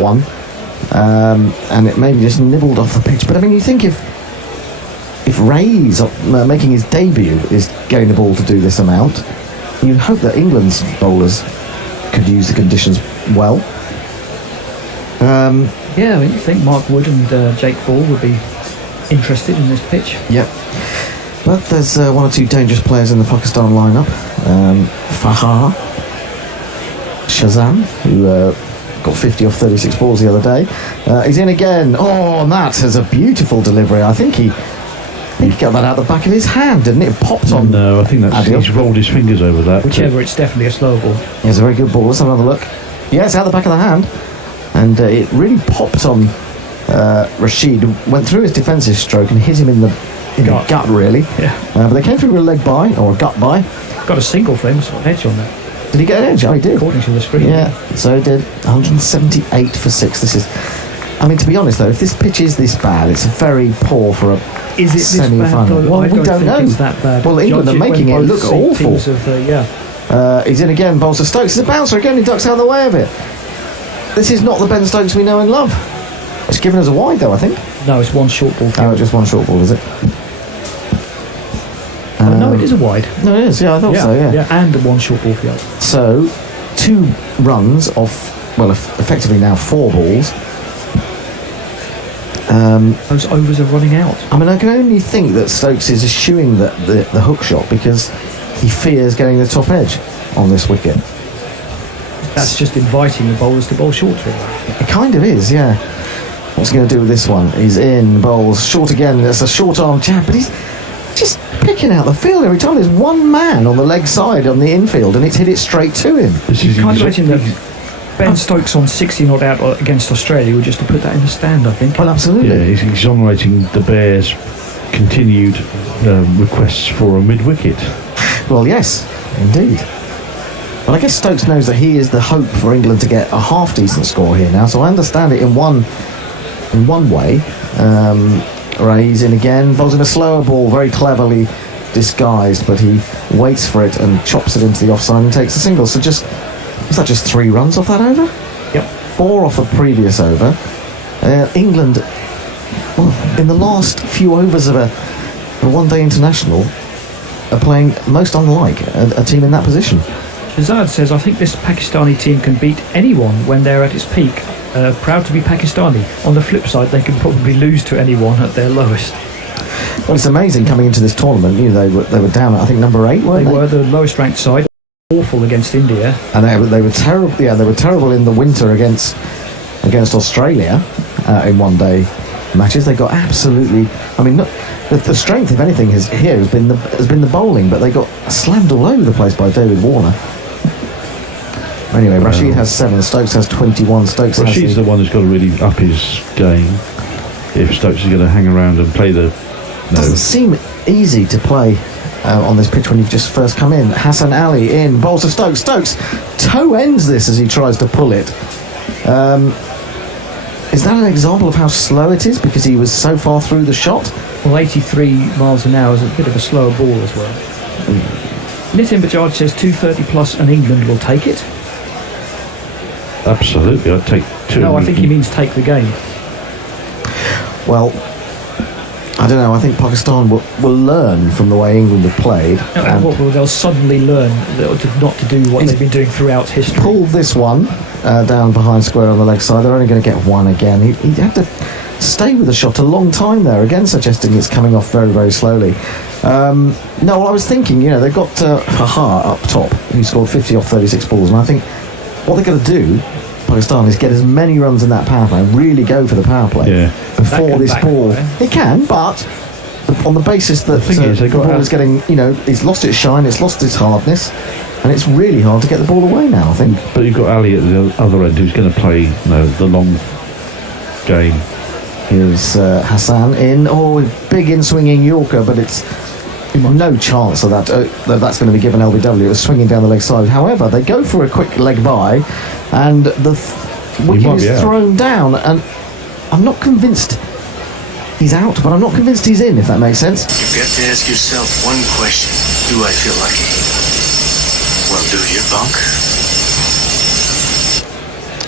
one, and it maybe just nibbled off the pitch. But I mean, you think if Ray's making his debut is getting the ball to do this amount, you'd hope that England's bowlers could use the conditions well. Yeah, I mean, you think Mark Wood and Jake Ball would be interested in this pitch? Yep. But there's one or two dangerous players in the Pakistan lineup. Fahar Shazam, who got 50 off 36 balls the other day. He's in again. Oh, and that is a beautiful delivery. I think he got that out the back of his hand, didn't it? It popped on. No, I think he's rolled his fingers over that. Whichever, it's definitely a slow ball. It's a very good ball. Let's have another look. Yes, out the back of the hand. And it really popped on Rashid. Went through his defensive stroke and hit him in the gut, really. Yeah. But they came through with a leg by, or a gut by. Got a single for him, so an edge on that. Did he get an edge? Oh, he did. According to the screen. Yeah, so he did. 178 for 6. This is... I mean, to be honest, though, if this pitch is this bad, it's very poor for a semi-final. Well, we don't know. It's that bad. Well, England are making it look awful. He's in again, bowls to Stokes. It's a bouncer again, he ducks out of the way of it. This is not the Ben Stokes we know and love. It's given us a wide, though, I think. No, it's one short ball. Oh, just one short ball, is it? No, it is a wide. No, it is, yeah, I thought so, yeah. Yeah, and one short ball for the other. So, 2 runs off, well, effectively now 4 balls. Those overs are running out. I mean, I can only think that Stokes is eschewing the hook shot because he fears getting the top edge on this wicket. That's just inviting the bowlers to bowl short to him. It kind of is, yeah. What's he going to do with this one? He's in, bowls short again. It's a short arm jab, but he's just picking out the field every time. There's one man on the leg side on the infield, and it's hit it straight to him. You can't imagine that Ben Stokes on 60 not out against Australia would just to put that in the stand, I think. Well, absolutely. Yeah, he's exonerating the Bears' continued requests for a mid-wicket. Well, yes, indeed. But I guess Stokes knows that he is the hope for England to get a half-decent score here now, so I understand it in one way. Ray's in again, bowls in a slower ball, very cleverly disguised, but he waits for it and chops it into the offside and takes a single. So was that just 3 runs off that over? Yep. 4 off the previous over. England, well, in the last few overs of a one-day international, are playing most unlike a team in that position. Shazad says, I think this Pakistani team can beat anyone when they're at its peak. Proud to be Pakistani. On the flip side, they can probably lose to anyone at their lowest. Well, it's amazing coming into this tournament. You know, they were down at, I think, number 8, weren't they? They were the lowest ranked side. Awful against India. And they were terrible. Yeah, they were terrible in the winter against Australia in one-day matches. They got absolutely. I mean, the strength, if anything, has been the bowling, but they got slammed all over the place by David Warner. Anyway, Rashid has 7, Stokes has 21. Rashid's the one who's got to really up his game if Stokes is going to hang around and play the... It doesn't seem easy to play on this pitch when you've just first come in. Hassan Ali in, bowls to Stokes. Stokes toe ends this as he tries to pull it. Is that an example of how slow it is because he was so far through the shot? Well, 83 miles an hour is a bit of a slower ball as well. Nitin Bajaj says 230 plus and England will take it. Absolutely, I'd take 2. No, I think he means take the game. Well, I don't know. I think Pakistan will learn from the way England have played. They'll suddenly learn not to do what they've been doing throughout history. Pulled this one down behind square on the leg side. They're only going to get 1 again. He'd have to stay with the shot a long time there, again suggesting it's coming off very, very slowly. No, I was thinking, they've got Fahar up top, who scored 50 off 36 balls, and I think what they're going to do, Pakistan, is get as many runs in that power play and really go for the power play before this ball. It can, but on the basis that the ball is getting, it's lost its shine, it's lost its hardness, and it's really hard to get the ball away now, I think. But you've got Ali at the other end who's going to play the long game. Here's Hassan in, big in-swinging Yorker, but it's no chance of that's going to be given LBW. It was swinging down the leg side. However, they go for a quick leg by, and the wicket is thrown down, and I'm not convinced he's out, but I'm not convinced he's in, if that makes sense. You've got to ask yourself one question. Do I feel lucky? Well, do you, Bunk?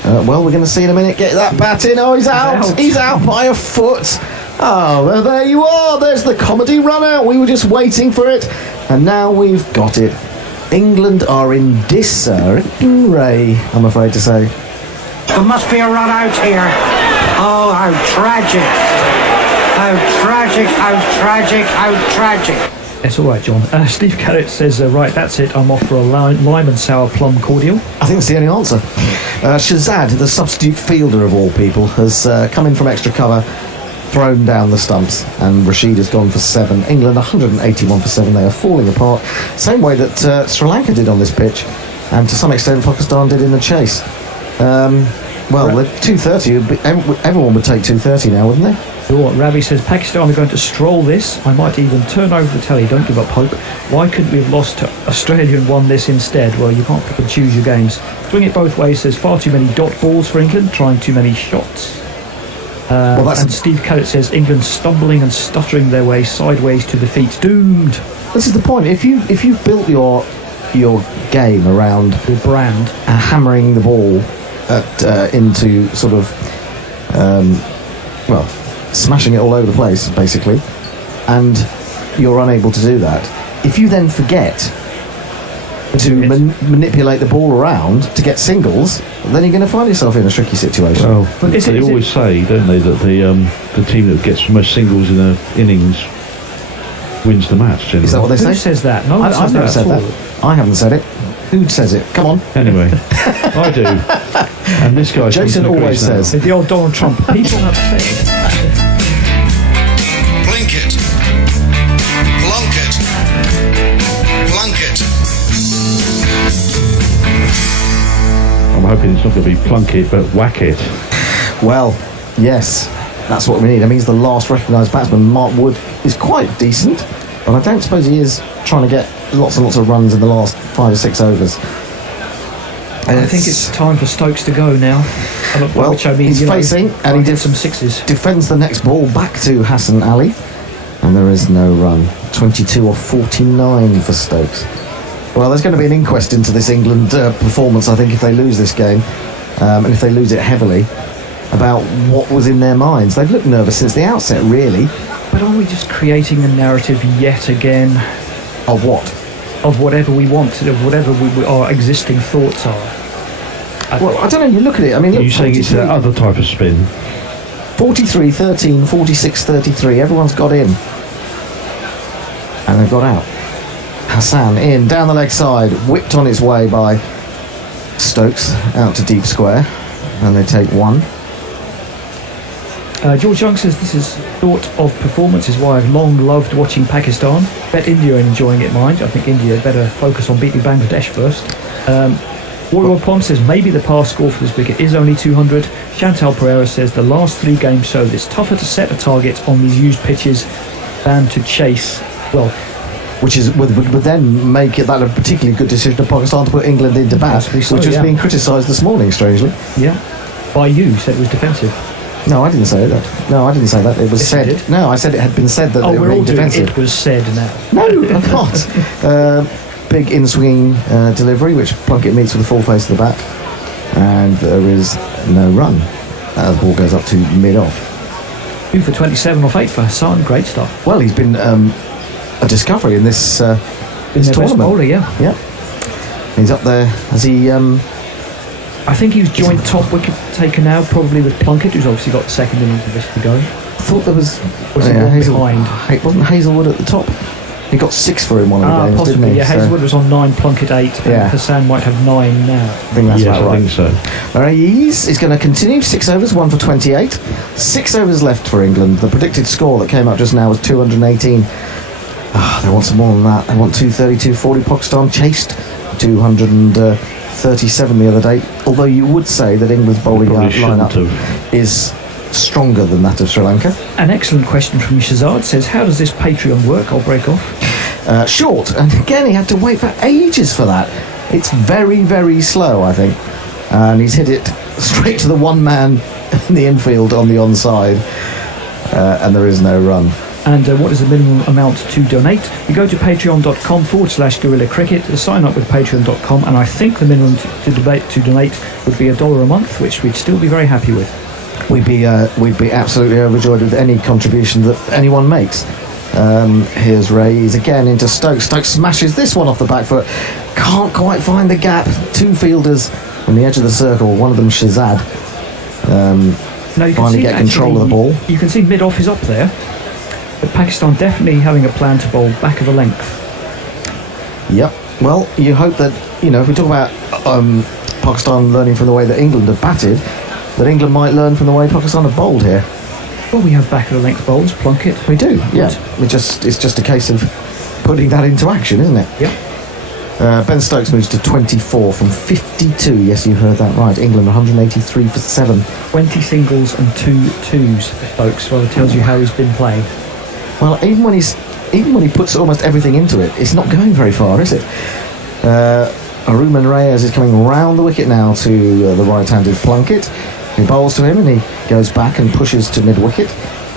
Well, we're going to see in a minute. Get that bat in. Oh, he's out. He's out by a foot. Oh, well, there you are. There's the comedy run out. We were just waiting for it. And now we've got it. England are in disarray, I'm afraid to say. There must be a run out here. Oh, how tragic. How tragic, how tragic, how tragic. It's all right, John. Steve Carrot says, right, that's it. I'm off for a lime and sour plum cordial. I think that's the only answer. Shazad, the substitute fielder of all people, has come in from extra cover, thrown down the stumps, and Rashid has gone for 7. England 181 for 7. They are falling apart. Same way that Sri Lanka did on this pitch, and to some extent Pakistan did in the chase. Well, the 230, everyone would take 230 now, wouldn't they? Sure. Ravi says, Pakistan are going to stroll this. I might even turn over the telly. Don't give up hope. Why couldn't we have lost to Australia and won this instead? Well, you can't pick and choose your games. Swing it both ways. There's far too many dot balls for England, trying too many shots. And Steve Carrot says, England stumbling and stuttering their way sideways to defeat. Doomed. This is the point. If you've built your game around Your brand. hammering the ball into sort of smashing it all over the place, basically, and you're unable to do that. If you then forget to manipulate the ball around to get singles, then you're going to find yourself in a tricky situation. Well, they always say, don't they, that the team that gets most singles in an innings wins the match. Generally. Is that what they say? Who says that? No, I've never said that. I haven't said it. Who says it? Come on. Anyway, I do. And this guy... Jason always says. The old Donald Trump. People have said it. Blink it. Plunk it. Plunk it. I'm hoping it's not going to be plunk it, but whack it. Well, yes, that's what we need. That means the last recognised batsman, Mark Wood, is quite decent, but I don't suppose he is trying to get lots and lots of runs in the last 5 or 6 overs. I think it's time for Stokes to go now. Well, which I mean, he's facing, and he did some sixes. Defends the next ball back to Hassan Ali, and there is no run. 22 or 49 for Stokes. Well, there's going to be an inquest into this England performance, I think, if they lose this game, and if they lose it heavily, about what was in their minds. They've looked nervous since the outset, really. But are we just creating a narrative yet again? Of what? Of whatever we want, of whatever our existing thoughts are. Well, I don't know, you look at it, I mean... Are you saying it's that other type of spin? 43-13, 46-33, everyone's got in. And they've got out. Hassan in, down the leg side, whipped on its way by Stokes, out to deep square, and they take 1. George Young says, this is thought of performance is why I've long loved watching Pakistan. Bet India are enjoying it, mind. I think India better focus on beating Bangladesh first. Warrior Pom says, maybe the pass score for this wicket is only 200. Chantal Pereira says, the last 3 games show it's tougher to set a target on these used pitches than to chase. Well, which would then make it that a particularly good decision of Pakistan to put England into bat, so, which was being criticised this morning, strangely. Yeah. By you, said it was defensive. No, I didn't say that. No, I didn't say that. It was said. You did. No, I said it had been said that they were being defensive. It was said now. No, I'm not. Big in-swinging delivery, which Plunkett meets with the full face of the bat, and there is no run. The ball goes up to mid-off. 2 for 27 off 8 for Hassan. Great stuff. Well, he's been a discovery in this tournament. Best bowler, yeah. He's up there as he... I think he was joint top wicket taker now, probably with Plunkett, who's obviously got the second innings of this to go. I thought there was... behind. Wasn't Hazelwood at the top? He got 6 for him one of the games, possibly, didn't he? Yeah, Hazelwood was on 9, Plunkett 8, and Hassan might have 9 now. I think that's about right. I think so. All right, he's going to continue. 6 overs, 1 for 28. 6 overs left for England. The predicted score that came up just now was 218. They want some more than that. They want 230, 240. Pakistan chased 237 the other day. Although you would say that England's bowling lineup is stronger than that of Sri Lanka. An excellent question from Shazad says, how does this Patreon work? I'll break off. Short, and again he had to wait for ages for that. It's very, very slow, I think. And he's hit it straight to the one man in the infield on the onside, and there is no run. And what is the minimum amount to donate? You go to patreon.com/Guerrilla Cricket, sign up with patreon.com, and I think the minimum to donate would be $1 a month, which we'd still be very happy with. We'd be absolutely overjoyed with any contribution that anyone makes. Here's Ray's again into Stokes. Stokes smashes this one off the back foot. Can't quite find the gap. Two fielders on the edge of the circle. One of them Shazad. Now you can Finally see get control of the ball. You can see mid-off is up there. But Pakistan definitely having a plan to bowl back of the length. Yep. Well, you hope that, if we talk about Pakistan learning from the way that England have batted, that England might learn from the way Pakistan have bowled here. Well, we have back of the length bowls, Plunkett. We do, yeah. It's just a case of putting that into action, isn't it? Yep. Ben Stokes moves to 24 from 52. Yes, you heard that right. England 183 for 7. 20 singles and 2 twos for Stokes. Well, it tells you how he's been playing. Well, even when he puts almost everything into it, it's not going very far, is it? Aruman Reyes is coming round the wicket now to the right-handed Plunkett. He bowls to him and he goes back and pushes to mid-wicket.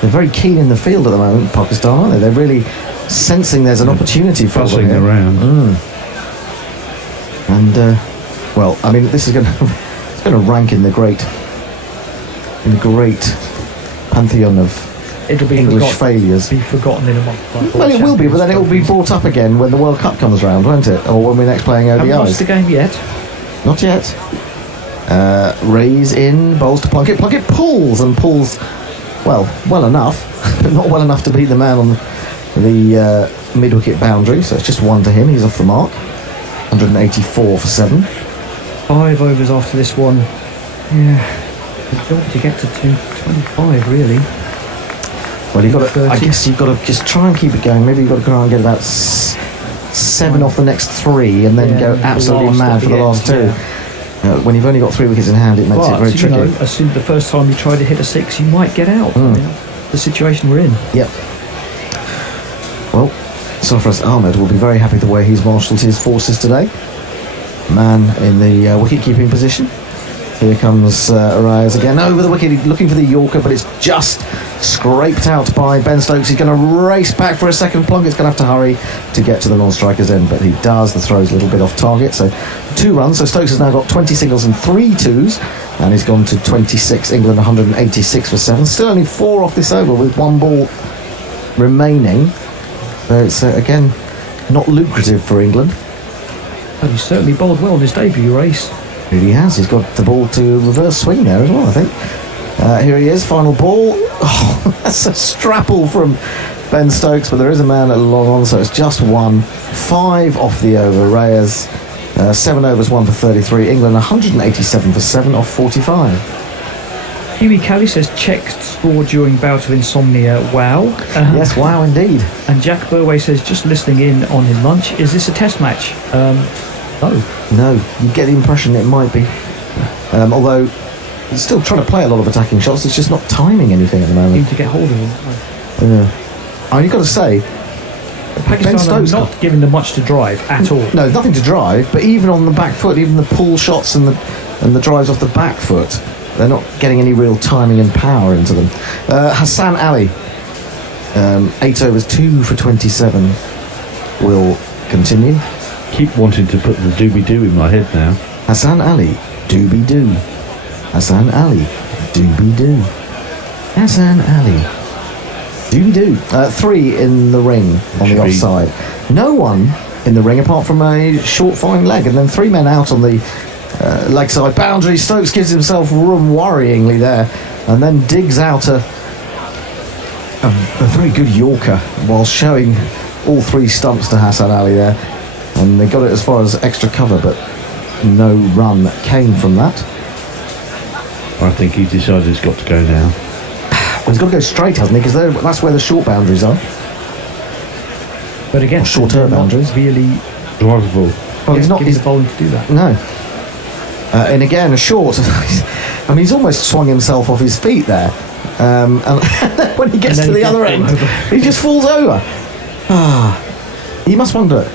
They're very keen in the field at the moment, Pakistan, aren't they? They're really sensing there's an opportunity for buzzing around. And this is going to rank in the great pantheon of It'll be English failures. Be forgotten in a month. Well, it will be, but then it will be brought up again when the World Cup comes round, won't it? Or when we're next playing ODIs. Haven't lost the game yet. Not yet. Rays in, bowls to Plunkett. Plunkett pulls well enough, but not well enough to beat the man on the mid-wicket boundary. So it's just one to him. He's off the mark. 184 for 7. 5 overs after this one. Yeah, the job to get to 225 really. Well, I guess you've got to just try and keep it going. Maybe you've got to try and get about 7 off the next 3 and then go absolutely mad for the last 2. Yeah. When you've only got 3 wickets in hand, it makes it very tricky. As soon as the first time you try to hit a 6, you might get out. The situation we're in. Yep. Well, Sarfraz Ahmed will be very happy the way he's marshalled his forces today. Man in the wicket-keeping position. Here comes Arias again over the wicket, looking for the Yorker, but it's just scraped out by Ben Stokes. He's going to race back for a second. Plunkett's going to have to hurry to get to the non-striker's end, but he does. The throw's a little bit off target, so 2 runs. So Stokes has now got 20 singles and 3 twos, and he's gone to 26. England 186 for 7. Still only 4 off this over with 1 ball remaining. So it's, again, not lucrative for England. But he's certainly bowled well in his debut race. Really has. He's got the ball to reverse swing there as well, I think. Here he is, final ball. Oh, that's a strapple from Ben Stokes, but there is a man at long on, so it's just 1. 5 off the over. Reyes, 7 overs, 1 for 33. England 187 for 7 off 45. Huey Kelly says checked score during bout of insomnia. Wow. Yes, wow indeed. And Jack Burway says just listening in on his lunch. Is this a test match? No, you get the impression it might be. Although he's still trying to play a lot of attacking shots, it's just not timing anything at the moment. Need to get hold of him. You've got to say, Pakistan are not giving them much to drive at all. No, nothing to drive, but even on the back foot, even the pull shots and the drives off the back foot, they're not getting any real timing and power into them. Hassan Ali, 8 overs, 2 for 27, will continue. Keep wanting to put the doobie-doo in my head now. Hassan Ali, doobie-doo. Hassan Ali, doobie-doo. Hassan Ali, doobie-doo. 3 in the ring on the offside. No one in the ring apart from a short fine leg, and then 3 men out on the leg side boundary. Stokes gives himself room worryingly there, and then digs out a very good Yorker while showing all 3 stumps to Hassan Ali there. And they got it as far as extra cover, but no run came from that. I think he decided he's got to go now. Well, he's got to go straight, hasn't he? Because that's where the short boundaries are. But again, shorter boundaries. Really drivable. Well, he's not. He's the bowling to do that. No. And again, a short. I mean, he's almost swung himself off his feet there. And when he gets to the other end, he just falls over. You must wonder,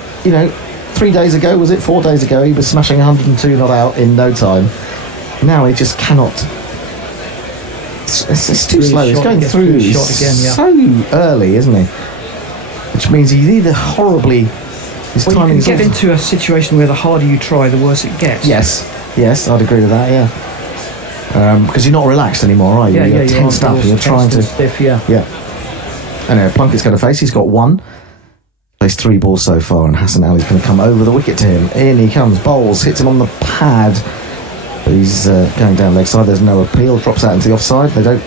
3 days ago, was it 4 days ago, he was smashing 102 not out in no time. Now he just cannot it's too Through slow. his He's shot, going gets through through his shot again, yeah. so early, isn't he? Which means he's either horribly. His Well, you timing's can get awful. into a situation where the harder you try, the worse it gets. Yes, I'd agree with that. Yeah, because you're not relaxed anymore, are you? Yeah, You're you're tensed up. You're trying to. Stiff, yeah. Yeah. Anyway, Plunkett's going to face. He's got one. Plays 3 balls so far, and Hassan Ali's going to come over the wicket to him. In he comes. Bowls, hits him on the pad. But he's going down leg side. There's no appeal. Drops out into the offside. They don't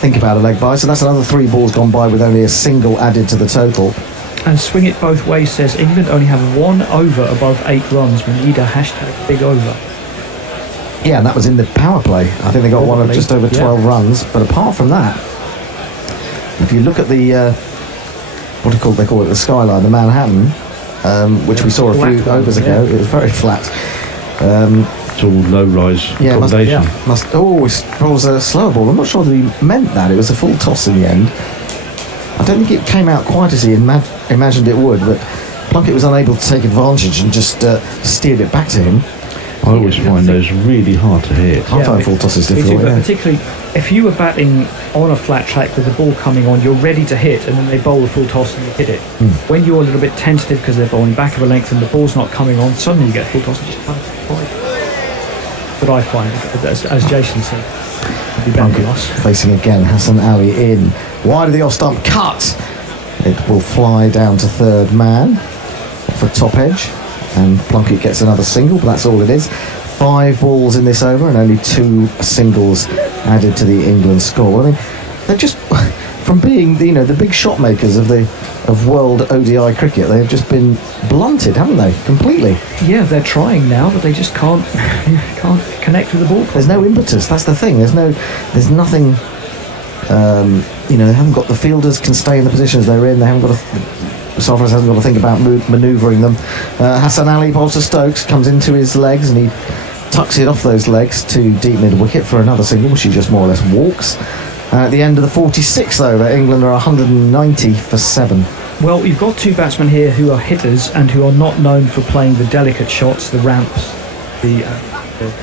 think about a leg bye. So that's another 3 balls gone by with only a single added to the total. And swing it both ways says England only have 1 over above 8 runs. We need a hashtag big over. Yeah, and that was in the power play. I think they got one of Probably, just over 12 runs. But apart from that, if you look at the they call it the skyline, the Manhattan, which we saw a few Flat one, overs ago. yeah. It was very flat. It's all low-rise Yeah, accommodation. it was a slower ball. I'm not sure that he meant that. It was a full toss in the end. I don't think it came out quite as he imagined it would, but Plunkett was unable to take advantage and just steered it back to him. I always find those really hard to hit. I find full tosses Me too, difficult, but yeah. particularly if you were batting on a flat track with the ball coming on, you're ready to hit, and then they bowl a full toss and you hit it. When you're a little bit tentative because they're bowling back of a length and the ball's not coming on, suddenly you get a full toss and just kind of five. But I find, as Jason said, it'd be better than us. Facing again, Hassan Ali in. Wide of the off stump, cut! It will fly down to third man for top edge, and Plunkett gets another single, but that's all it is. 5 balls in this over and only 2 singles added to the England score. I mean, they're just, from being the big shot makers of world ODI cricket, they've just been blunted, haven't they? Completely. Yeah, they're trying now, but they just can't connect with the ball. There's no impetus. That's the thing. There's nothing. They haven't got the fielders can stay in the positions they're in. They haven't got Sarfraz hasn't got to think about manoeuvring them. Hassan Ali bowls to Stokes, comes into his legs, and he tucks it off those legs to deep mid wicket for another single, which he just more or less walks. At the end of the 46th over, England are 190 for 7. Well, you've got 2 batsmen here who are hitters and who are not known for playing the delicate shots, the ramps, the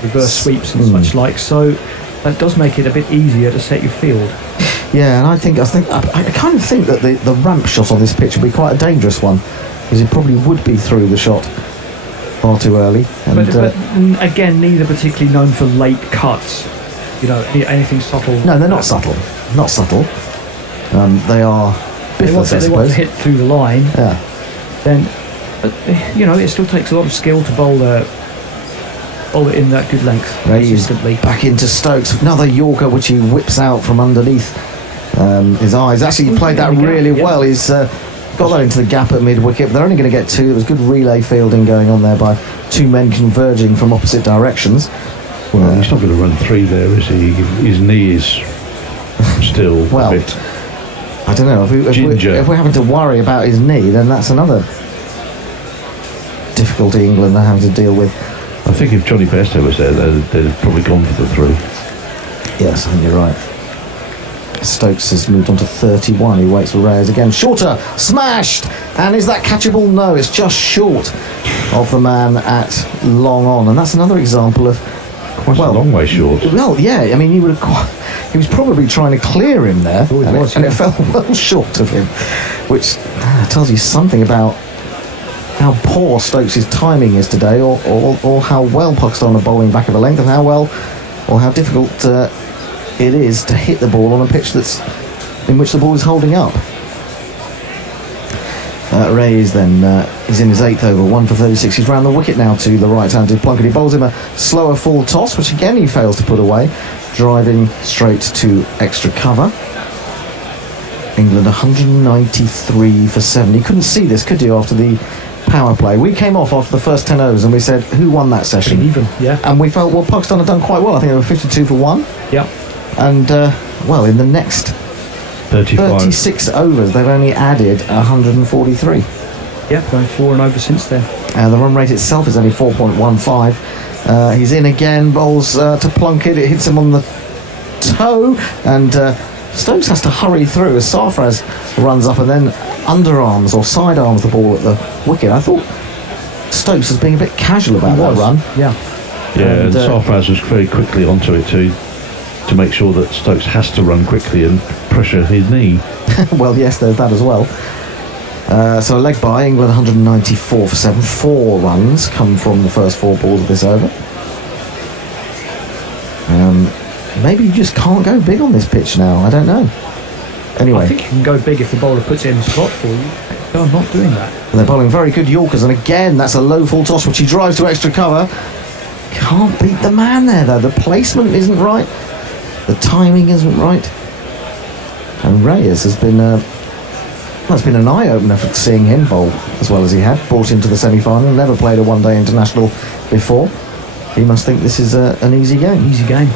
reverse sweeps and such like. So that does make it a bit easier to set your field. Yeah, and I kind of think that the ramp shot on this pitch would be quite a dangerous one, because it probably would be through the shot far too early. And, but again, neither particularly known for late cuts. Anything subtle. no, they're not subtle. Not subtle. They are biffers, I They want suppose. to hit through the line. Yeah. Then, it still takes a lot of skill to bowl it in that good length consistently. Back into Stokes. Another Yorker, which he whips out from underneath his eyes. Actually, he played that really well. He's got that into the gap at mid-wicket, but they're only going to get 2. There was good relay fielding going on there by 2 men converging from opposite directions. Well, he's not going to run 3 there, is he? His knee is still Well, a bit I don't know. If we're having to worry about his knee, then that's another difficulty England are having to deal with. I think if Johnny Bairstow was there, they'd have probably gone for the 3. Yes, I think you're right. Stokes has moved on to 31. He waits for Reyes again. Shorter, smashed! And is that catchable? No, it's just short of the man at long on. And that's another example of... Quite a long way short. Well, yeah, I mean, he was probably trying to clear him there, and it fell well short of him, which tells you something about how poor Stokes' timing is today, or how well Pakistan are bowling back of a length, and how difficult it is to hit the ball on a pitch in which the ball is holding up. Reyes then is in his 8th over, 1 for 36. He's round the wicket now to the right-handed Plunkett. He bowls him a slower full toss, which again he fails to put away, driving straight to extra cover. England 193 for 7. You couldn't see this, could you, after the power play? We came off after the first 10 overs and we said, who won that session? Pretty even, yeah. And we felt, well, Pakistan had done quite well. I think they were 52 for 1. Yeah. And, in the next 36 overs, they've only added 143. Yeah, going 4 and over since then. The run rate itself is only 4.15. He's in again, bowls to Plunkett. It hits him on the toe, and Stokes has to hurry through as Sarfraz runs up and then underarms or sidearms the ball at the wicket. I thought Stokes was being a bit casual about that run. Yeah. Yeah, and Sarfraz was very quickly onto it too. to make sure that Stokes has to run quickly and pressure his knee. Well, yes, there's that as well. So a leg by, England 194 for 7. 4 runs come from the first 4 balls of this over. Maybe you just can't go big on this pitch now, I don't know. Anyway. I think you can go big if the bowler puts it in the slot for you. No, I'm not doing that. And they're bowling very good Yorkers, and again, that's a low full toss, which he drives to extra cover. Can't beat the man there, though. The placement isn't right. The timing isn't right. And Reyes has been... That's been an eye-opener for seeing him bowl as well as he had. Brought into the semi-final, never played a one-day international before. He must think this is an easy game. Easy game.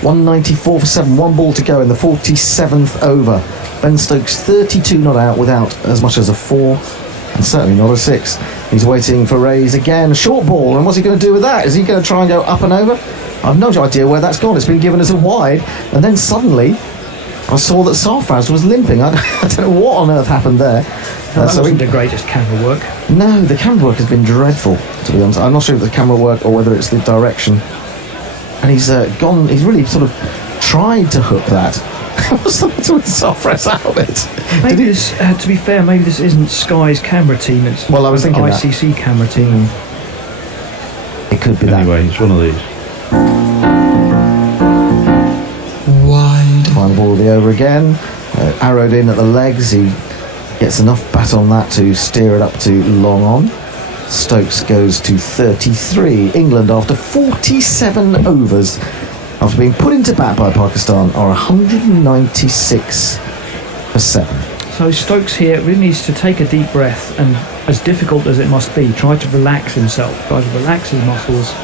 194 for 7, 1 ball to go in the 47th over. Ben Stokes 32 not out without as much as a 4, and certainly not a 6. He's waiting for Reyes again, short ball, and what's he going to do with that? Is he going to try and go up and over? I've no idea where that's gone. It's been given as a wide, and then suddenly I saw that Sarfraz was limping. I don't know what on earth happened there. That wasn't the greatest camera work. No, the camera work has been dreadful, to be honest. I'm not sure if it's the camera work or whether it's the direction. And he's he's really sort of tried to hook that. What's the matter with Sarfraz out of it? Maybe this, to be fair, maybe this isn't Sky's camera team. It's Well, I was thinking that. ICC camera team. It could be Anyway, it's one of these. Wide. Final ball of the over again. Arrowed in at the legs. He gets enough bat on that to steer it up to long on. Stokes goes to 33. England, after 47 overs, after being put into bat by Pakistan, are 196 for 7. So Stokes here really needs to take a deep breath, and as difficult as it must be, try to relax himself, try to relax his muscles.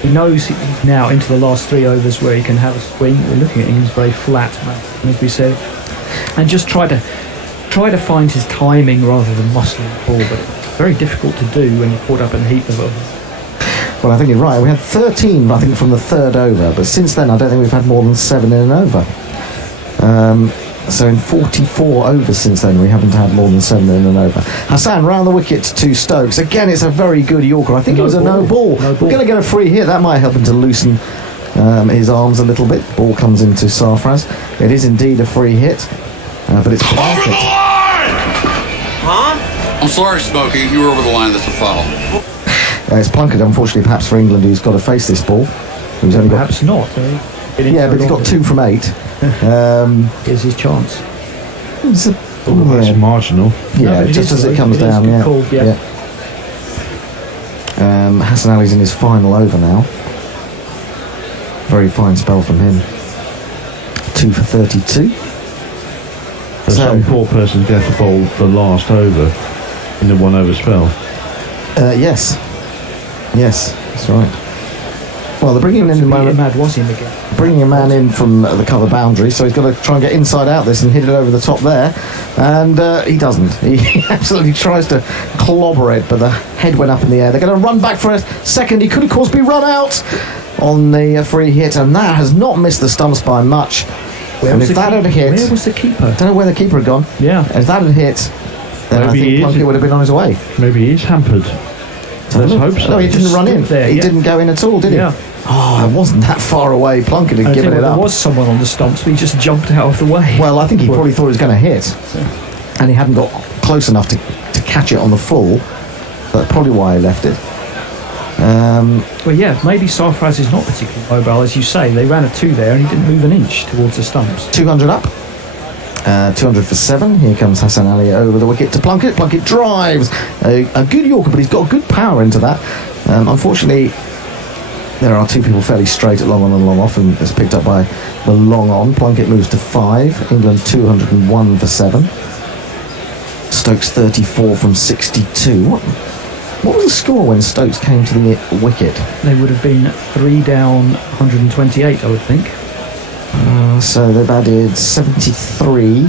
He knows he's now into the last 3 overs where he can have a swing. We're looking at England's very flat, as we said, and just try to find his timing rather than muscling the ball, but it's very difficult to do when you're caught up in the heat of overs. Well, I think you're right. We had 13, I think, from the 3rd over, but since then I don't think we've had more than 7 in an over. So in 44 overs since then, we haven't had more than 7 in an over. Hassan round the wicket to Stokes. Again, it's a very good Yorker. I think it was a no ball. We're going to get a free hit. That might help him to loosen his arms a little bit. Ball comes into Sarfraz. It is indeed a free hit, but it's Plunkett. I'm sorry, Smokey. You were over the line. That's a foul. It's Plunkett, unfortunately, perhaps for England, who's got to face this ball. Who's only Perhaps not. Yeah, but he's got 2 from 8. Here's his chance. It's That's marginal. Yeah, No, just as it comes is down. good Yeah. call, yeah. Hassan Ali's in his final over now. Very fine spell from him. 2 for 32. But some poor person's going to have to bowl the last over in the 1 over spell. Yes, that's right. Well, they're bringing him in the moment. Mad was him again. Bringing a man in from the cover boundary, so he's got to try and get inside out this and hit it over the top there, and he doesn't. He absolutely tries to clobber it, but the head went up in the air. They're going to run back for a second. He could, of course, be run out on the free hit, and that has not missed the stumps by much. And if that had hit, where was the keeper? I don't know where the keeper had gone. Yeah. If that had hit, then I Maybe think he is. Plunkett would have been on his way. Maybe he's hampered. Let's hope so. No, he didn't run in. there, He yeah. didn't go in at all, did he? Yeah. Oh, it wasn't that far away. Plunkett had I given think it up. there was someone on the stumps, but he just jumped out of the way. Well, I think he probably thought it was going to hit, and he hadn't got close enough to catch it on the full. That's probably why he left it. Well, yeah, maybe Sarfraz is not particularly mobile, as you say. They ran a 2 there, and he didn't move an inch towards the stumps. 200 up. 200 for 7. Here comes Hassan Ali over the wicket to Plunkett. Plunkett drives. A good Yorker, but he's got good power into that. Unfortunately, there are 2 people fairly straight at long on and long off, and it's picked up by the long on. Plunkett moves to 5. England 201 for 7. Stokes 34 from 62. What was the score when Stokes came to the wicket? They would have been 3 down, 128, I would think. So they've added 73,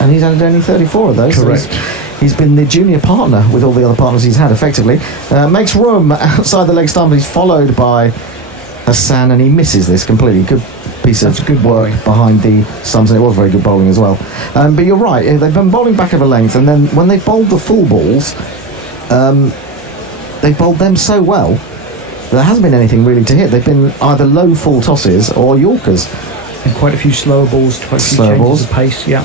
and he's added only 34 of those. Correct. So he's been the junior partner with all the other partners he's had, effectively. Makes room outside the leg stump. He's followed by Hassan, and he misses this completely. Good piece of good work behind the stumps, and it was very good bowling as well. But you're right, they've been bowling back over length, and then when they bowled the full balls, they bowled them so well there hasn't been anything really to hit. They've been either low full tosses or Yorkers. And quite a few slower balls, quite a few Slower changes balls. of pace, yeah.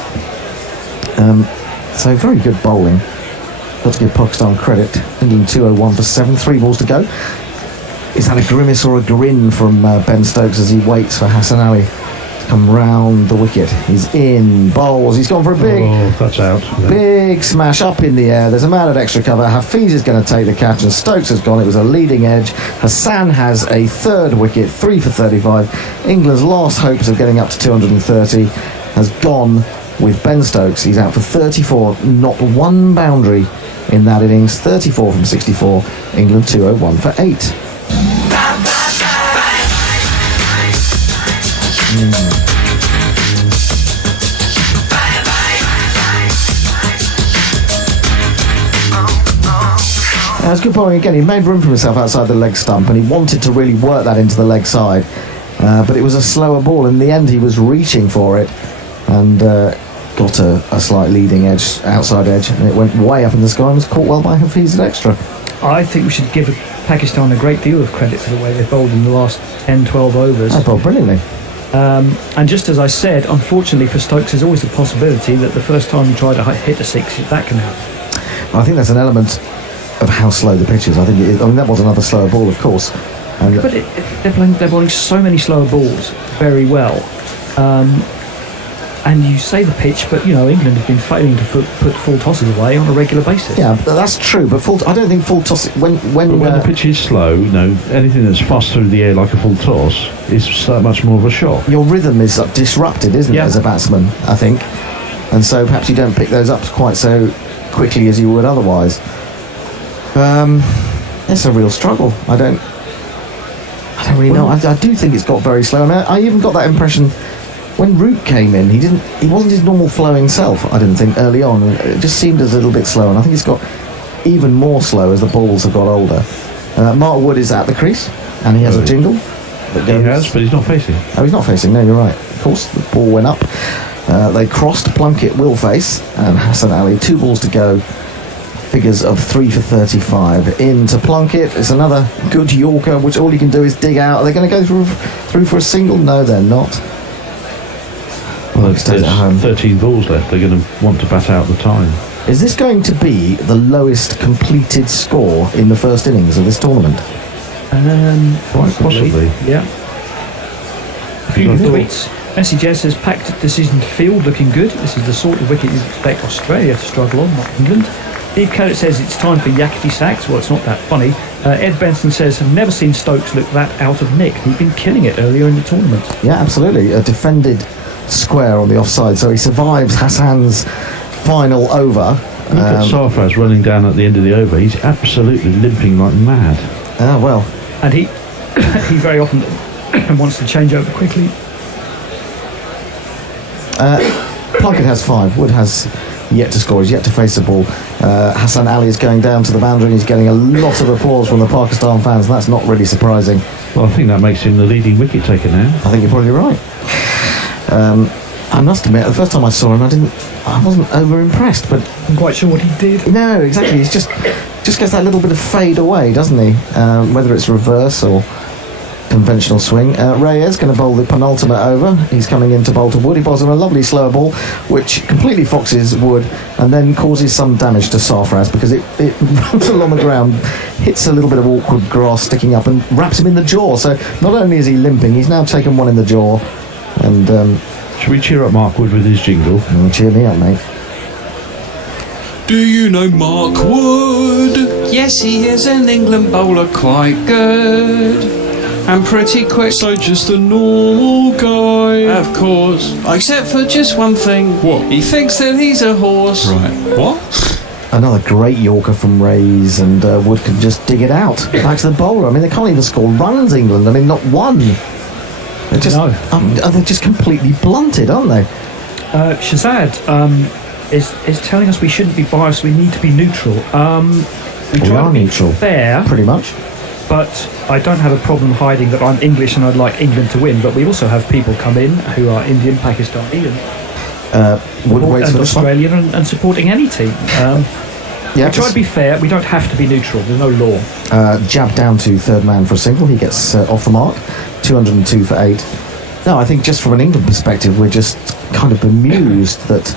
So very good bowling. Got to give Pakistan credit. England 201 for 7, 3 balls to go. Is that a grimace or a grin from Ben Stokes as he waits for Hassan Ali to come round the wicket? He's in, bowls, he's gone for a big... Oh, that's out. Yeah. Big smash up in the air. There's a man at extra cover. Hafiz is going to take the catch, and Stokes has gone. It was a leading edge. Hassan has a third wicket, 3 for 35. England's last hopes of getting up to 230 has gone with Ben Stokes. He's out for 34. Not one boundary in that innings. 34 from 64. England 201 for 8. That's good bowling again. He made room for himself outside the leg stump, and he wanted to really work that into the leg side, but it was a slower ball. In the end, he was reaching for it and got a slight leading edge, outside edge, and it went way up in the sky and was caught well by Hafiz at extra. I think we should give Pakistan a great deal of credit for the way they bowled in the last 10, 12 overs. They bowled brilliantly. And just as I said, unfortunately for Stokes, there's always the possibility that the first time you try to hit a 6, that can happen. I think that's an element of how slow the pitch is. I think it is. I mean, that was another slower ball, of course. And But they're bowling so many slower balls very well. And you say the pitch, but England have been failing to put full tosses away on a regular basis. yeah, that's true. But I don't think full toss. When The pitch is slow, anything that's fast through the air like a full toss is so much more of a shock. your rhythm is disrupted, isn't it, Yeah. as a batsman? I think, and so perhaps you don't pick those up quite so quickly as you would otherwise. It's a real struggle. I don't really know. I do think it's got very slow. I mean, I even got that impression when Root came in. He wasn't his normal flowing self, I didn't think, early on. It just seemed as a little bit slow, and I think it's got even more slow as the balls have got older. Mark Wood is at the crease, and he has a jingle. He has, but he's not facing. Oh, he's not facing. No, you're right. Of course, the ball went up. They crossed. Plunkett will face, and Hassan Ali. 2 balls to go. Figures of 3 for 35 into Plunkett. It's another good Yorker, which all you can do is dig out. Are they going to go through for a single? No, they're not. Well, he stays there's at home. 13 balls left. They're going to want to bat out the time. Is this going to be the lowest completed score in the first innings of this tournament? Quite possibly. Yeah. A few tweets. Messi says packed decision to field, looking good. This is the sort of wicket you expect Australia to struggle on, not England. Steve Kellett says it's time for yakety sacks. Well, it's not that funny. Ed Benson says, I've never seen Stokes look that out of nick. He'd been killing it earlier in the tournament. Yeah, absolutely. A defended square on the offside, so he survives Hassan's final over. Look at Sarfraz running down at the end of the over. He's absolutely limping like mad. Well. And he very often wants to change over quickly. Plunkett has 5. Wood has yet to score. He's yet to face the ball. Hassan Ali is going down to the boundary, and he's getting a lot of applause from the Pakistan fans. That's not really surprising. Well, I think that makes him the leading wicket taker now. I think you're probably right. I must admit, the first time I saw him, I wasn't over impressed, but I'm quite sure what he did. no, exactly. He's just gets that little bit of fade away, doesn't he? Whether it's reverse or conventional swing. Reyes going to bowl the penultimate over. He's coming in to bowl to Wood. He bowls him a lovely slower ball, which completely foxes Wood and then causes some damage to Sarfraz because it runs along the ground, hits a little bit of awkward grass sticking up and wraps him in the jaw. So not only is he limping, he's now taken one in the jaw. And should we cheer up Mark Wood with his jingle? cheer me up, mate. Do you know Mark Wood? Yes, he is an England bowler, quite good. And pretty quick. So just a normal guy. Of course. Except for just one thing. What? He thinks that he's a horse. Right. What? Another great Yorker from Reyes, and Wood can just dig it out back to the bowler. I mean, they can't even score runs, England. I mean, not one. They're just, they're just completely blunted, aren't they? Shazad is telling us we shouldn't be biased. We need to be neutral. We try are to be neutral, fair, pretty much. but I don't have a problem hiding that I'm English and I'd like England to win. But we also have people come in who are Indian, Pakistani, Wood waits for this one. Australian, and supporting any team. Yeah, We try to be fair. We don't have to be neutral. There's no law. jab down to third man for a single. He gets off the mark. 202 for 8. No, I think just from an England perspective, we're just kind of bemused that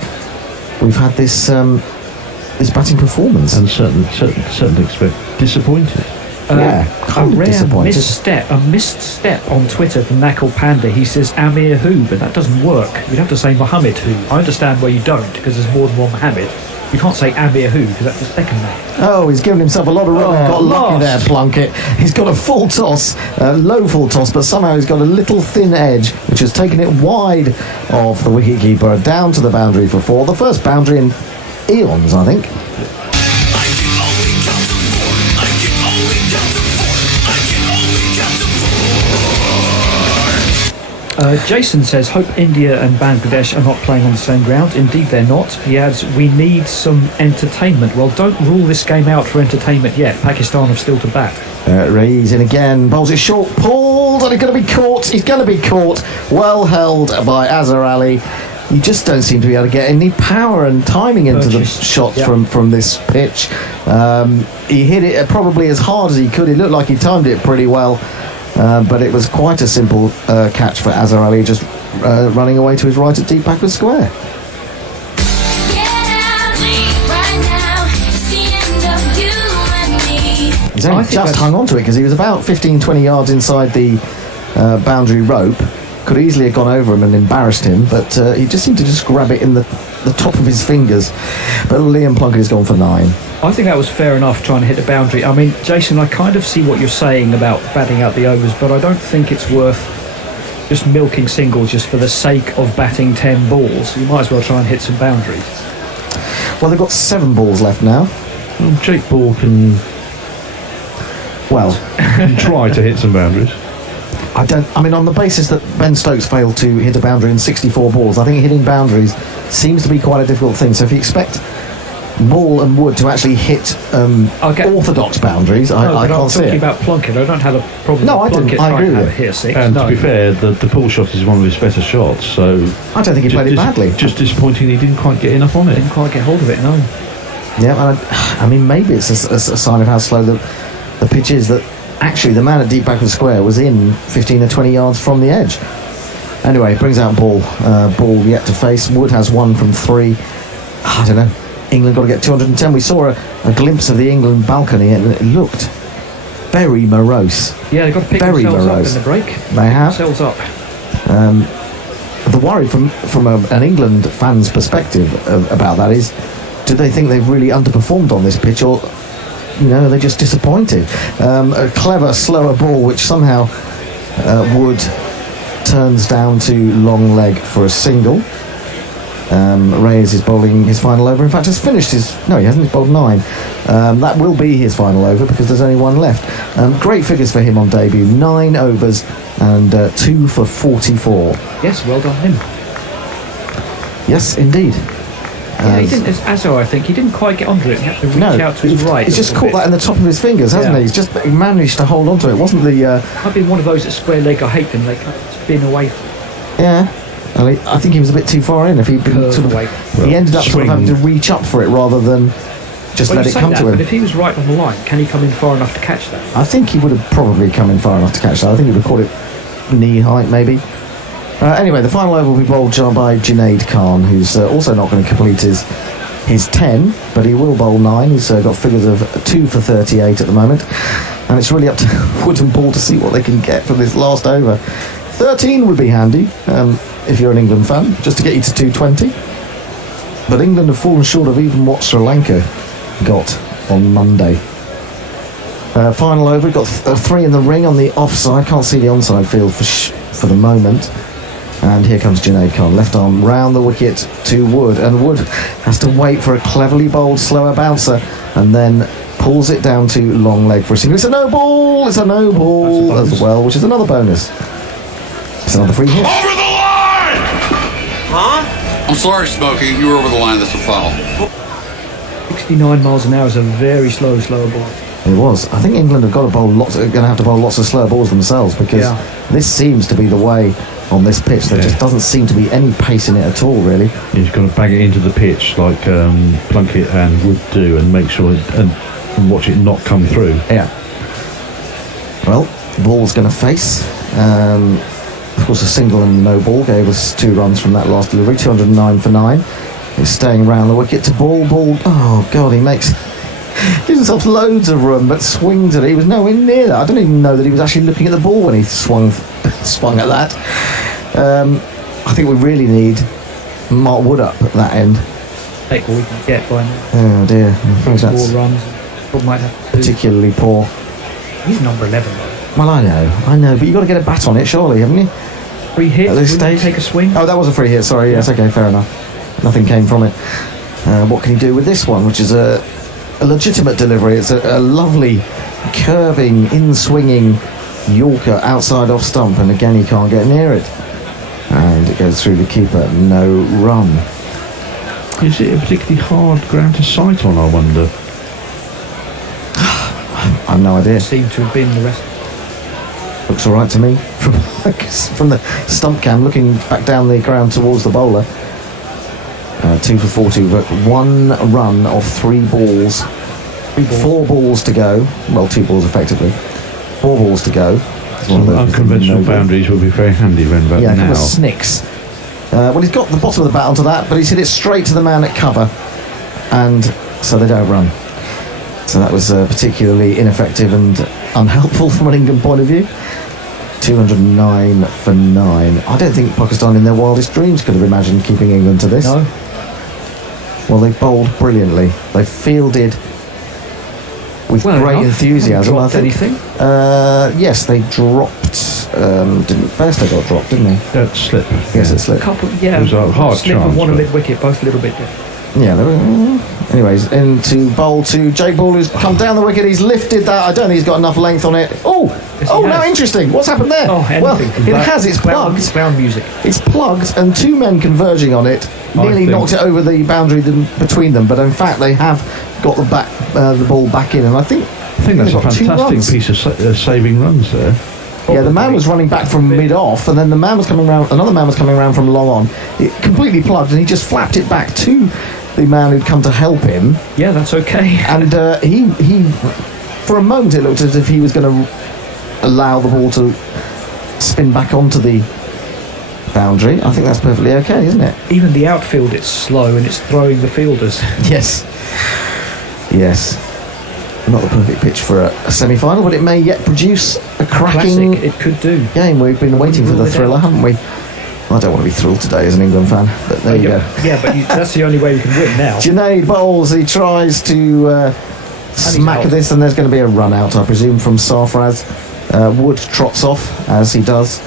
we've had this this batting performance. And certainly expect disappointed. Kind of disappointed. A misstep on Twitter from Nakul Panda. He says Amir who, but that doesn't work. You'd have to say Mohammed who. I understand where you don't, because there's more than one Mohammed. You can't say Amir who, because that's the second name. Oh, he's given himself a lot of room. Got lucky there, Plunkett. He's got a full toss, low full toss, but somehow he's got a little thin edge, which has taken it wide of the wicketkeeper, down to the boundary for 4. The first boundary in eons, I think. Jason says, hope India and Bangladesh are not playing on the same ground. Indeed they're not. He adds, we need some entertainment. Well, don't rule this game out for entertainment yet. Pakistan have still to bat. He's in again, bowls it short, pulled, and he's going to be caught. He's going to be caught. Well held by Azhar Ali. You just don't seem to be able to get any power and timing into the shots from this pitch. He hit it probably as hard as he could. It looked like he timed it pretty well. But it was quite a simple catch for Azhar Ali, just running away to his right at deep backward square. He's only just hung on to it because he was about 15-20 yards inside the boundary rope. Could easily have gone over him and embarrassed him, but he just seemed to just grab it in the top of his fingers. But Liam Plunkett has gone for 9. I think that was fair enough, trying to hit the boundary. I mean, Jason, I kind of see what you're saying about batting out the overs, but I don't think it's worth just milking singles just for the sake of batting 10 balls. You might as well try and hit some boundaries. Well, they've got 7 balls left now. Well, Jake Ball can try to hit some boundaries. I mean, on the basis that Ben Stokes failed to hit a boundary in 64 balls, I think hitting boundaries seems to be quite a difficult thing. So if you expect Ball and Wood to actually hit orthodox boundaries, I can't see it. I'm talking about Plunkett. I don't have a problem with Plunkett I agree with to hit 6. And to be fair, the pull shot is one of his better shots, so I don't think he played it badly. Just disappointing he didn't quite get enough on it. Didn't quite get hold of it, no. Yeah, I mean, maybe it's a sign of how slow the pitch is, that actually the man at deep backward square was in 15 or 20 yards from the edge. Anyway, brings out Ball. Ball yet to face. Wood has 1 from 3. I don't know. England got to get 210. We saw a glimpse of the England balcony and it looked very morose. Yeah, they've got to pick themselves up in the break. They have. Themselves up. The worry from an England fan's perspective about that is, do they think they've really underperformed on this pitch, or they're just disappointed? A clever slower ball which somehow Wood turns down to long leg for a single. Reyes is bowling his final over. In fact, has finished he hasn't. He's bowled 9. That will be his final over because there's only 1 left. Great figures for him on debut. 9 overs and 2 for 44. Yes, well done him. Yes, indeed. Yeah, he didn't, as Azhar, I think, he didn't quite get onto it. He had to reach out to his right. He's just caught that in the top of his fingers, hasn't he? He's just managed to hold on to it. Wasn't the... I've been one of those at square leg. I hate them. They kind of spin away. Yeah. I think he was a bit too far in. If he'd been he ended up sort of having to reach up for it rather than just let it come to him. But if he was right on the line, can he come in far enough to catch that? I think he would have probably come in far enough to catch that. I think he would have caught it knee height, maybe. Anyway, the final over will be bowled by Junaid Khan, who's also not going to complete his 10, but he will bowl 9. He's got figures of 2 for 38 at the moment, and it's really up to Wood and Ball to see what they can get from this last over. 13 would be handy if you're an England fan, just to get you to 220. But England have fallen short of even what Sri Lanka got on Monday. Final over, got 3 in the ring on the offside. Can't see the onside field for the moment. And here comes Junaid Khan, left arm round the wicket to Wood, and Wood has to wait for a cleverly bowled slower bouncer and then pulls it down to long leg for a single. It's a no ball as well, which is another bonus. It's another free hit. Over the line! Huh? I'm sorry, Smokey. You were over the line. That's a foul. 69 miles an hour is a very slower ball. It was. I think England have got to bowl going to have to bowl lots of slower balls themselves, because this seems to be the way on this pitch. There just doesn't seem to be any pace in it at all, really. He's got to bang it into the pitch like Plunkett and Wood do, and make sure and watch it not come through. Yeah. Well, the ball's going to face. Of course, a single and no ball gave us 2 runs from that last delivery. 209 for 9. He's staying round the wicket to ball. Oh God, he gives himself loads of room, but swings at it. He was nowhere near that. I don't even know that he was actually looking at the ball when he swung at that. I think we really need Mark Wood up at that end. Take all we can get by now. Oh dear, I think that's 4 runs. Probably might have to do. particularly poor. He's number 11 though. Well, I know, but you've got to get a bat on it, surely, haven't you? Free hit. At this Wouldn't you stage? take a swing. Oh, that was a free hit, sorry, yes, okay, fair enough. Nothing came from it. What can you do with this one, which is a legitimate delivery? It's a lovely, curving, in-swinging Yorker outside off stump, and again he can't get near it. And it goes through the keeper, no run. Is it a particularly hard ground to sight on, I wonder? I've no idea. Seem to have been the rest. Looks all right to me from the stump cam, looking back down the ground towards the bowler. 2 for 40, but 1 run of 3 balls. 4 balls to go. Well, 2 balls effectively. 4 balls to go. Some unconventional boundaries will be very handy around about Yeah, a now. couple of snicks. Well, he's got the bottom of the bat onto that, but he's hit it straight to the man at cover, and so they don't run. So that was particularly ineffective and unhelpful from an England point of view. 209 for 9. I don't think Pakistan in their wildest dreams could have imagined keeping England to this. No. Well, they bowled brilliantly. They fielded with great enthusiasm. Dropped I think. anything? Yes, they dropped. Didn't Bairstow got dropped, didn't he? That slip. Yes, it slipped. Couple, yeah. It was a hard slip chance, and one a but- mid wicket, both a little bit different. Yeah, they were, anyways, into bowl to Jake Ball, who's come down the wicket. He's lifted that. I don't think he's got enough length on it. Yes, he Now has. interesting. What's happened there? Oh, well, anything. it has. It's plugged. Ground music. It's plugged, and 2 men converging on it nearly think- knocked it over the boundary between them. But in fact, they have got the ball back in, and I think that's they've a got 2 runs. fantastic piece of saving runs there. Yeah, the man was running back from mid-off, and then another man was coming round from long on. It completely plugged, and he just flapped it back to the man who'd come to help him. Yeah, that's okay. And he, for a moment, it looked as if he was going to allow the ball to spin back onto the boundary. I think that's perfectly okay, isn't it? Even the outfield, it's slow and it's throwing the fielders. Yes. Not the perfect pitch for a semi-final, but it may yet produce a cracking Classic, it could do. game. We've been waiting for the thriller, haven't we? I don't want to be thrilled today as an England fan, but there you go. Yeah, but that's the only way you can win now. Junaid bowls, he tries to smack out. this, and there's going to be a run out, I presume, from Sarfraz. Wood trots off, as he does.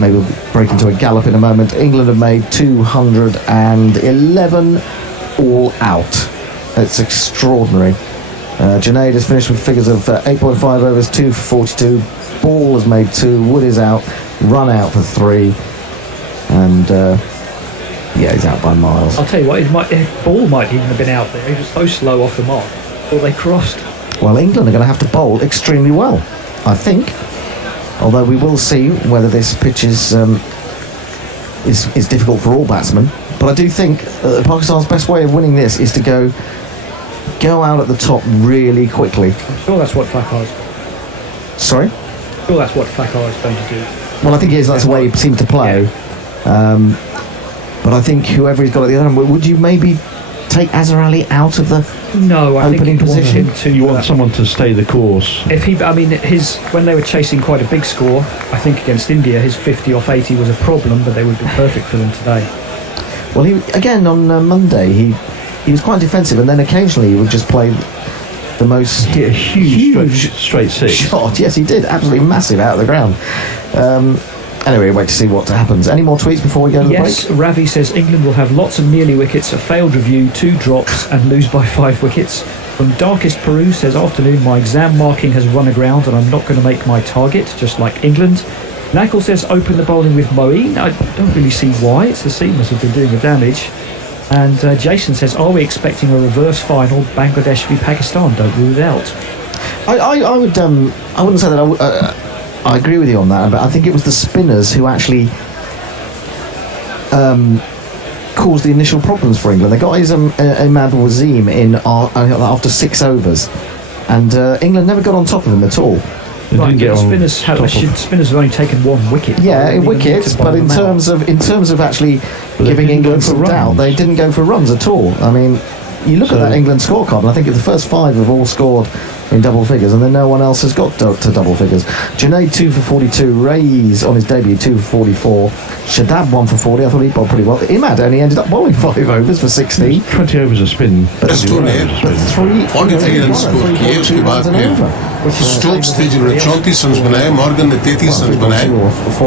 Maybe we'll break into a gallop in a moment. England have made 211 all out. It's extraordinary. Junaid has finished with figures of 8.5 overs, 2 for 42. Ball has made 2. Wood is out. Run out for 3. And he's out by miles. I'll tell you what, ball might even have been out there. He was so slow off the mark. Or they crossed. Well, England are going to have to bowl extremely well, I think. Although we will see whether this pitch is difficult for all batsmen. But I do think Pakistan's best way of winning this is to go out at the top really quickly. I'm sure that's what Fakar's Sorry? sure that's what Fakar is going to do. Well, I think he is. That's the way he seems to play. But I think whoever he's got at the other end, would you maybe take Azhar Ali out of the No, I think opening you want position? him to. You want someone to stay the course. If he, I mean, when they were chasing quite a big score, I think against India, his 50 off 80 was a problem, but they would be perfect for them today. Well, he again on Monday he was quite defensive, and then occasionally he would just play the most Hit a huge straight 6. shot. Yes, he did. Absolutely massive out of the ground. Anyway, wait to see what happens. Any more tweets before we go to the Yes, break? Ravi says England will have lots of nearly wickets, a failed review, 2 drops, and lose by 5 wickets. From Darkest Peru says, afternoon, my exam marking has run aground and I'm not going to make my target, just like England. Knackle says, open the bowling with Moeen. I don't really see why. It's the seamers have been doing the damage. And Jason says, are we expecting a reverse final, Bangladesh v Pakistan? Don't rule it out. I wouldn't say that. I I agree with you on that, but I think it was the spinners who actually caused the initial problems for England. They got Ahmad Wasim in after 6 overs, and England never got on top of him at all. Right, spinners have only taken 1 wicket. Yeah, wickets, but in terms of actually giving England some doubt, they didn't go for runs at all. I mean, you look at that England scorecard, and I think the first 5 have all scored in double figures, and then no one else has got to double figures. Junaid 2 for 42, Ray's on his debut 2 for 44, Shadab 1 for 40. I thought he bowled pretty well. Imad only ended up bowling 5 overs for 16. 20 overs of spin. But 3 43 run score किए उसके बाद फिर Stokes थे जिन्होंने 34 run बनाए, Morgan ने 33 run बनाए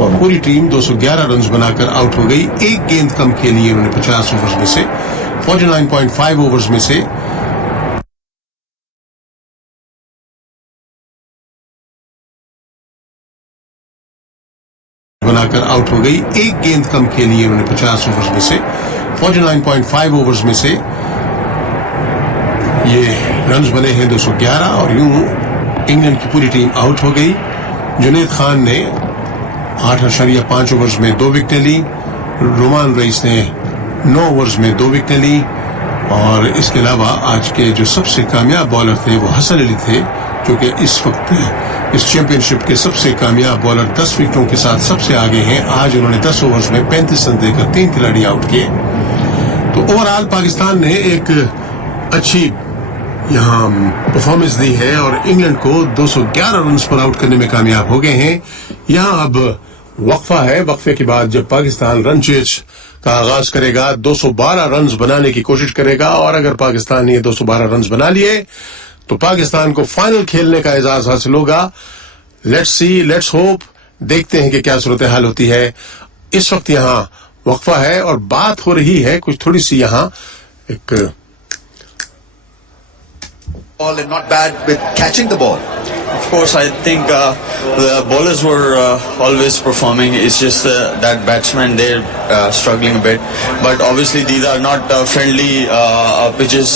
और पूरी टीम 211 रन बनाकर आउट हो गई। एक गेंद कम खेली है उन्होंने 50 ओवर्स में से, 49.5 ओवर्स में से बनाकर आउट हो गई। एक गेंद कम खेली है उन्होंने 50 ओवर्स में से, 49.5 ओवर्स में से ये रन्स बने हैं 211 और यूं इंग्लैंड की पूरी टीम आउट हो गई। जुनैद खान ने 8.5 ओवर्स में 2 विकेटें ली, रोमान रईस ने 9 ओवर्स में 2 विकेटें ली और इसके अलावा आज के जो सबसे कामयाब बॉलर थे वो हसन अली थे, जो कि इस वक्त इस चैंपियनशिप के सबसे कामयाब बॉलर 10 विकेटों के साथ सबसे आगे हैं। आज उन्होंने 10 ओवर्स में 35 रन देकर 3 खिलाड़ी आउट किए। तो ओवरऑल पाकिस्तान ने एक अच्छी यहाँ परफॉर्मेंस दी है और इंग्लैंड को 211 रन पर आउट करने में कामयाब हो गए हैं। यहाँ अब वक्फा है, वक्फे के बाद जब पाकिस्तान रन चेज का आगाज करेगा 212 रन बनाने की कोशिश करेगा और अगर पाकिस्तान ने 212 रन बना लिए तो पाकिस्तान को फाइनल खेलने का एजाज हासिल होगा। लेट्स सी, लेट्स होप, देखते हैं कि क्या सूरत हाल होती है। इस वक्त यहाँ वक्फा है और बात हो रही है कुछ थोड़ी सी यहाँ एक ball and not bad with catching the ball. Of course, I think the bowlers were always performing. It's just that batsmen, they're struggling a bit. But obviously these are not friendly pitches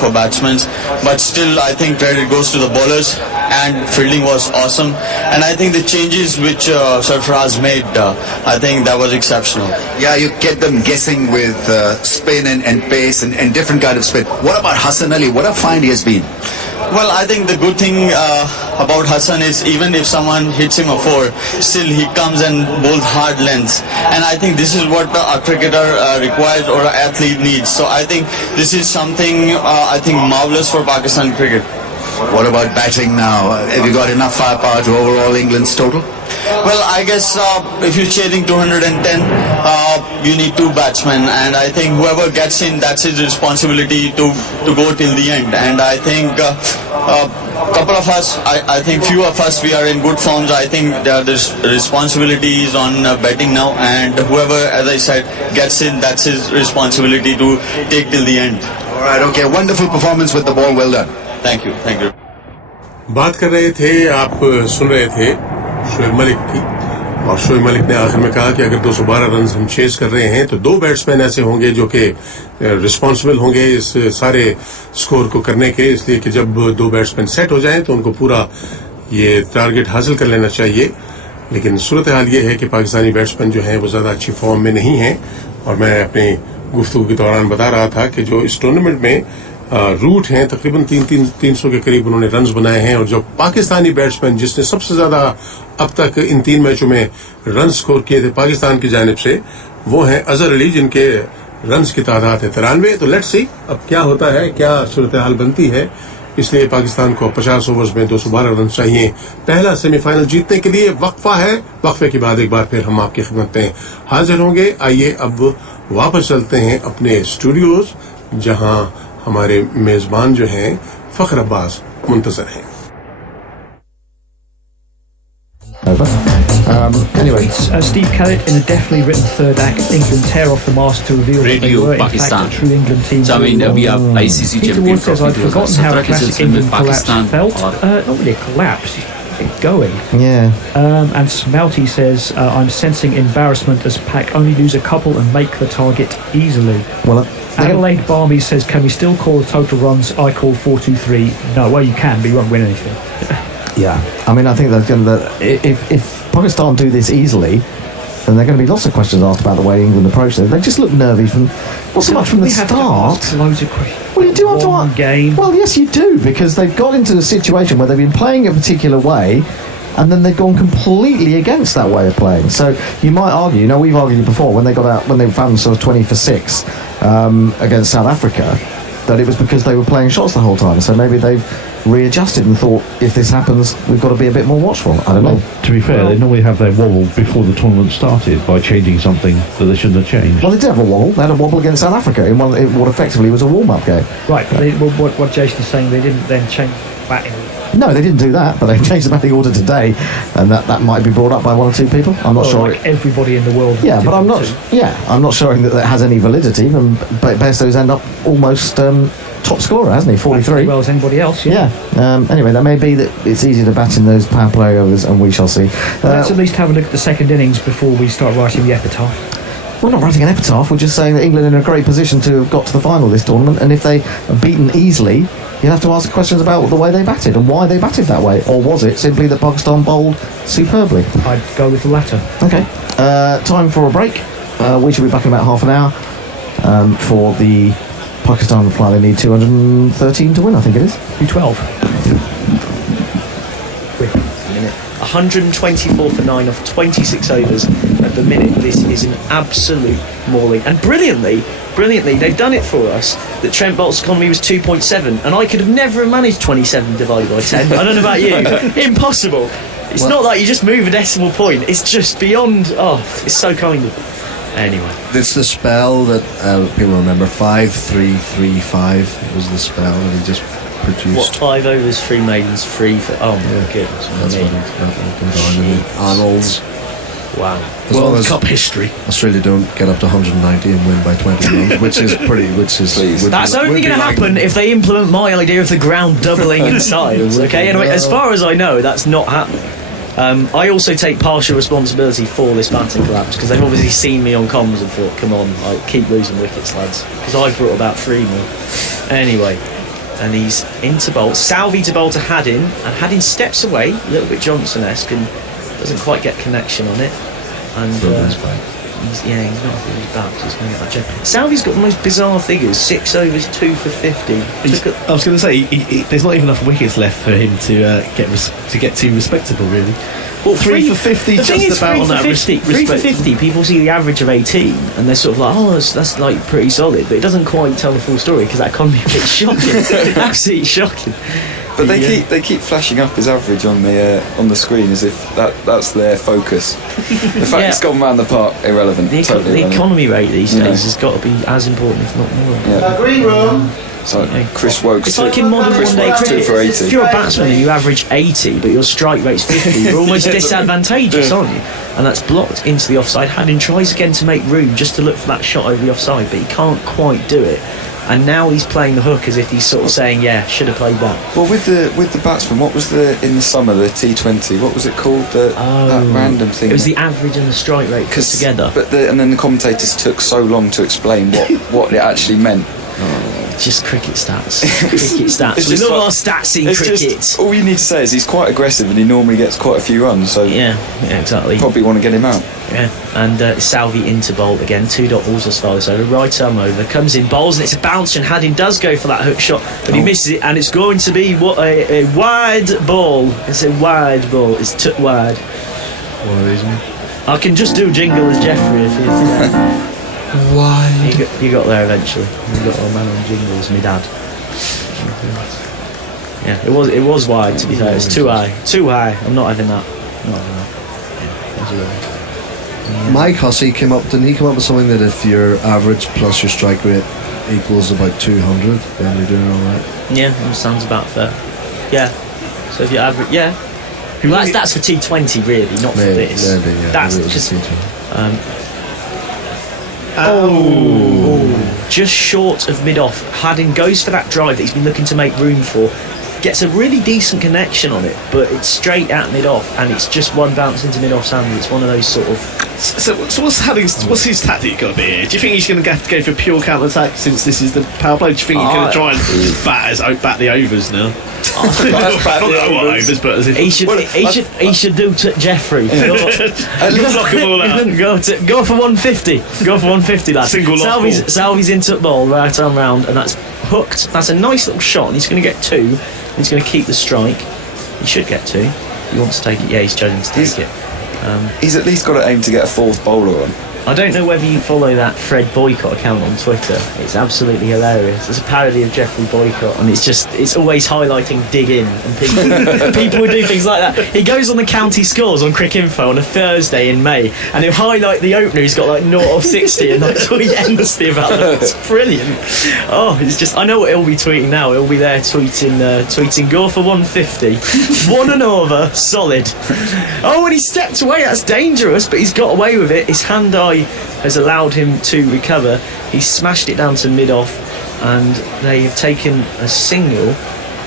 for batsmen. But still, I think credit goes to the bowlers and fielding was awesome. And I think the changes which Sarfaraz made, I think that was exceptional. Yeah, you get them guessing with spin and pace and different kind of spin. What about Hassan Ali? What a find he has been. Well, I think the good thing about Hassan is even if someone hits him a 4, still he comes and bowls hard lengths. And I think this is what a cricketer requires or an athlete needs. So I think this is something I think marvelous for Pakistan cricket. What about batting now? Have you got enough firepower to overall England's total? Well, I guess if you're chasing 210, you need 2 batsmen, and I think whoever gets in, that's his responsibility to go till the end. And I think couple of us, I think few of us, we are in good forms. I think the responsibility is on batting now, and whoever, as I said, gets in, that's his responsibility to take till the end. All right, okay, wonderful performance with the ball, well done. Thank you, thank you. बात कर रहे थे, आप सुन रहे थे शोएब मलिक की, और शोएब मलिक ने आखिर में कहा कि अगर 212 रन हम चेज कर रहे हैं तो 2 बैट्समैन ऐसे होंगे जो कि रिस्पांसिबल होंगे इस सारे स्कोर को करने के, इसलिए कि जब 2 बैट्समैन सेट हो जाएं तो उनको पूरा ये टारगेट हासिल कर लेना चाहिए। लेकिन सूरत हाल ये है कि पाकिस्तानी बैट्समैन जो हैं वो ज़्यादा अच्छी फॉर्म में नहीं हैं और मैं अपनी गुफ्तगू के दौरान बता रहा था कि जो इस टूर्नामेंट में रूट हैं तकरीबन 300 के करीब उन्होंने रन्स बनाए हैं और जो पाकिस्तानी बैट्समैन जिसने सबसे ज्यादा अब तक इन 3 मैचों में रन स्कोर किए थे पाकिस्तान की जानिब से, वो हैं अजहर अली जिनके रन्स की तादाद है 93। तो लेट्स सी अब क्या होता है, क्या सूरत हाल बनती है। इसलिए पाकिस्तान को 50 ओवर्स में 212 रन चाहिए पहला सेमीफाइनल जीतने के लिए। वक्फा है, वक्फे के बाद एक बार फिर हम आपकी खिदमत में हाजिर होंगे। आइए अब वापस चलते हैं अपने स्टूडियोज जहां हमारे मेजबान जो हैं फखर अब्बास मुंतजर हैं। Anyway, Steve Kellett in a deftly written third act, England tear off the mask to reveal that they were in fact a true England team. So I mean, we have ICC Peter champion Wood says, I'd forgotten how a classic England collapse felt. Not really a collapse, it's going. Yeah. And Smelty says, I'm sensing embarrassment as Pac only lose a couple and make the target easily. Well, Adelaide Barmy says, can we still call the total runs? I call 4-2-3. No, well, you can, but you won't win anything. Yeah, I mean, I think that's going to. If Pakistan do this easily, then there are going to be lots of questions asked about the way England approach it. They just look nervy from not so much from the We have to start. ask loads of questions. Well, you do have to One ask. game. Well, yes, you do, because they've got into a situation where they've been playing a particular way, and then they've gone completely against that way of playing. So you might argue, we've argued before when they got out, when they found themselves 20 for 6 against South Africa, that it was because they were playing shots the whole time. So maybe they've readjusted and thought, if this happens, we've got to be a bit more watchful. I don't know. Well, to be fair, they normally have their wobble before the tournament started by changing something that they shouldn't have changed. Well, they did have a wobble. They had a wobble against South Africa in what effectively was a warm-up game. Right, but what Jason's saying, they didn't then change batting. No, they didn't do that, but they changed the batting order today, and that might be brought up by one or two people. I'm not sure. Like everybody in the world. Yeah, but I'm not. Yeah, I'm not showing that has any validity. And Bairstow's end up almost top scorer, hasn't he? 43. As well as anybody else. Yeah. Anyway, that may be that it's easy to bat in those power play overs, and we shall see. Let's at least have a look at the second innings before we start writing the epitaph. We're not writing an epitaph. We're just saying that England are in a great position to have got to the final this tournament, and if they are beaten easily, you'll have to ask questions about the way they batted and why they batted that way, or was it simply that Pakistan bowled superbly? I'd go with the latter. Okay. Time for a break. We should be back in about half an hour for the Pakistan reply. They need 213 to win, I think it is. 212. 124 for 9 off 26 overs at the minute. This is an absolute mauling, and brilliantly they've done it for us that Trent Bolt's economy was 2.7, and I could have never managed 27 divided by 10. I don't know about you. Impossible. It's not like you just move a decimal point, it's just beyond. It's so kind of. Anyway, it's the spell that people remember. 5-3-3-5 was the spell that he just produced. What, 5 overs, 3 maidens, 3 for... Oh my goodness. That's what it's on in the annals. Wow. World Cup history. Australia don't get up to 190 and win by 20 runs, which is That's only going to happen if they implement my idea of the ground doubling in size, okay? Anyway, as far as I know, that's not happening. I also take partial responsibility for this batting collapse, because they've obviously seen me on comms and thought, come on, keep losing wickets, lads, because I brought about 3 more. Anyway, and he's into bowl. Salvi to bowl to Haddin, and Haddin steps away, a little bit Johnson-esque, and doesn't quite get connection on it. And he's not happy with his bat, so he's going to get that check. Salvi's got the most bizarre figures: 6 overs, 2 for 50. I was going to say, there's not even enough wickets left for him to get too respectable, really. Well, 3 for 50, the thing just is, about 3 on for that 50. 3 for 50, people see the average of 18, and they're sort of like, that's like pretty solid, but it doesn't quite tell the full story, because that economy bit's shocking. Absolutely shocking. But they keep flashing up his average on the screen as if that's their focus. The fact it's gone round the park, irrelevant. The economy rate these days has got to be as important, if not more. Yeah. Green room. So Chris Woke's. It's like in modern one-day cricket. 2 for 80. If you're a batsman and you average 80, but your strike rate's 50, you're almost disadvantageous, aren't you? And that's blocked into the offside. Haddin tries again to make room just to look for that shot over the offside, but he can't quite do it. And now he's playing the hook as if he's sort of saying, should have played that. Well, with the batsman, what was in the summer, the T20, what was it called? That random thing. It was the average and the strike rate put together. And then the commentators took so long to explain what it actually meant. Just cricket stats. We love our stats in cricket. All you need to say is he's quite aggressive and he normally gets quite a few runs. So yeah, exactly. Probably want to get him out. Yeah, and Salvi into bowl again. 2 dot balls as far as over. Right arm over, comes in, bowls, and it's a bounce, and Haddin does go for that hook shot, but he misses it, and it's going to be a wide ball. It's a wide ball. It's took wide. One of these, man. I can just do a jingle as Jeffrey if you Why? You got there eventually. You got our man on jingles, my dad. Yeah, it was wide, to be fair. It's too high. I'm not having that. Mike Hussey didn't he come up with something that if your average plus your strike rate equals about 200, then you're doing alright? Yeah, that sounds about fair. Yeah. So if your average, well, that's for T20 really, not for this. That's just just short of mid-off. Haddin goes for that drive that he's been looking to make room for, gets a really decent connection on it, but it's straight at mid-off, and it's just one bounce into mid-off's hand. It's one of those sort of So what's his tactic going to be here? Do you think he's going to have to go for pure counter attack since this is the power play? Do you think he's going to try and bat the overs now? Not overs, but as if he should do to Jeffrey. Knock them all out. Go for 150. Go for 150, lad. Single lock. Salvi's into the ball right arm round, and that's hooked. That's a nice little shot, and he's going to get 2. He's going to keep the strike. He should get 2. He wants to take it. Yeah, he's chosen to take it. He's at least got to aim to get a 4th bowler on. I don't know whether you follow that Fred Boycott account on Twitter. It's absolutely hilarious. It's a parody of Jeffrey Boycott, and it's always highlighting dig in and people who do things like that. He goes on the county scores on Cricinfo on a Thursday in May, and he'll highlight the opener who's got like 0 of 60 and like tweet endlessly about it. It's brilliant. Oh, it's just, I know what he'll be tweeting now. He'll be there tweeting go for 150, 1 and over, solid. Oh, and he stepped away. That's dangerous, but he's got away with it. His hand-eye has allowed him to recover. He smashed it down to mid-off, and they have taken a single,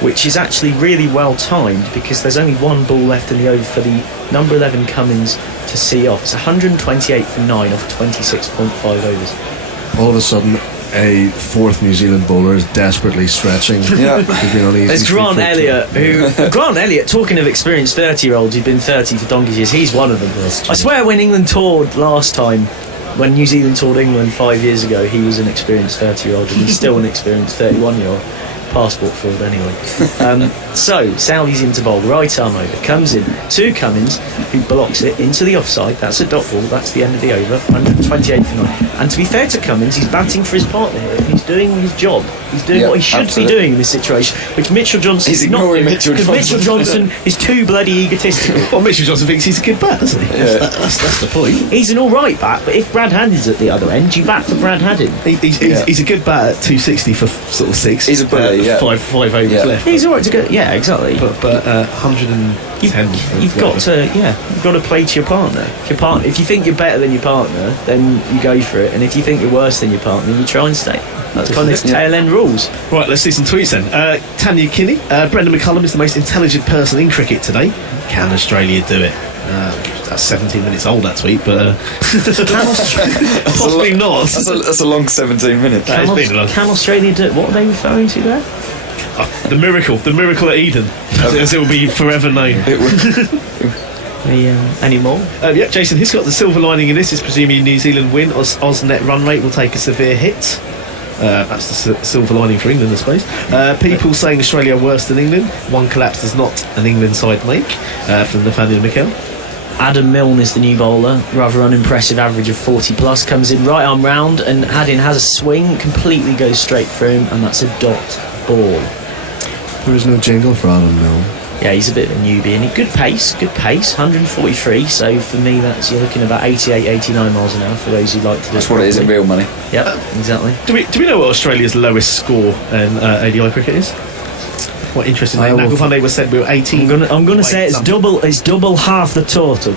which is actually really well timed because there's only 1 ball left in the over for the number 11 Cummins to see off. It's 128 for 9 off 26.5 overs. All of a sudden, a 4th New Zealand bowler is desperately stretching. Yeah. There's Grant Elliott, talking of experienced 30-year-olds who've been 30 for donkey's years, he's one of them. I swear when England toured last time, when New Zealand toured England 5 years ago, he was an experienced 30-year-old, and he's still an experienced 31-year-old. Passport fraud anyway. So Sally's into bowl, right arm over, comes in to Cummins, who blocks it into the offside. That's a dot ball, that's the end of the over, 128 for 9. And to be fair to Cummins, he's batting for his partner here. He's doing his job. He's doing what he should be doing in this situation, which Mitchell Johnson is not doing, because Mitchell Johnson is too bloody egotistical. Well, Mitchell Johnson thinks he's a good bat, doesn't he? Yeah. That's the point. He's an alright bat, but if Brad Haddin's at the other end, you bat for Brad Haddin. He's a good bat at 260 for sort of 6. He's a bully, five overs left. He's alright to go. Yeah, exactly. But 110. You've got to play to your partner. If you think you're better than your partner, then you go for it. And if you think you're worse than your partner, you try and stay. That's kind of tail end rules. Right, let's see some tweets then. Tanya Kinney, Brendan McCullum is the most intelligent person in cricket today. Can Australia do it? That's 17 minutes old, that tweet, but possibly not. That's a long 17 minutes. Can Australia do it? What are they referring to there? The miracle at Eden, as it will be forever known. Any more? Jason Hiscott, the silver lining in this is presuming New Zealand win. Oz net run rate will take a severe hit. That's the silver lining for England, I suppose. People saying Australia are worse than England. One collapse does not an England side make. From Nathaniel Mikel. Adam Milne is the new bowler, rather unimpressive average of 40 plus, comes in right arm round, and Haddin has a swing, completely goes straight for him, and that's a dot ball. There was no jingle for Adam Milne. Yeah, he's a bit of a newbie, and good pace, 143, so for me you're looking about 88, 89 miles an hour for those who like to do That's what it is in real money. Yep, exactly. Do we know what Australia's lowest score in ADI cricket is? What interesting name. Nagel Van was said we were 18. I'm going to say it's double half the total.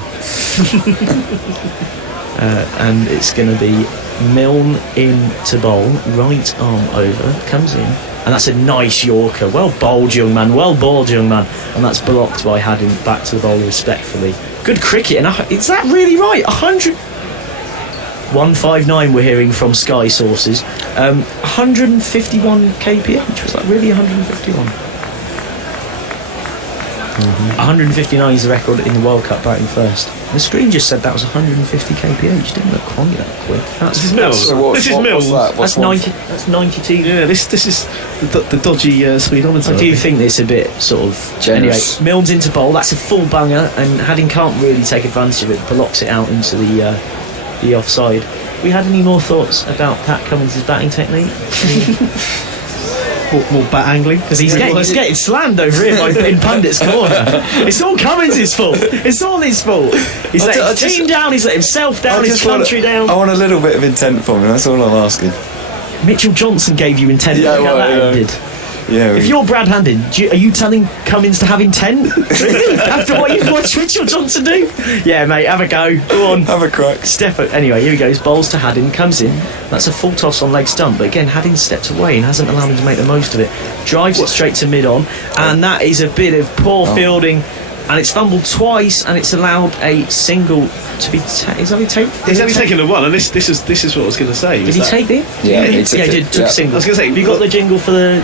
And it's going to be Milne in to bowl, right arm over, comes in, and that's a nice Yorker. Well bowled, young man. And that's blocked by Haddin back to the bowler respectfully. Good cricket. And is that really right? 159 we're hearing from Sky sources. 151 kph. Was that really 151? 159 is the record in the World Cup batting first. The screen just said that was 150 kph. Didn't look quite that quick. This is Mills. This is Mills. That's 90. That's 92. Yeah, this is the dodgy speedometer. I do think it's a bit sort of generous. Anyway, Milne's into bowl. That's a full banger, and Haddin can't really take advantage of it. Blocks it out into the offside. Have we had any more thoughts about Pat Cummins' batting technique? More bat angling, because he's getting slammed over here in Pundit's corner. It's all Cummins' fault. It's all his fault. He's let his team down. He's let himself down. His country down. I want a little bit of intent from him. That's all I'm asking. Mitchell Johnson gave you intent. Look how that ended. Yeah, if you're Brad Haddin, are you telling Cummins to have intent after what you've watched Mitchell Johnson do? Yeah, mate, have a go. Go on, have a crack. Step up. Anyway, here he goes. Bowls to Haddin, comes in. That's a full toss on leg stump, but again, Haddin stepped away and hasn't allowed him to make the most of it. Drives it straight to mid on, and that is a bit of poor fielding. And it's fumbled twice, and it's allowed a single to be. He's only taken. He's only taken the one, and this is what I was going to say. Did he take the? Yeah, he took did. Took yeah. single. I was going to say, Have you got the jingle for the?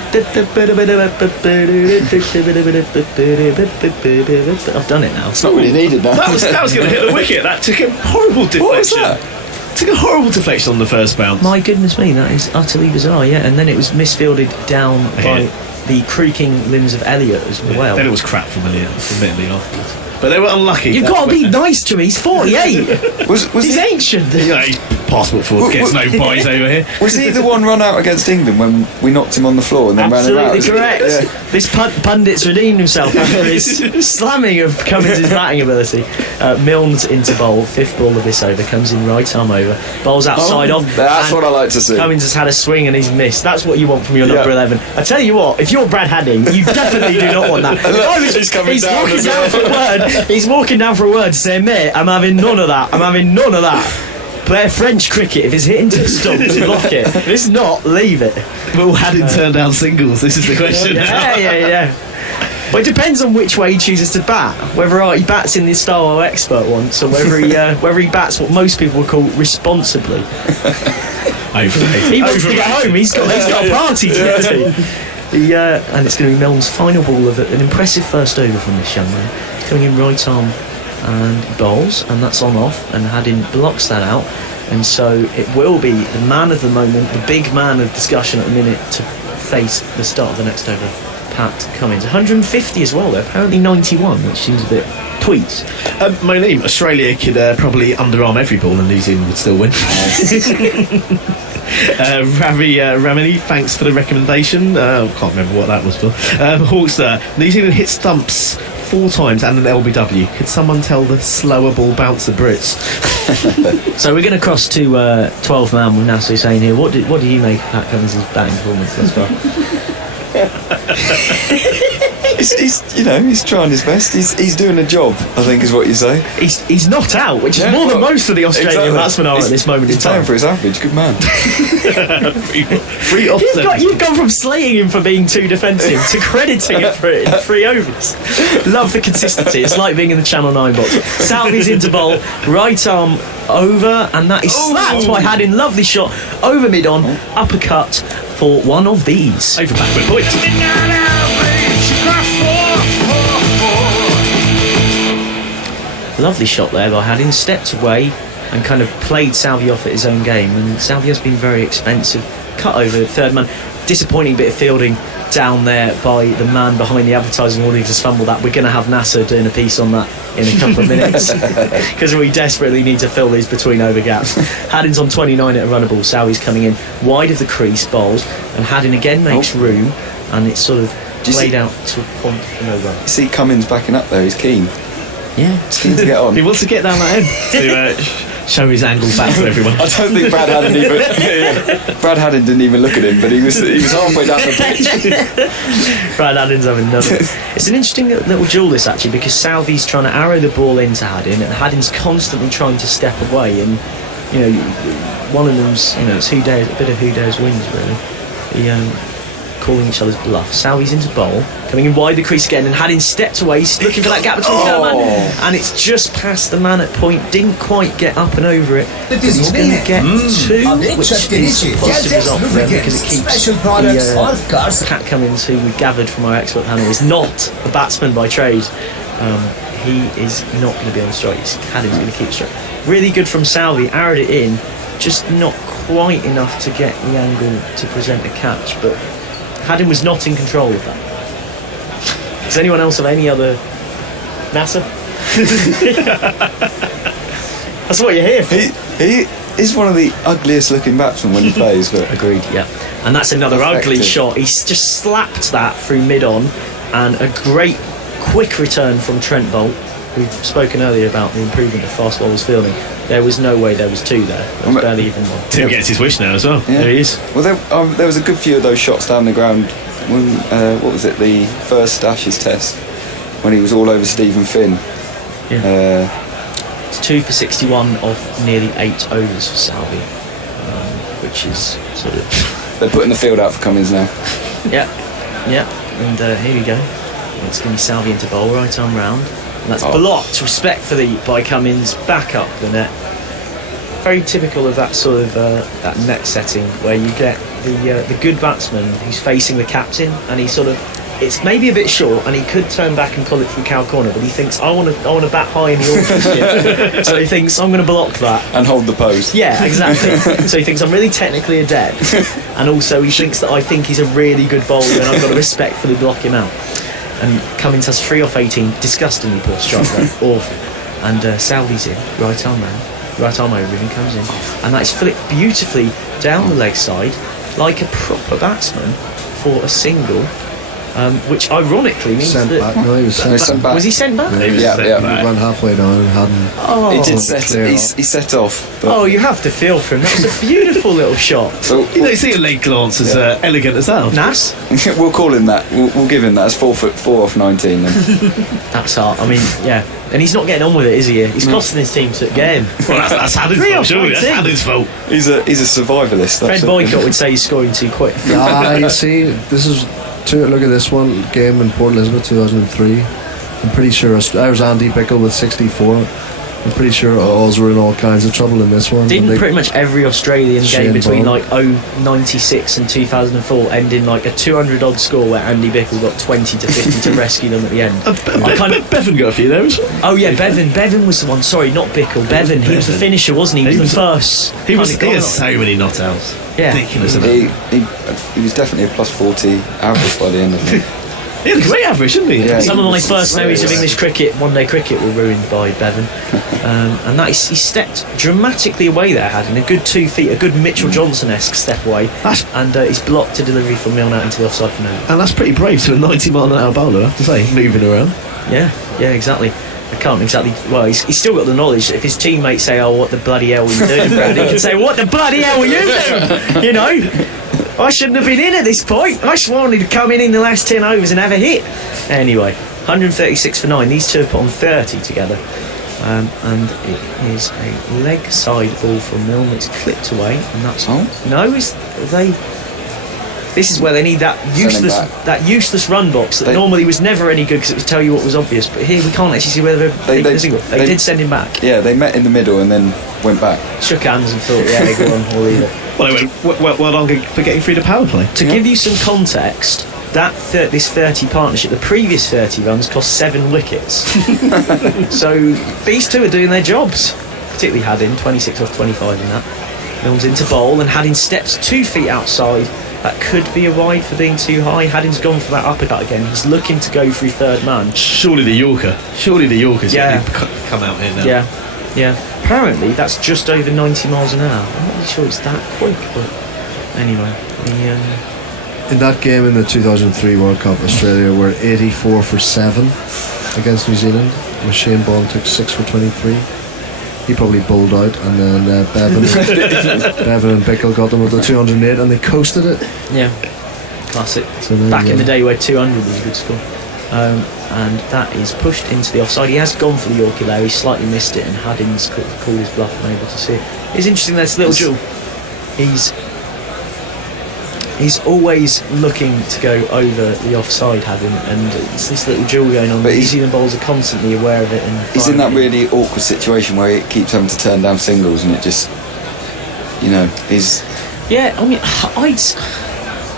I've done it now. It's not really needed now. That was going to hit the wicket. That took a horrible deflection. What was that? Took a horrible deflection on the first bounce. My goodness me, that is utterly bizarre. Yeah, and then it was misfielded down by the creaking limbs of Elliot as well. Then it was crap from Elliot, admittedly, afterwards. But they were unlucky. You've got to be nice to me. He's 48. He's ancient. Yeah, he's passport forward. Gets no buys over here. Was he the one run out against England when we knocked him on the floor and then ran him out? Absolutely correct. Yeah. This pundit's redeemed himself after his slamming of Cummins' batting ability. Milnes into bowl, 5th ball of this over, comes in right arm over, bowls outside off. That's what I like to see. Cummins has had a swing and he's missed. That's what you want from your number 11. I tell you what, if you're Brad Hadding, you definitely do not want that. He's walking down for a word to say, mate, I'm having none of that. Play French cricket. If it's hitting to the stumps, block it. If it's not, leave it. Will Hadding turn down singles? This is the question. Yeah. Well, it depends on which way he chooses to bat. Whether he bats in the style our expert wants, or whether he bats what most people would call responsibly. Overrated. He wants to get home. He's got a party to get to. And it's going to be Milne's final ball of an impressive first over from this young man, coming in right arm and bowls, and that's on off, and Hadding blocks that out, and so it will be the man of the moment, the big man of discussion at the minute to face the start of the next over, Pat Cummins. 150 as well though, apparently 91, which seems a bit tweets. My name, Australia could probably underarm every ball and New Zealand would still win. Ravi Ramani, thanks for the recommendation. Can't remember what that was for. Hawkster, New Zealand hit stumps 4 times and an LBW. Could someone tell the slower ball bouncer Brits? So we're going to cross to 12 man with Nasser saying here. What do you make of Pat Cummins' batting performance thus far? He's trying his best. He's doing a job, I think, is what you say. He's not out, which is more than most of the Australian batsmen are at this moment in time. He's playing for his average. Good man. Free off. You've gone from slating him for being too defensive to crediting it for it in 3 overs. Love the consistency. It's like being in the Channel 9 box. Southey's into bowl, right arm over, and that is slapped by Hadding. Lovely shot over mid on, uppercut for one of these. Over backward point. Lovely shot there by Hadding, stepped away and kind of played Southey off at his own game, and Southey has been very expensive. Cut over the third man. Disappointing bit of fielding down there by the man behind the advertising audience has fumbled that. We're going to have Nasser doing a piece on that in a couple of minutes because we desperately need to fill these between over gaps. Hadding's on 29 at a runnable. Southey's coming in wide of the crease, bowls, and Hadding again makes room, and it's sort of played out to a point for no run. You see Cummins backing up there, he's keen. Yeah, he's keen to get on. He wants to get down that end to show his angle back to everyone. I don't think Brad Hadding didn't even look at him, but he was halfway down the pitch. Brad Hadding's having none of it. It's an interesting little duel this actually, because Southey's trying to arrow the ball into Hadding, and Hadding's constantly trying to step away, and one of them's it's a bit of who dares wins really. Calling each other's bluff. Southey's into bowl, coming in wide the crease again, and Hadding stepped away. He's looking for that gap between the man, and it's just past the man at point. Didn't quite get up and over it. He's going to get 2, which is a positive result for them because it keeps Pat Cummins, who we've gathered from our expert panel, is not a batsman by trade. He is not going to be on strike. Hadding's going to keep strike. Really good from Southey. Arrowed it in, just not quite enough to get the angle to present a catch, but Hadding was not in control of that. Does anyone else have any other Nasser? That's what you're here for. He is one of the ugliest looking batsmen when he plays. But agreed, yeah. And that's another ugly shot. He's just slapped that through mid-on, and a great quick return from Trent Bolt. We've spoken earlier about the improvement of fast bowlers fielding. There was no way there was 2 there. There was barely even 1. Tim gets his wish now as well. Yeah. There he is. Well, there was a good few of those shots down the ground when, what was it, the first Ashes test, when he was all over Stephen Finn. Yeah. It's 2 for 61 off nearly 8 overs for Southey, which is sort of... They're putting the field out for Cummins now. Yeah, and here we go. It's going to be Southey into bowl, right arm round. And that's blocked respectfully by Cummins back up the net. Very typical of that sort of that net setting where you get the good batsman who's facing the captain, and he sort of, it's maybe a bit short, and he could turn back and pull it through cow corner, but he thinks I want to bat high in the order, so he thinks I'm going to block that and hold the post. Yeah, exactly. So he thinks I'm really technically adept, and also he thinks that I think he's a really good bowler, and I've got to respectfully block him out. And Cummins has 3 off 18, disgustingly poor strike rate, awful. And Southey's in, right arm over, and he comes in, and that is flicked beautifully down the leg side like a proper batsman for a single. Which ironically means sent that back. No, he was sent back. Was he sent back? Yeah, he ran halfway down and hadn't. Oh, he did he set off. But oh, you have to feel for him. That was a beautiful little shot. So you don't see a leg glance as elegant as that. Nas? We'll call him that. We'll give him that as 4 foot 4 off 19. Then. That's hard. I mean, yeah. And he's not getting on with it, is he? He's costing his team to game. Well, that's Haddon's fault, surely. That's Haddon's fault. He's a survivalist. Fred Boycott would say he's scoring too quick. You see, this is. Look at this one game in Port Elizabeth 2003. I'm pretty sure I was Andy Bickle with 64. I'm pretty sure Oz were in all kinds of trouble in this one. Didn't pretty much every Australian game between Bond. like 96 and 2004 end in like a 200 odd score where Andy Bickle got 20 to 50 to rescue them at the end? Bevan got a few there as well. Oh yeah, Bevan was the one. Sorry, not Bickle. Bevan. He was the finisher, wasn't he? He was the first. He had so many not outs. Yeah. Ridiculous. He was definitely a plus 40 average by the end of it. He had a great average, didn't he? Yeah, Some of my first memories of English cricket, one-day cricket, were ruined by Bevan. And that he stepped dramatically away there, had a good 2 feet, a good Mitchell Johnson-esque step away, and he's blocked a delivery from Milne out into the offside for now. And that's pretty brave to a 90-mile-an-hour bowler, I have to say, moving around. Yeah, exactly. I can't exactly. Well, he's still got the knowledge. If his teammates say, "Oh, what the bloody hell were you doing, Brad?" he can say, "What the bloody hell were you doing?" You know, I shouldn't have been in at this point. I just wanted to come in the last 10 overs and have a hit. Anyway, 136 for 9. These two have put on 30 together, and it is a leg side ball from Milne. It's clipped away, and that's This is where they need that useless run box that normally was never any good because it would tell you what was obvious. But here we can't actually see whether they did send him back. Yeah, they met in the middle and then went back. Shook hands and thought, yeah, go on, we'll leave it. Well, they went well done for getting through the power play. To give you some context, this 30 partnership, the previous 30 runs cost 7 wickets. So these two are doing their jobs. Particularly Haddin, 26 off 25 in that. Milne's into bowl and Haddin steps 2 feet outside. That could be a wide for being too high. Haddin's gone for that uppercut again. He's looking to go through third man. Surely the Yorker's going to come out here now. Yeah. Apparently that's just over 90 miles an hour. I'm not really sure it's that quick, but anyway. In that game in the 2003 World Cup, Australia were 84 for 7 against New Zealand. Shane Bond took 6 for 23. He probably bowled out, and then Bevan and Bickle got them with the 208, and they coasted it. Yeah, classic. So back in the day where 200 was a good score. And that is pushed into the offside. He has gone for the Yorkie there. He slightly missed it, and Haddin's called his bluff and able to see it. It's interesting. There's little Jewel. He's always looking to go over the offside, Haddin, and it's this little jewel going on. But New Zealand bowlers are constantly aware of it. And he's in that really awkward situation where he keeps having to turn down singles, and it just, is. Yeah, I mean,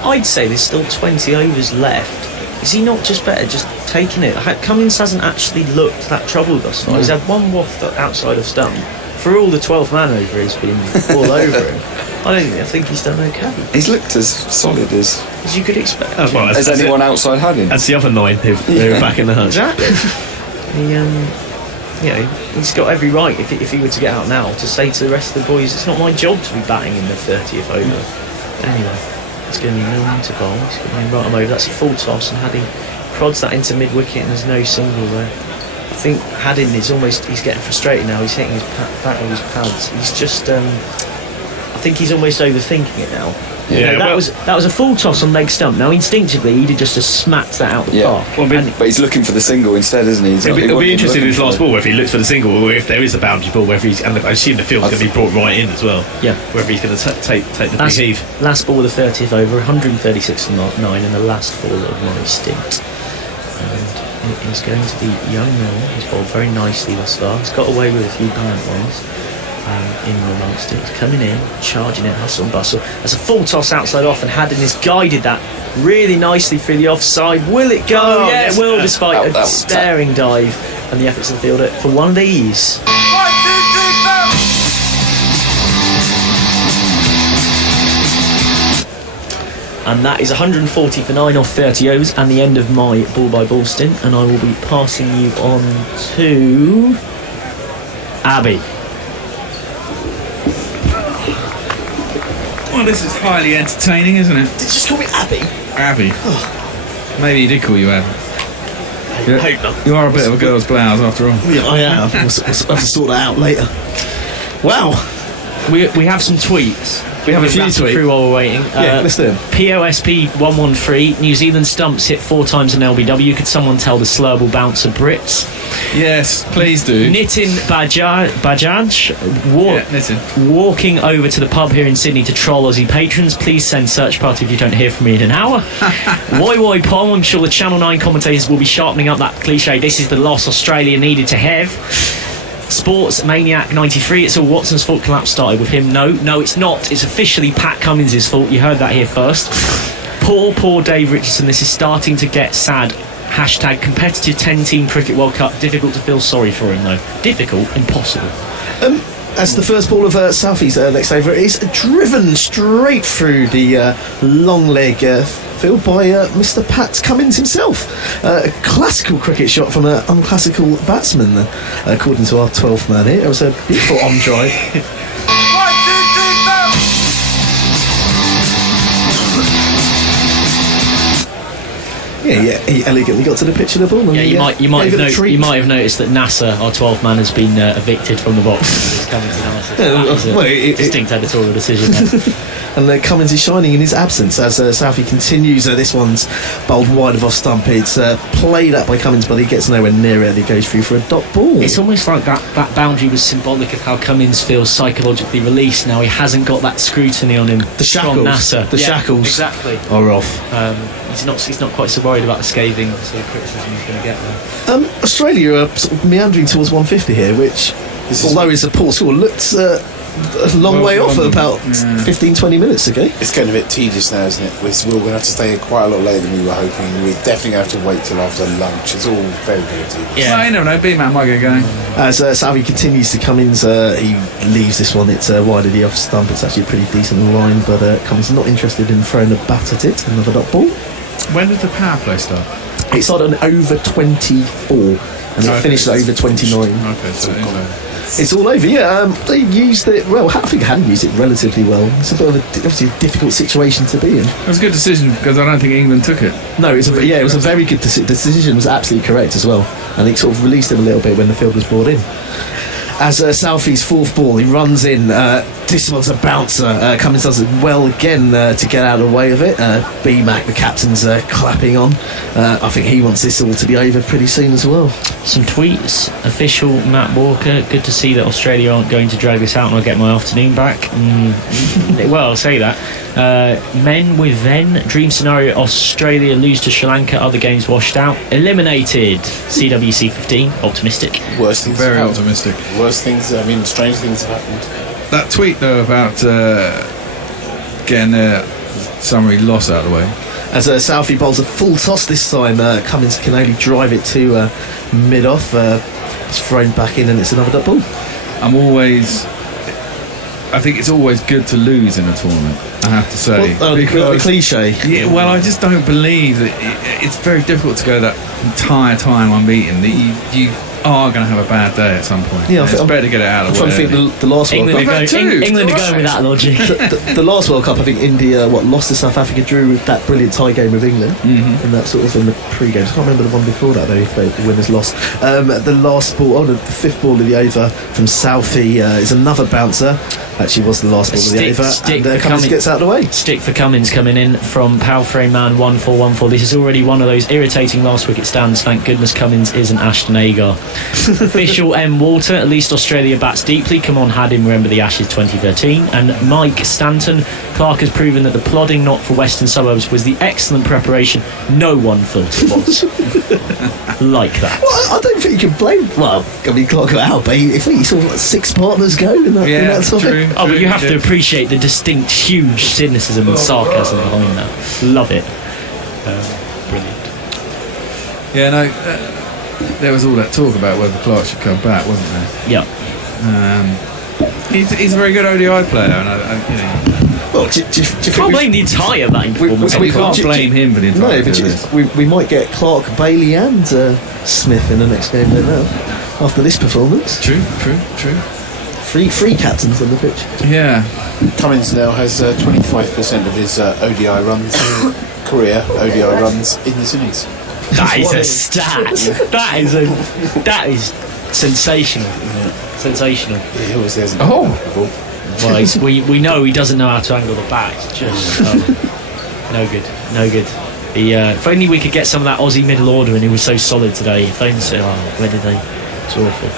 I'd say there's still 20 overs left. Is he not just better just taking it? Cummins hasn't actually looked that troubled thus far. He's had one waft outside of stump. For all the 12th man over, he's been all over him. I think he's done okay. He's looked as solid as you could expect. As anyone outside had him. That's the other 9 who were back in the hunt. Exactly. He's got every right, if he were to get out now, to say to the rest of the boys, it's not my job to be batting in the 30th over. Anyway, it's going to be Milne to bowl. It's going to be right on over. That's a full toss, and Haddin prods that into mid-wicket, and there's no single there. I think Haddin he's getting frustrated now. He's hitting his back with his pads. He's just, I think he's almost overthinking it now. Yeah, that was a full toss on leg stump. Now instinctively he'd have just smacked that out the park. Well, but he's looking for the single instead, isn't he? It'll be interesting in his last ball whether he looks for the single or if there is a boundary ball. Whether he's, and I assume the field's going to be brought right in as well. Yeah. Whether he's going to take the big heave. Last ball of the 30th over, 136 for 9, and the last ball of my stint. And it is going to be young Miller. He's bowled very nicely thus far. He's got away with a few bad ones in the last. He's coming in, charging in, hustle and bustle. There's a full toss outside off, and Haddon has guided that really nicely through the offside. Will it go? Oh, yeah, yes. it will, despite That a was staring dive and the efforts of the fielder for one of these. And that is 140 for 9 off 30 overs and the end of my ball-by-ball stint. And I will be passing you on to Abby. Well, this is highly entertaining, isn't it? Did you just call me Abby? Abby. Maybe he did call you Abby. I hope not. You are a bit of a girl's blouse after all. Yeah, I am. We'll have to sort that out later. Wow. We have some tweets. We have a few rattle tweets through while we're waiting. Yeah, let's do them. POSP 113. New Zealand stumps hit 4 times in LBW. Could someone tell the slurble bouncer Brits? Yes, please do. Nitin Bajaj walking over to the pub here in Sydney to troll Aussie patrons. Please send search party if you don't hear from me in an hour. Woi Pom. I'm sure the Channel 9 commentators will be sharpening up that cliche. This is the loss Australia needed to have. Sports Maniac 93. It's all Watson's fault. Collapse started with him. No, it's not. It's officially Pat Cummins' fault. You heard that here first. Poor Dave Richardson. This is starting to get sad. Hashtag competitive 10-team cricket World Cup. Difficult to feel sorry for him though. Difficult, impossible. As the first ball of Southie's next over is driven straight through the long leg field by Mr. Pat Cummins himself. A classical cricket shot from an unclassical batsman, according to our 12th man here. It was a beautiful on drive. Yeah, he elegantly got to the pitch of the ball. And you might have noticed that Nasser, our 12th man, has been evicted from the box. He's coming to Nasser. Distinct editorial decision there. And Cummins is shining in his absence as Southie continues. This one's bowled wide of off stump. It's played up by Cummins, but he gets nowhere near it. He goes through for a dot ball. It's almost like that boundary was symbolic of how Cummins feels psychologically released now. He hasn't got that scrutiny on him. The shackles. From Nasser. The shackles. Exactly. Are off. He's not quite so worried about the scathing sort of criticism he's going to get there. Australia are sort of meandering towards 150 here, which, although it's a poor score, looks a long way off about 15-20 minutes ago. It's getting a bit tedious now, isn't it? We're going to have to stay here quite a lot later than we were hoping. We're definitely going to have to wait till after lunch. It's all very, very tedious. Yeah, I never know. B-Man might get going. As Southie continues to come in, he leaves this one. It's wide of the off stump. It's actually a pretty decent line, but Cummins not interested in throwing a bat at it. Another dot ball. When did the power play start? It started on over 24 and it finished at over 29. Okay, so it's all over. Yeah, they used it well. I think Haddon used it relatively well. It's a bit of obviously a difficult situation to be in. It was a good decision because I don't think England took it. No, it was a very good decision. The decision was absolutely correct as well, and it sort of released him a little bit when the field was brought in. As Southie's fourth ball, he runs in. This one's a bouncer. Cummins does it well again to get out of the way of it. B-Mac, the captain's clapping on. I think he wants this all to be over pretty soon as well. Some tweets. Official Matt Walker. Good to see that Australia aren't going to drag this out and I'll get my afternoon back. Well, I'll say that. Men with then. Dream scenario, Australia lose to Sri Lanka. Other games washed out. Eliminated. CWC 15. Optimistic. Worst things. Very optimistic. Worst things. I mean, strange things have happened. That tweet though about getting their summary loss out of the way. As Southie bowls a full toss this time, Cummins can only drive it to mid-off. It's thrown back in and it's another dot ball. I think it's always good to lose in a tournament, I have to say. The cliche. Yeah, well, I just don't believe that it's very difficult to go that entire time unbeaten. That you are going to have a bad day at some point. Yeah, it's better to get it out of the way. I'm trying to think the last World Cup. England are going with that logic. The last World Cup, I think India lost to South Africa, drew with that brilliant tie game with England, and that sort of in the pre-games. I can't remember the one before that though. If the winners lost. The last ball, the fifth ball of the over from Southie is another bouncer. Actually, was the last ball of the over. And Cummins gets out of the way. Stick for Cummins coming in from Power Frame Man 1414. This is already one of those irritating last wicket stands. Thank goodness Cummins isn't Ashton Agar. Official M Walter. At least Australia bats deeply. Come on, had him. Remember the Ashes 2013. And Mike Stanton. Clark has proven that the plodding knot for Western Suburbs was the excellent preparation no one thought it was. Like that. Well, I don't think you can blame. Well, I mean, Clark got out, but he saw like 6 partners go in that sort of thing. Oh, but you have to appreciate the distinct, huge cynicism and sarcasm behind that. Love it. Brilliant. Yeah, no, there was all that talk about whether Clark should come back, wasn't there? Yeah. He's a very good ODI player, and well, do you can't blame the entire batting performance. We can't blame him for the entire. No, but we might get Clark, Bailey, and Smith in the next game. Don't know after this performance. True. 3 captains on the pitch. Yeah. Cummins now has 25% of his ODI runs, career ODI runs in this innings. That is a stat. That is sensational. Sensational. He always has. Well, we know he doesn't know how to angle the bat. It's just no good. If only we could get some of that Aussie middle order, and he was so solid today. If only where did they? It's awful.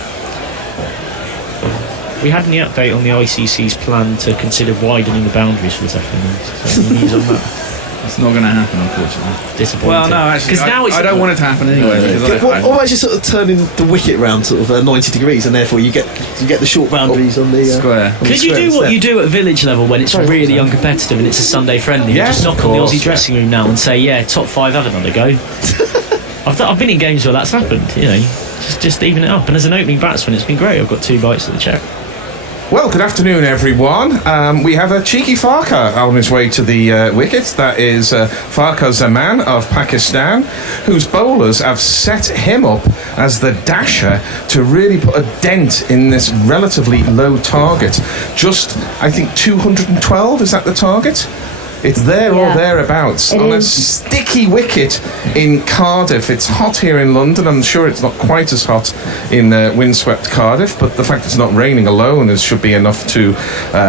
We had any update on the ICC's plan to consider widening the boundaries for this afternoon? So any news on that? It's not going to happen, unfortunately. Disappointing. Well, no, actually, now I don't want it to happen anyway. Or actually sort of turning the wicket round sort of 90 degrees, and therefore you get the short boundaries on the square. Could you do what you do at village level when it's really uncompetitive and it's a Sunday friendly? Yes, you just knock on the Aussie dressing room now and say, yeah, top 5 have another go. I've been in games where that's happened, just even it up. And as an opening batsman, it's been great. I've got 2 bites at the check. Well, good afternoon, everyone. We have a cheeky Farkar on his way to the wicket. That is Farkar Zaman of Pakistan, whose bowlers have set him up as the dasher to really put a dent in this relatively low target. Just, I think, 212, is that the target? It's there or thereabouts on a sticky wicket in Cardiff. It's hot here in London. I'm sure it's not quite as hot in windswept Cardiff, but the fact it's not raining alone should be enough to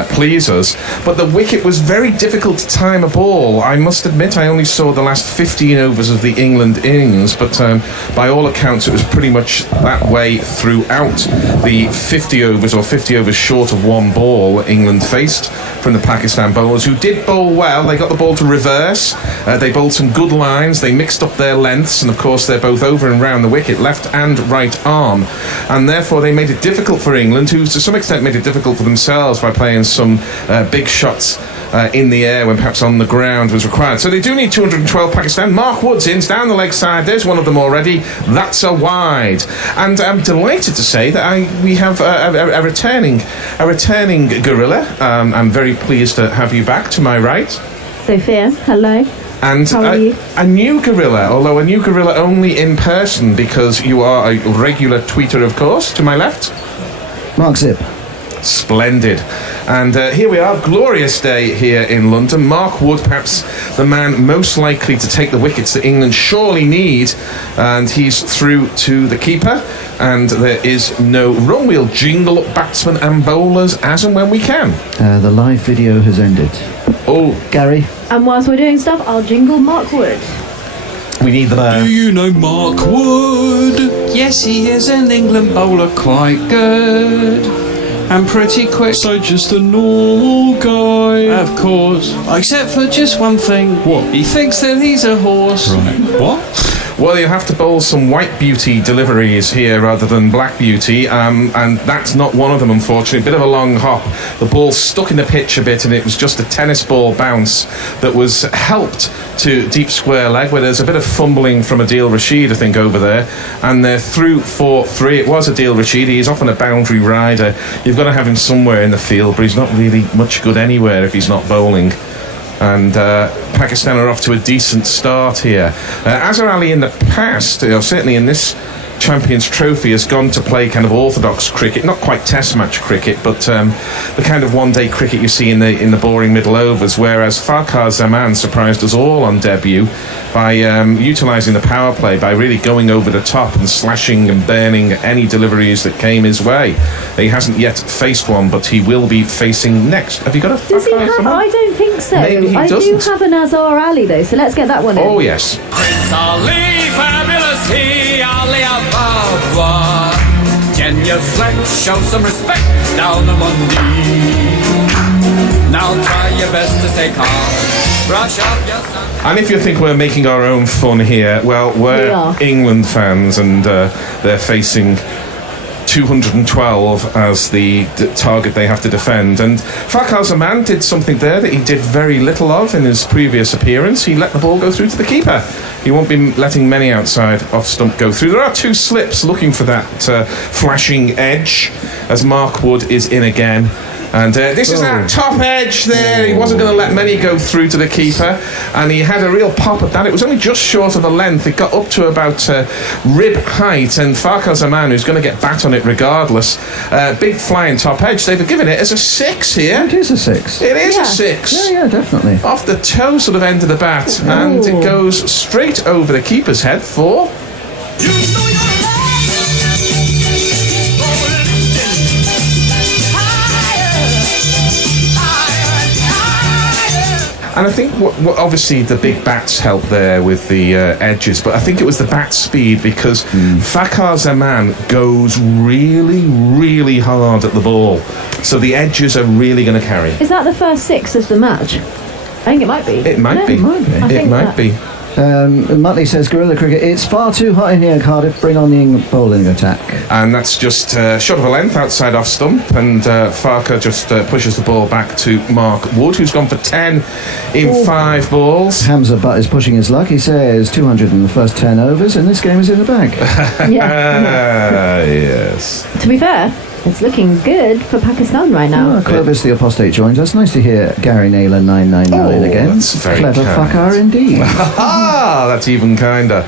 please us. But the wicket was very difficult to time a ball. I must admit I only saw the last 15 overs of the England innings, but by all accounts it was pretty much that way throughout the 50 overs or 50 overs short of 1 ball England faced from the Pakistan bowlers, who did bowl well. They got the ball to reverse. They bowled some good lines. They mixed up their lengths, and of course they're both over and round the wicket, left and right arm, and therefore they made it difficult for England, who to some extent made it difficult for themselves by playing some big shots in the air when perhaps on the ground was required. So they do need 212. Pakistan. Mark Wood's in down the leg side. There's one of them already. That's a wide. And I'm delighted to say that we have a returning gorilla. I'm very pleased to have you back to my right. Sophia, hello. And how are you? A new gorilla, although a new gorilla only in person, because you are a regular tweeter, of course, to my left. Mark Zip. Splendid. And here we are, glorious day here in London. Mark Wood, perhaps the man most likely to take the wickets that England surely need, and he's through to the keeper, and there is no run. We'll jingle up batsmen and bowlers as and when we can. The live video has ended. Oh, Gary. And whilst we're doing stuff, I'll jingle Mark Wood. We need them. Do you know Mark Wood? Yes, he is an England bowler, quite good and pretty quick. So just a normal guy. Of course. Except for just one thing. What? He thinks that he's a horse. Right. What? Well, you have to bowl some white beauty deliveries here rather than black beauty, and that's not one of them, unfortunately. A bit of a long hop. The ball stuck in the pitch a bit, and it was just a tennis ball bounce that was helped to deep square leg, where there's a bit of fumbling from Adil Rashid, I think, over there, and they're through 4-3. It was Adil Rashid. He's often a boundary rider. You've got to have him somewhere in the field, but he's not really much good anywhere if he's not bowling. And Pakistan are off to a decent start here. Azhar Ali in the past, certainly in this Champions Trophy, has gone to play kind of orthodox cricket, not quite test match cricket, but the kind of one-day cricket you see in the boring middle overs, whereas Farkar Zaman surprised us all on debut by utilising the power play, by really going over the top and slashing and burning any deliveries that came his way. He hasn't yet faced one, but he will be facing next. Have you got a Does he Farkar have? Zaman? I don't think so. Maybe he I doesn't. do have an Azhar Ali though, so let's get that one in. Oh yes. Prince Ali, fabulous he, Ali Ababa. Genuflect, show some respect down the Monday. Now try your best to stay calm. Brush up your sun. And if you think we're making our own fun here, well, we're England fans, and they're facing 212 as the target they have to defend. And Fakhar Zaman did something there that he did very little of in his previous appearance. He let the ball go through to the keeper. He won't be letting many outside off stump go through. There are two slips looking for that flashing edge as Mark Wood is in again. And this is that top edge there. He wasn't going to let many go through to the keeper, and he had a real pop at that. It was only just short of a length. It got up to about rib height, and Fakhar Zaman, who's going to get bat on it regardless. Big flying top edge. They've given it as a 6 here. It is a 6. It is a 6. Yeah, definitely. Off the toe sort of end of the bat, and it goes straight over the keeper's head for... And I think what obviously the big bats help there with the edges, but I think it was the bat speed, because Fakhar Zaman goes really, really hard at the ball. So the edges are really going to carry. Is that the first 6 of the match? I think it might be. It might be. It might be. Muttley says, Guerrilla Cricket, it's far too hot in here, Cardiff. Bring on the bowling attack. And that's just shot of a length outside off stump, and Fakhar just pushes the ball back to Mark Wood, who's gone for 10 in 5 balls. Hamza Butt is pushing his luck. He says 200 in the first 10 overs, and this game is in the bag. Yes. To be fair, it's looking good for Pakistan right now. Clovis the Apostate joins us. Nice to hear Gary Naylor 999 again. That's very clever kind. Fakhar indeed. That's even kinder.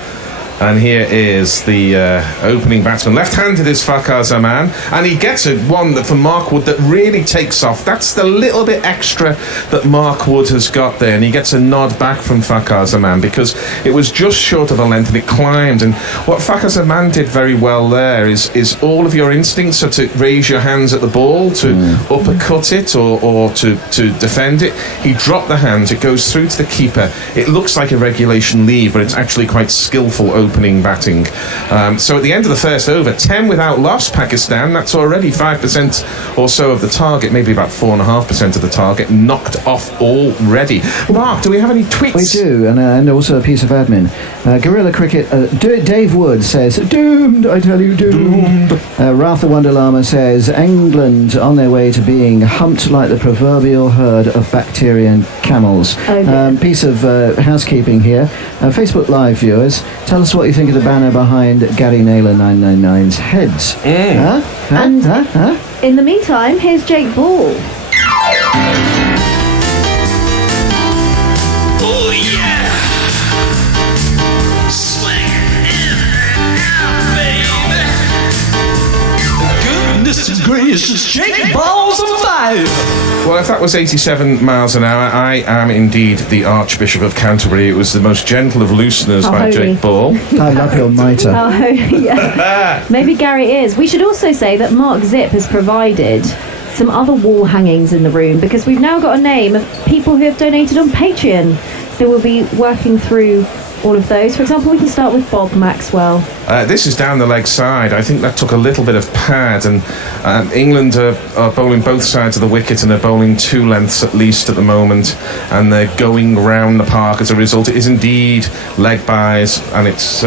And here is the opening batsman. Left-handed is Fakhar Zaman, and he gets one that from Mark Wood that really takes off. That's the little bit extra that Mark Wood has got there, and he gets a nod back from Fakhar Zaman because it was just short of a length and it climbed. And what Fakhar Zaman did very well there is all of your instincts are to raise your hands at the ball, to uppercut it or to defend it. He dropped the hands, it goes through to the keeper. It looks like a regulation leave, but it's actually quite skillful opening batting. So at the end of the first over, 10 without loss, Pakistan. That's already 5% or so of the target, maybe about 4.5% of the target knocked off already. Mark, do we have any tweets? We do, and also a piece of admin. Guerrilla Cricket, Dave Wood says, doomed, I tell you, doomed. Ralph the Wonder Llama says, England on their way to being humped like the proverbial herd of bacteria and camels. Piece of housekeeping here. Facebook Live viewers, tell us what you think of the banner behind Gary Naylor 999's heads. In the meantime, here's Jake Ball. Oh yeah! Swing in and out, baby. Goodness gracious, Jake Ball's alive! Well, if that was 87 miles an hour, I am indeed the Archbishop of Canterbury. It was the most gentle of looseners by Jake Ball. I love your mitre. Maybe Gary is. We should also say that Mark Zip has provided some other wall hangings in the room, because we've now got a name of people who have donated on Patreon. So we'll be working through all of those. For example, we can start with Bob Maxwell. This is down the leg side. I think that took a little bit of pad, and England are bowling both sides of the wicket, and they're bowling 2 lengths at least at the moment, and they're going round the park as a result. It is indeed leg byes, and it's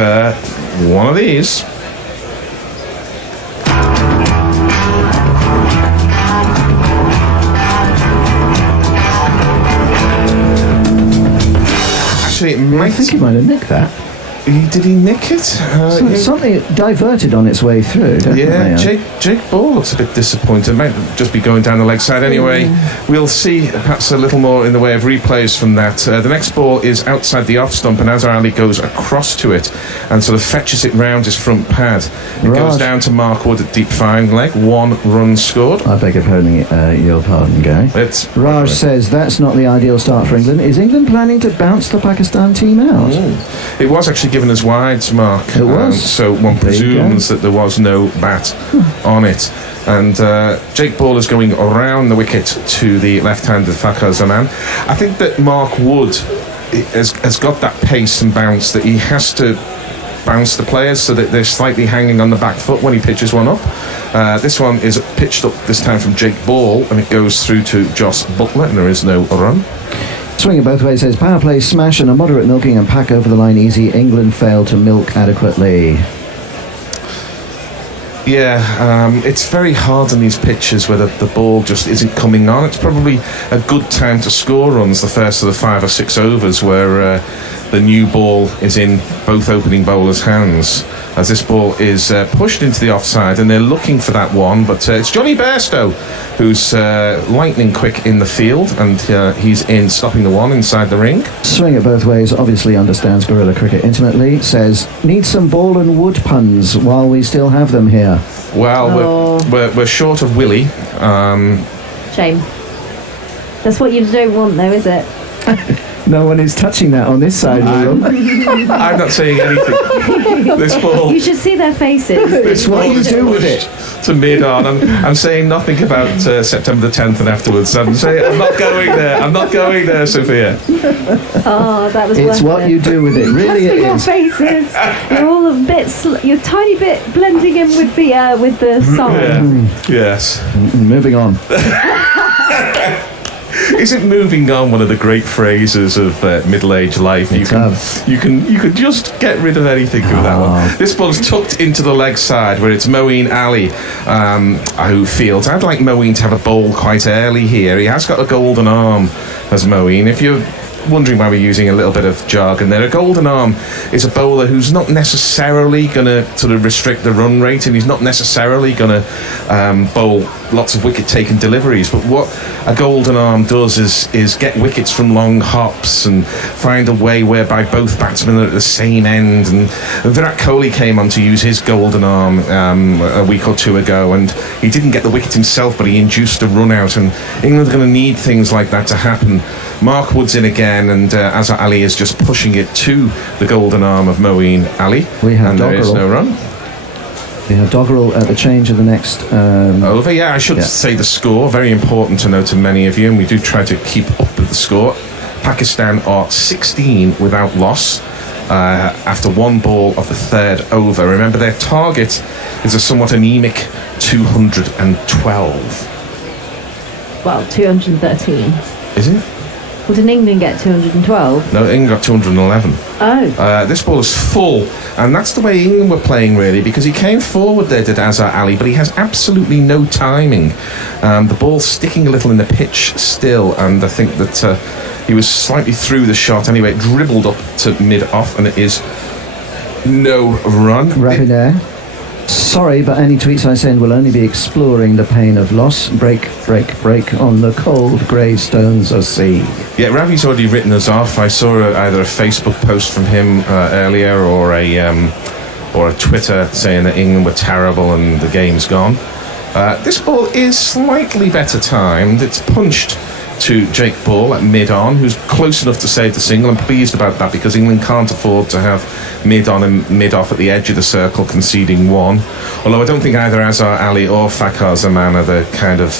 one of these. I think he might have nicked that. Did he nick it? Something diverted on its way through, definitely. Yeah, Jake Ball looks a bit disappointed. Might just be going down the leg side anyway. We'll see perhaps a little more in the way of replays from that. The next ball is outside the off stump, and Azhar Ali goes across to it and sort of fetches it round his front pad. It goes down to Mark Wood at deep fine leg. 1 run scored. I beg your pardon, Gary. Raj says that's not the ideal start for England. Is England planning to bounce the Pakistan team out? It was actually given as wides, Mark. It was. So one presumes that there was no bat on it. And Jake Ball is going around the wicket to the left-handed Fakhar Zaman. I think that Mark Wood has got that pace and bounce that he has to bounce the players so that they're slightly hanging on the back foot when he pitches one up. This one is pitched up this time from Jake Ball, and it goes through to Joss Butler, and there is no run. Swing it both ways says power play smash and a moderate milking and pack over the line easy. England failed to milk adequately. Yeah, it's very hard on these pitches where the ball just isn't coming on. It's probably a good time to score runs, the first of the 5 or 6 overs, where the new ball is in both opening bowlers' hands, as this ball is pushed into the offside, and they're looking for that one, but it's Johnny Bairstow who's lightning quick in the field, and he's in, stopping the one inside the ring. Swing it both ways obviously understands guerrilla cricket intimately, says need some ball and wood puns while we still have them here. Well, we're short of Willie. Shame. That's what you don't want though, is it? No one is touching that on this side of the room. I'm not saying anything. This ball. You should see their faces. This what you do with it. To mid-on. I'm saying nothing about September the 10th and afterwards. I'm not going there. I'm not going there, Sophia. Oh, that was. It's what you do with it. Really, it your is. faces. You're all a bit. You're a tiny bit blending in with the song. Yeah. Yes. Moving on. Isn't moving on one of the great phrases of middle-aged life? You can just get rid of anything with that one. This ball's tucked into the leg side where it's Moeen Ali who fields. I'd like Moeen to have a bowl quite early here. He has got a golden arm as Moeen. If you're wondering why we're using a little bit of jargon there, a golden arm is a bowler who's not necessarily going to sort of restrict the run rate, and he's not necessarily going to bowl lots of wicket-taking deliveries, but what a golden arm does is get wickets from long hops and find a way whereby both batsmen are at the same end. And Virat Kohli came on to use his golden arm a week or two ago, and he didn't get the wicket himself, but he induced a run out, and England are going to need things like that to happen. Mark Wood's in again, and Azhar Ali is just pushing it to the golden arm of Moeen Ali. And there is no run. We have Doggerel at the change of the next over. I should say the score. Very important to know to many of you, and we do try to keep up with the score. Pakistan are 16 without loss after one ball of the 3rd over. Remember, their target is a somewhat anemic 212. Well, 213. Is it? Well, didn't England get 212? No, England got 211. Oh. This ball is full, and that's the way England were playing, really, because he came forward there, did Azhar Ali, but he has absolutely no timing. The ball's sticking a little in the pitch still, and I think that he was slightly through the shot. Anyway, it dribbled up to mid-off, and it is no run. Rapid air. Sorry, but any tweets I send will only be exploring the pain of loss. Break, break, break on the cold grey stones of sea. Yeah, Ravi's already written us off. I saw either a Facebook post from him earlier or a Twitter saying that England were terrible and the game's gone. This ball is slightly better timed. It's punched to Jake Ball at mid-on, who's close enough to save the single. I'm pleased about that because England can't afford to have mid-on and mid-off at the edge of the circle conceding one. Although I don't think either Azhar Ali or Fakhar Zaman are the kind of...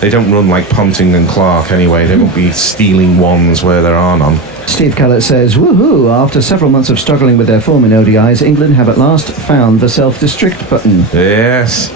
they don't run like Ponting and Clark anyway. They won't be stealing ones where there are none. Steve Callett says, woohoo, after several months of struggling with their form in ODIs, England have at last found the self-destruct button. Yes.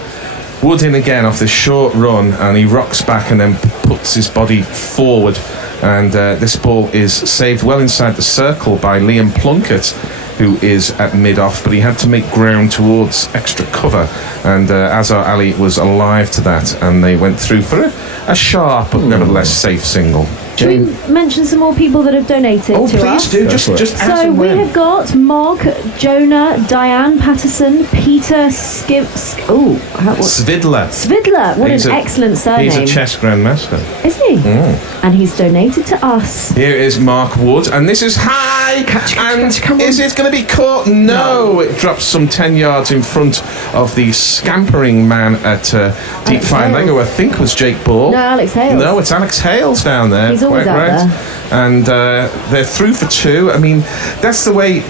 Wood in again off this short run, and he rocks back and then puts his body forward, and this ball is saved well inside the circle by Liam Plunkett, who is at mid-off, but he had to make ground towards extra cover, and Azhar Ali was alive to that, and they went through for a sharp but nevertheless safe single. Should we mention some more people that have donated to us? Oh, please do. Just as so and we when. have got Mark, Jonah, Diane Patterson, Peter Svidler. What an excellent surname. He's a chess grandmaster. Is he? And he's donated to us. Here is Mark Wood, and this is high. And is it going to be caught? No. It drops some 10 yards in front of the scampering man at deep fine leg, who I think was Jake Ball. No, Alex Hales. No, it's Alex Hales down there. He's always quite out right. there. And they're through for 2. I mean, that's the way,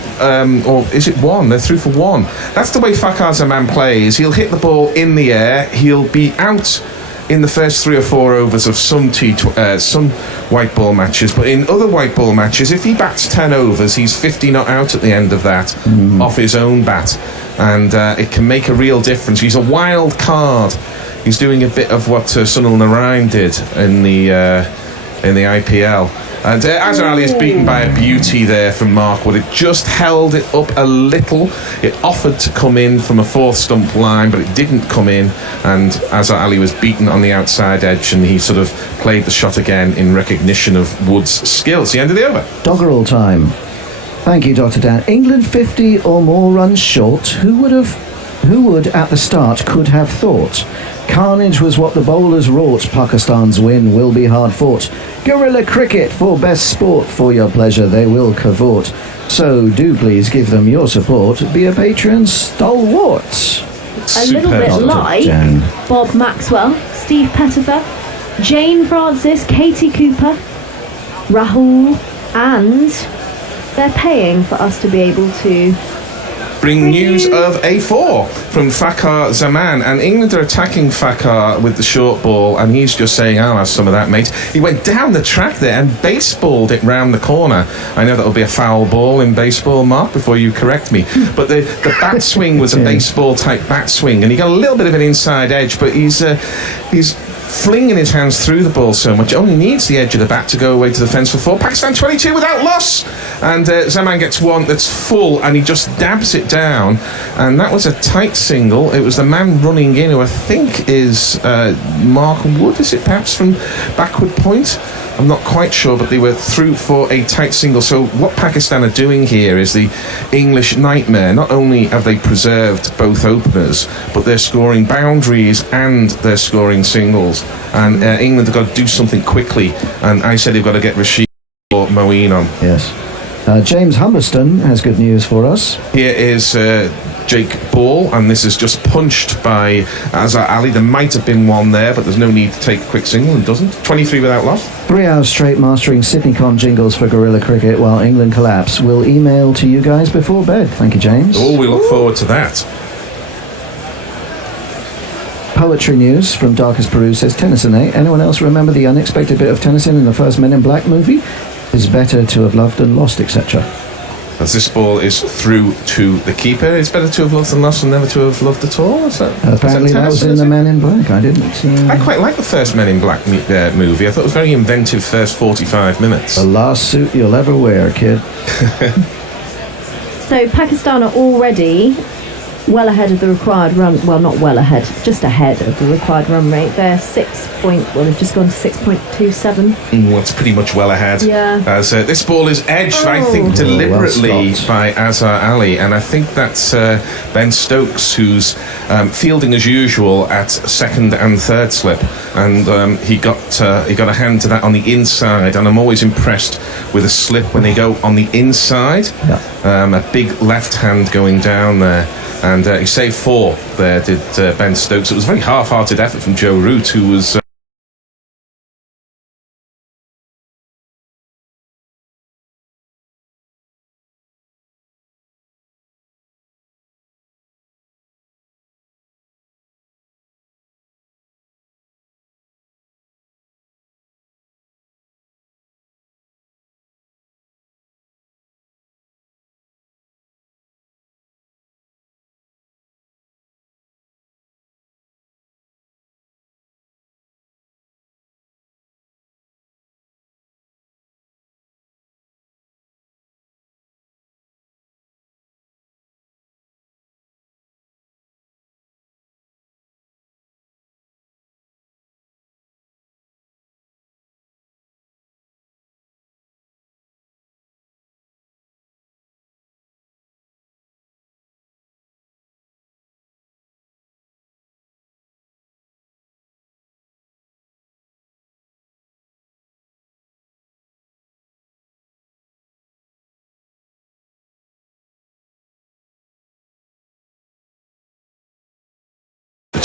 or is it 1? They're through for 1. That's the way Fakhar Zaman plays. He'll hit the ball in the air. He'll be out in the first 3 or 4 overs of some white ball matches, but in other white ball matches, if he bats 10 overs, he's 50 not out at the end of that off his own bat, and it can make a real difference. He's a wild card. He's doing a bit of what Sunil Narayan did in the IPL. And Azhar Ali is beaten by a beauty there from Mark Wood. It just held it up a little. It offered to come in from a 4th stump line, but it didn't come in. And Azhar Ali was beaten on the outside edge, and he sort of played the shot again in recognition of Wood's skills. The end of the over. Doggerel time. Thank you, Dr. Dan. England 50 or more runs short. Who would at the start could have thought? Carnage was what the bowlers wrought. Pakistan's win will be hard fought. Guerrilla cricket for best sport. For your pleasure they will cavort. So do please give them your support. Be a Patreon stalwart. A little bit like Bob Maxwell, Steve Pettifer, Jane Francis, Katie Cooper, Rahul, and they're paying for us to be able to bring news of a 4 from Fakhar Zaman, and England are attacking Fakhar with the short ball, and he's just saying, I'll have some of that, mate. He went down the track there and baseballed it round the corner. I know that'll be a foul ball in baseball, Mark, before you correct me, but the bat swing was a baseball type bat swing, and he got a little bit of an inside edge, but he's flinging his hands through the ball so much, only needs the edge of the bat to go away to the fence for 4. Pakistan 22 without loss, and Zaman gets one that's full, and he just dabs it down, and that was a tight single. It was the man running in, who I think is Mark Wood, is it perhaps, from backward point? I'm not quite sure, but they were through for a tight single. So what Pakistan are doing here is the English nightmare. Not only have they preserved both openers, but they're scoring boundaries and they're scoring singles. And England have got to do something quickly. And I said they've got to get Rashid or Moeen on. Yes. James Humberston has good news for us. Here is Jake Ball, and this is just punched by Azhar Ali. There might have been one there, but there's no need to take a quick single, and doesn't. 23 without loss. 3 hours straight mastering SydneyCon jingles for Guerrilla Cricket while England collapse. We'll email to you guys before bed. Thank you, James. Oh, we look forward to that. Poetry news from Darkest Peru says, Tennyson, eh? Anyone else remember the unexpected bit of Tennyson in the first Men in Black movie? It's better to have loved and lost, etc. As this ball is through to the keeper, it's better to have loved than lost and never to have loved at all. Apparently that was in the Men in Black. I didn't. I quite like the first Men in Black movie. I thought it was very inventive first 45 minutes. The last suit you'll ever wear, kid. So Pakistan are already well ahead of the required run. Well, not well ahead, just ahead of the required run rate. They're they've just gone to 6.27. Well, it's pretty much well ahead. Yeah. As this ball is edged, I think, deliberately by Azhar Ali, and I think that's Ben Stokes, who's fielding as usual at 2nd and 3rd slip, and he got a hand to that on the inside, and I'm always impressed with a slip when they go on the inside. Yeah. A big left hand going down there. And he saved 4 there, did Ben Stokes. It was a very half-hearted effort from Joe Root, who was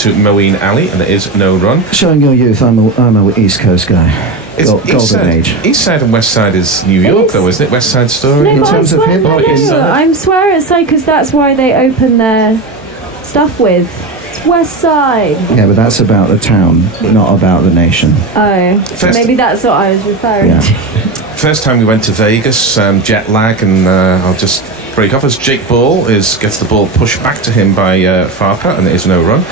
to Moeen Ali, and there is no run. Showing your youth, I'm a East Coast guy. Golden age. East Side and West Side is New York, though, isn't it? West Side Story. No, in terms of hip hop, I swear it's like, because that's why they open their stuff with It's West Side. Yeah, but that's about the town, not about the nation. Oh, maybe that's what I was referring to. First time we went to Vegas, jet lag, and I'll just break off as Jake Ball gets the ball pushed back to him by Farker, and it is no run.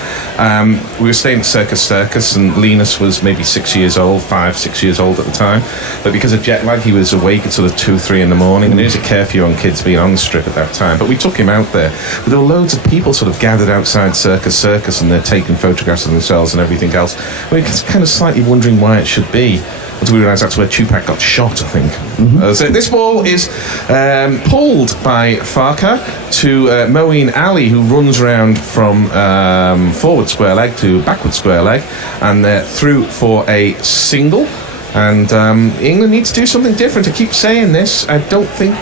We were staying at Circus, and Linus was maybe 6 years old, 6 years old at the time. But because of jet lag, he was awake at sort of 2, 3 in the morning, and there's a curfew on kids being on the strip at that time. But we took him out there. But there were loads of people sort of gathered outside Circus, and they're taking photographs of themselves and everything else. We're kind of slightly wondering why it should be. Until we realised that's where Tupac got shot, I think. So this ball is pulled by Farker to Moeen Ali, who runs around from forward square leg to backward square leg, and through for a single. And England needs to do something different. I keep saying this. I don't think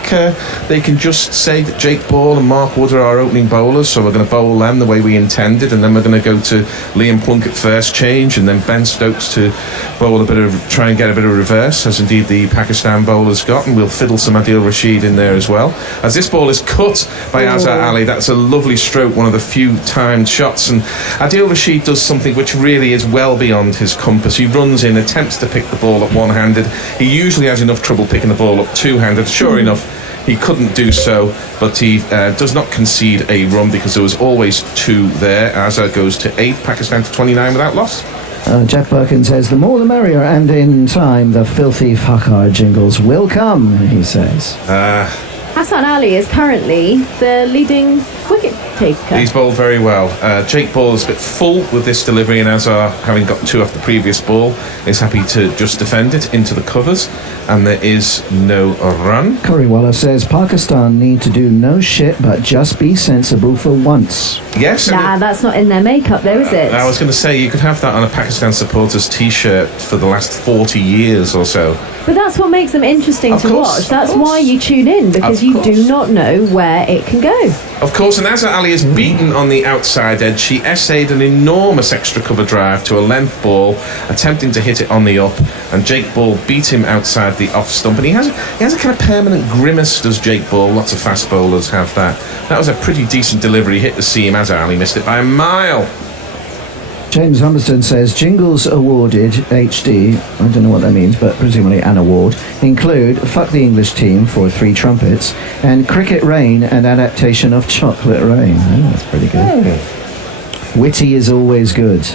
they can just say that Jake Ball and Mark Wood are our opening bowlers, so we're going to bowl them the way we intended, and then we're going to go to Liam Plunkett first change, and then Ben Stokes to bowl try and get a bit of reverse, as indeed the Pakistan bowlers got, and we'll fiddle some Adil Rashid in there as well. As this ball is cut by Azhar Ali, that's a lovely stroke, one of the few timed shots, and Adil Rashid does something which really is well beyond his compass. He runs in, attempts to pick the ball up one-handed. He usually has enough trouble picking the ball up two-handed. Sure enough, he couldn't do so, but he does not concede a run because there was always 2 there. Azhar goes to 8, Pakistan to 29 without loss. Jack Perkins says, the more the merrier, and in time the filthy Fakar jingles will come, he says. Hassan Ali is currently the leading wicket taker. He's bowled very well. Jake Ball is a bit full with this delivery, and Azhar, having got 2 off the previous ball, is happy to just defend it into the covers, and there is no run. Currywalla says, Pakistan need to do no shit but just be sensible for once. Yes. Nah, that's not in their makeup though, is it? I was going to say, you could have that on a Pakistan supporters t-shirt for the last 40 years or so. But that's what makes them interesting to watch. That's why you tune in, because you do not know where it can go. Of course, and Azhar Ali is beaten on the outside edge. She essayed an enormous extra cover drive to a length ball, attempting to hit it on the up, and Jake Ball beat him outside the off stump. And he has a kind of permanent grimace, does Jake Ball. Lots of fast bowlers have that. That was a pretty decent delivery, hit the seam. Azhar Ali missed it by a mile. James Humberston says, jingles awarded HD, I don't know what that means, but presumably an award, include Fuck the English Team for 3 trumpets, and Cricket Rain and adaptation of Chocolate Rain. Oh, that's pretty good. Witty is always good.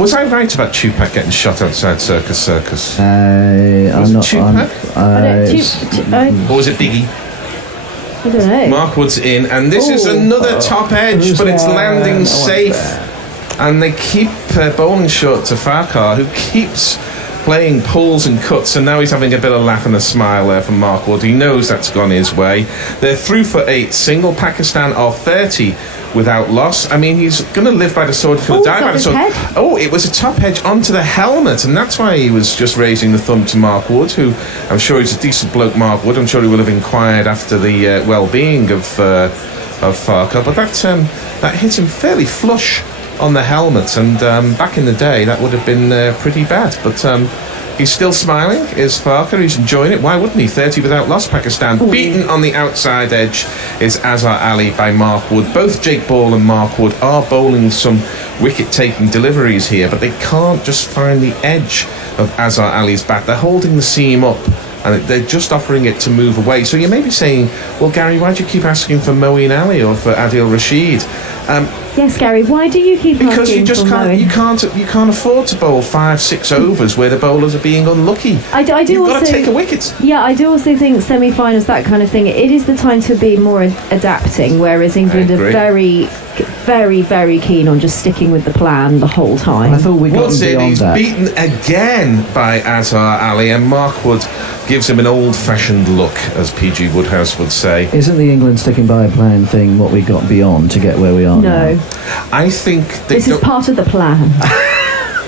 Was I right about Tupac getting shot outside Circus? I'm not. Tupac? Or was it Biggie? I don't know. Mark Wood's in, and this is another top edge, but it's landing safe. And they keep bowling short to Farquhar, who keeps playing pulls and cuts, and now he's having a bit of laugh and a smile there from Mark Wood. He knows that's gone his way. They're through for 8 single. Pakistan are 30 without loss. I mean, he's going to live by the sword, he's going to die by the sword. Oh, it was a top edge onto the helmet, and that's why he was just raising the thumb to Mark Wood, who I'm sure he's a decent bloke, Mark Wood. I'm sure he will have inquired after the well-being of Farquhar, but that hit him fairly flush on the helmet, and back in the day that would have been pretty bad, but he's still smiling, is Farquhar. He's enjoying it. Why wouldn't he? 30 without loss. Pakistan beaten on the outside edge is Azhar Ali by Mark Wood. Both Jake Ball and Mark Wood are bowling some wicket taking deliveries here, but they can't just find the edge of Azhar Ali's bat. They're holding the seam up, and they're just offering it to move away. So you may be saying, well, Gary, why do you keep asking for Moeen Ali or for Adil Rashid? Yes, Gary, why do you keep because asking you just for you can't afford to bowl 5-6 overs where the bowlers are being unlucky. I do You've also got to take a wicket. Yeah, I do also think semi-finals, that kind of thing, it is the time to be more adapting, whereas England are very, very, very keen on just sticking with the plan the whole time. I thought we got beyond he's that. beaten again by Azhar Ali, and Mark Wood gives him an old-fashioned look, as PG Woodhouse would say. Isn't the England sticking by a plan thing what we got beyond to get where we are No. now? I think this is part of the plan.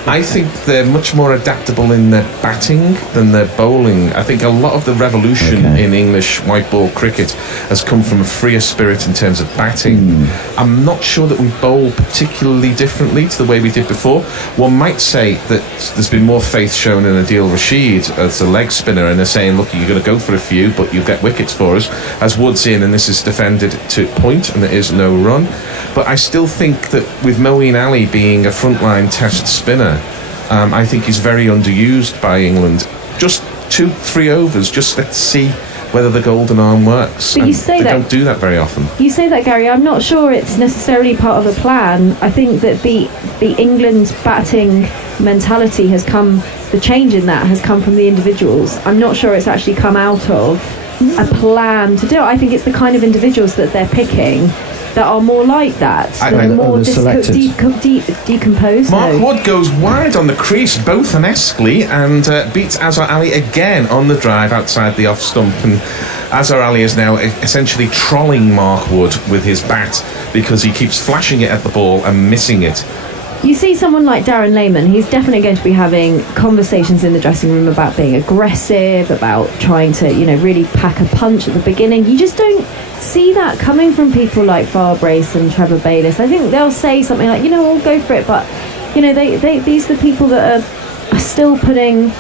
I think they're much more adaptable in their batting than their bowling. I think a lot of the revolution in English white ball cricket has come from a freer spirit in terms of batting. I'm not sure that we bowl particularly differently to the way we did before. One might say that there's been more faith shown in Adil Rashid as a leg spinner, and they're saying, look, you're going to go for a few, but you'll get wickets for us. As Wood's in, and this is defended to point, and there is no run. But I still think that with Moeen Ali being a frontline test spinner, I think he's very underused by England. Just 2-3 overs, just let's see whether the golden arm works. But you say they that don't do that very often. You say that, Gary. I'm not sure it's necessarily part of a plan. I think that the England batting mentality has come, the change in that has come from the individuals. I'm not sure it's actually come out of a plan to do it. I think it's the kind of individuals that they're picking that are more like that. They're more decomposed. Mark Wood goes wide on the crease, Bothnescally, and beats Azhar Ali again on the drive outside the off stump. And Azhar Ali is now essentially trolling Mark Wood with his bat because he keeps flashing it at the ball and missing it. You see someone like Darren Lehmann, he's definitely going to be having conversations in the dressing room about being aggressive, about trying to, really pack a punch at the beginning. You just don't see that coming from people like Far Brace and Trevor Bayliss. I think they'll say something like, we'll go for it, but, these are the people that are still putting,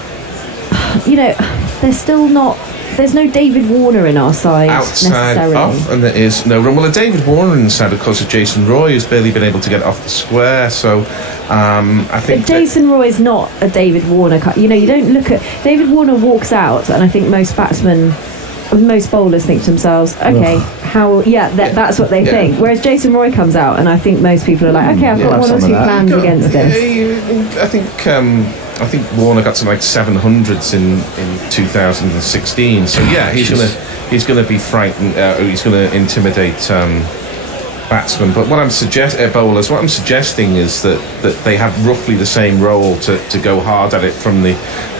they're still not. There's no David Warner in our side outside necessarily. Off, and there is no run. Well, a David Warner inside, of course, of Jason Roy, who's barely been able to get off the square. So I think but Jason Roy is not a David Warner. You don't look at David Warner walks out, and I think most bowlers think to themselves, okay, that's what they think. Whereas Jason Roy comes out, and I think most people are like, okay, I've got one or two plans against this. I think Warner got some like 700s in 2016. So he's gonna be frightened. He's gonna intimidate batsmen. But what I'm bowlers. What I'm suggesting is that they have roughly the same role to go hard at it from the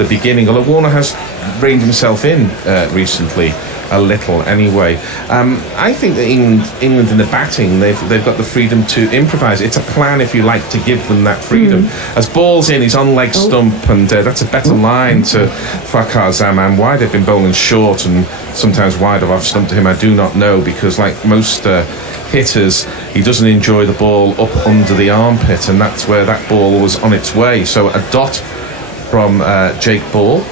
beginning. Although Warner has reined himself in recently a little anyway. I think that England in the batting, they've got the freedom to improvise. It's a plan, if you like, to give them that freedom. As ball's in, he's on leg stump, and that's a better line to Fakhar Zaman. Why they've been bowling short and sometimes wide of off stump to him, I do not know, because like most hitters, he doesn't enjoy the ball up under the armpit, and that's where that ball was on its way. So a dot from Jake Ball,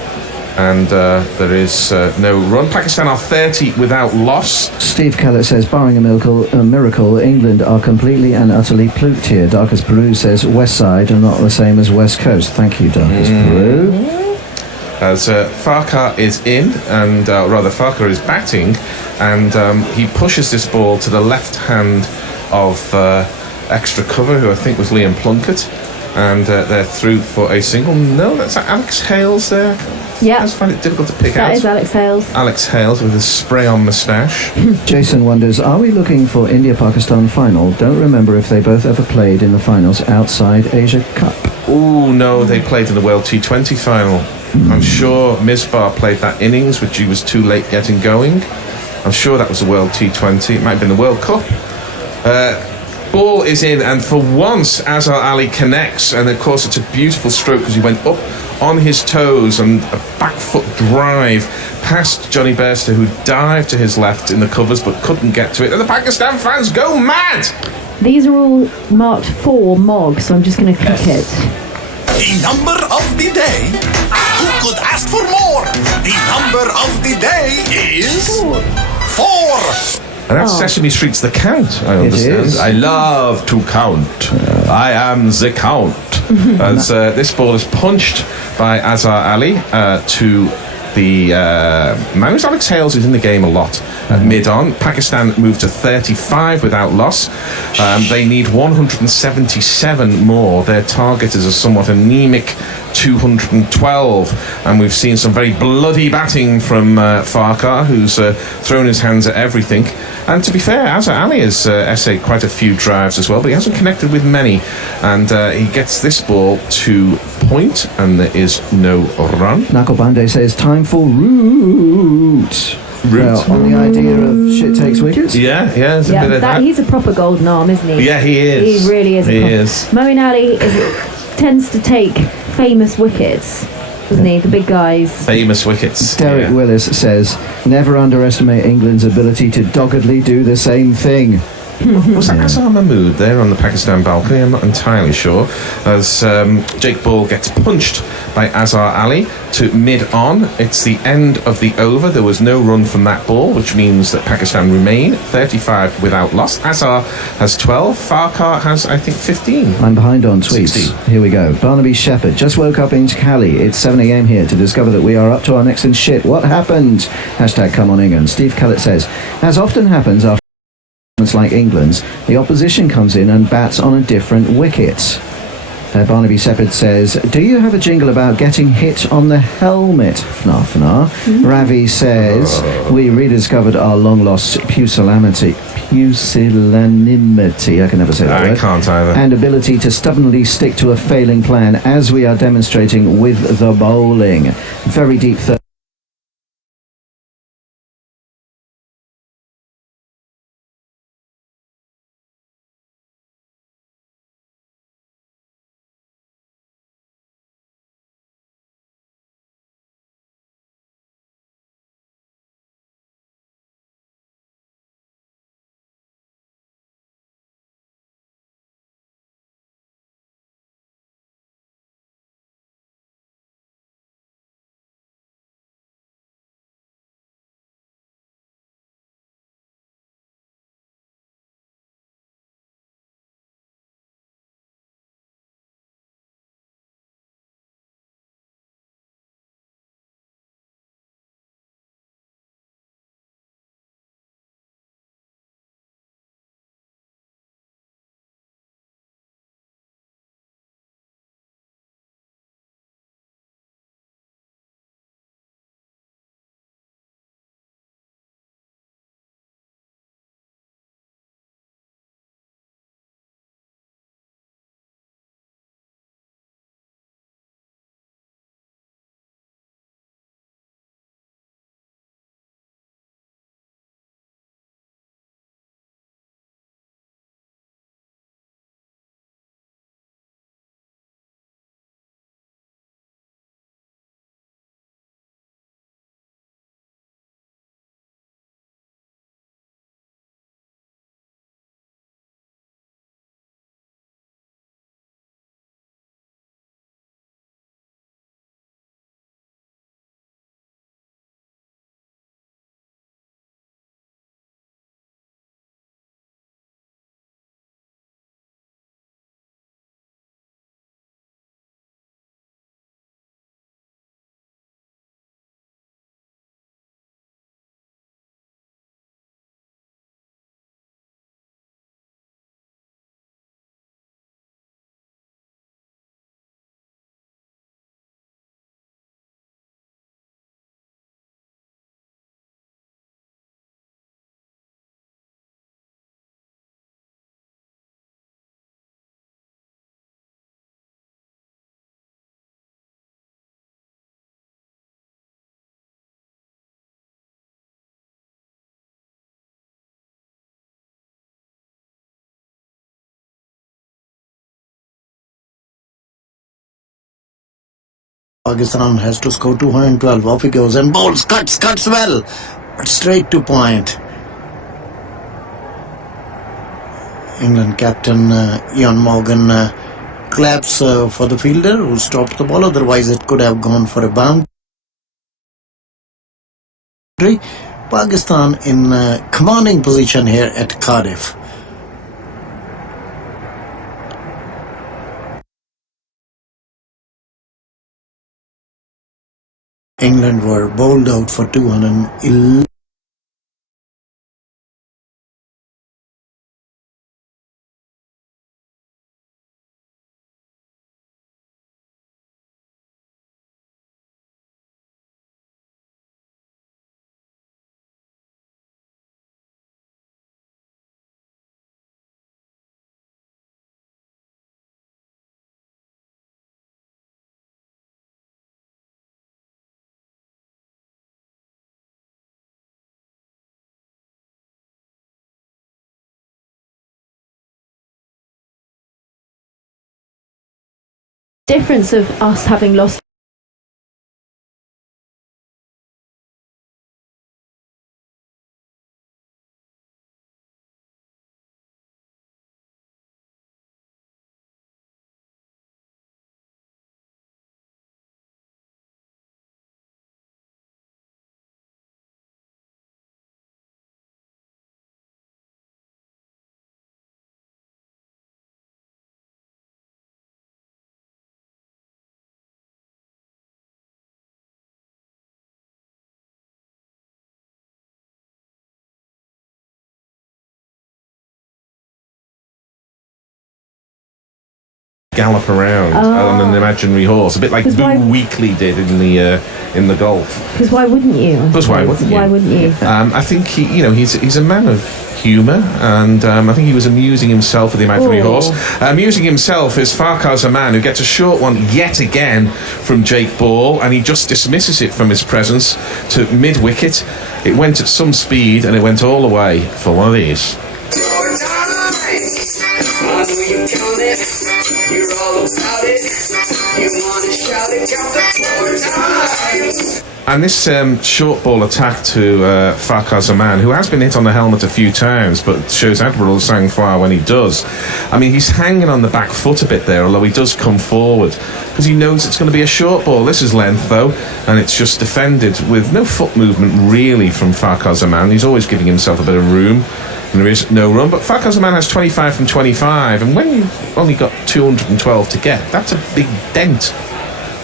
and there is no run. Pakistan are 30 without loss. Steve Kellett says, barring a miracle, England are completely and utterly pluked here. Darkest Peru says, West Side are not the same as West Coast. Thank you, Darkest Peru. As Farquhar is in, and rather Farquhar is batting, and he pushes this ball to the left hand of extra cover, who I think was Liam Plunkett, and they're through for a single. No, that's Alex Hales there. Yeah, I just find it difficult to pick out. That is Alex Hales. Alex Hales with his spray-on moustache. Jason wonders, are we looking for India-Pakistan final? Don't remember if they both ever played in the finals outside Asia Cup. Oh no, they played in the World T20 final. I'm sure Misbah played that innings, which he was too late getting going. I'm sure that was the World T20. It might have been the World Cup. Ball is in, and for once Azhar Ali connects, and of course it's a beautiful stroke because he went up on his toes and a back foot drive past Johnny Bairstow, who dived to his left in the covers but couldn't get to it, and the Pakistan fans go mad. These are all marked for Mog, so I'm just going to click it. The number of the day. Who could ask for more? The number of the day is 4. And that's Sesame Street's The Count, I understand. I love to count. I am the Count. As this ball is punched by Azhar Ali to the man who's Alex Hales, is in the game a lot. Mid-on, Pakistan moved to 35 without loss. They need 177 more. Their target is a somewhat anemic 212, and we've seen some very bloody batting from Farquhar, who's thrown his hands at everything. And to be fair, Azhar Ali has essayed quite a few drives as well, but he hasn't connected with many, and he gets this ball to point, and there is no run. Nakul Bande says, time for root. Well, on the idea of shit takes wickets? Yeah, there's a bit of that. He's a proper golden arm, isn't he? Yeah, he is. He really is. He is. Moeen Ali is tends to take famous wickets, doesn't he? The big guys. Famous wickets. Derek Willis says, never underestimate England's ability to doggedly do the same thing. Was that Azhar Mahmood there on the Pakistan balcony? I'm not entirely sure. As Jake Ball gets punched by Azhar Ali to mid-on. It's the end of the over. There was no run from that ball, which means that Pakistan remain 35 without loss. Azhar has 12. Farkar has, I think, 15. I'm behind on tweets. 16. Here we go. Barnaby Shepherd just woke up in Cali. It's 7 a.m. here to discover that we are up to our necks in shit. What happened? Hashtag come on England. Steve Kellett says, as often happens after like England's, the opposition comes in and bats on a different wicket. Barnaby Shepherd says, do you have a jingle about getting hit on the helmet? Fnar fnar. Ravi says, we rediscovered our long-lost pusillanimity, I can never say that word. I can't either. And ability to stubbornly stick to a failing plan, as we are demonstrating with the bowling. Very deep Pakistan has to score 212. Off he goes and bowls, cuts well, but straight to point. England captain Ian Morgan claps for the fielder who stopped the ball. Otherwise, it could have gone for a boundary. Pakistan in commanding position here at Cardiff. England were bowled out for 211. difference of us having lost gallop around on an imaginary horse, a bit like Boo Weekly did in the golf. Because why wouldn't you? Because why wouldn't you? Why wouldn't you? I think he's a man of humour, and I think he was amusing himself with the imaginary horse. Amusing himself is Farkas a man who gets a short one yet again from Jake Ball, and he just dismisses it from his presence to mid-wicket. It went at some speed, and it went all the way for one of these. You're all about it. You want to shout it, count the 4 times. And this short ball attack to Farkas Zaman, who has been hit on the helmet a few times, but shows admirable sang fire when he does. I mean, he's hanging on the back foot a bit there, although he does come forward, because he knows it's going to be a short ball. This is length, though, and it's just defended with no foot movement, really, from Farkas Zaman. He's always giving himself a bit of room. And there is no run, but Farkas Zaman has 25 from 25, and when you've only got 212 to get, that's a big dent.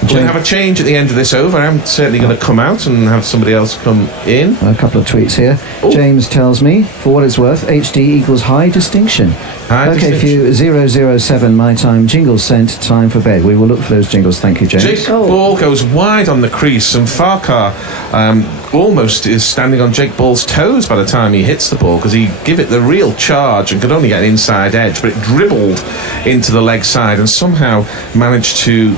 We're going to have a change at the end of this over. I'm certainly going to come out and have somebody else come in. A couple of tweets here. Ooh. James tells me, for what it's worth, HD equals high distinction. Okay, for you, 007 my time, jingles sent, time for bed. We will look for those jingles. Thank you, James. Jake Ball goes wide on the crease, and Farkar almost is standing on Jake Ball's toes by the time he hits the ball, because he give it the real charge and could only get an inside edge, but it dribbled into the leg side and somehow managed to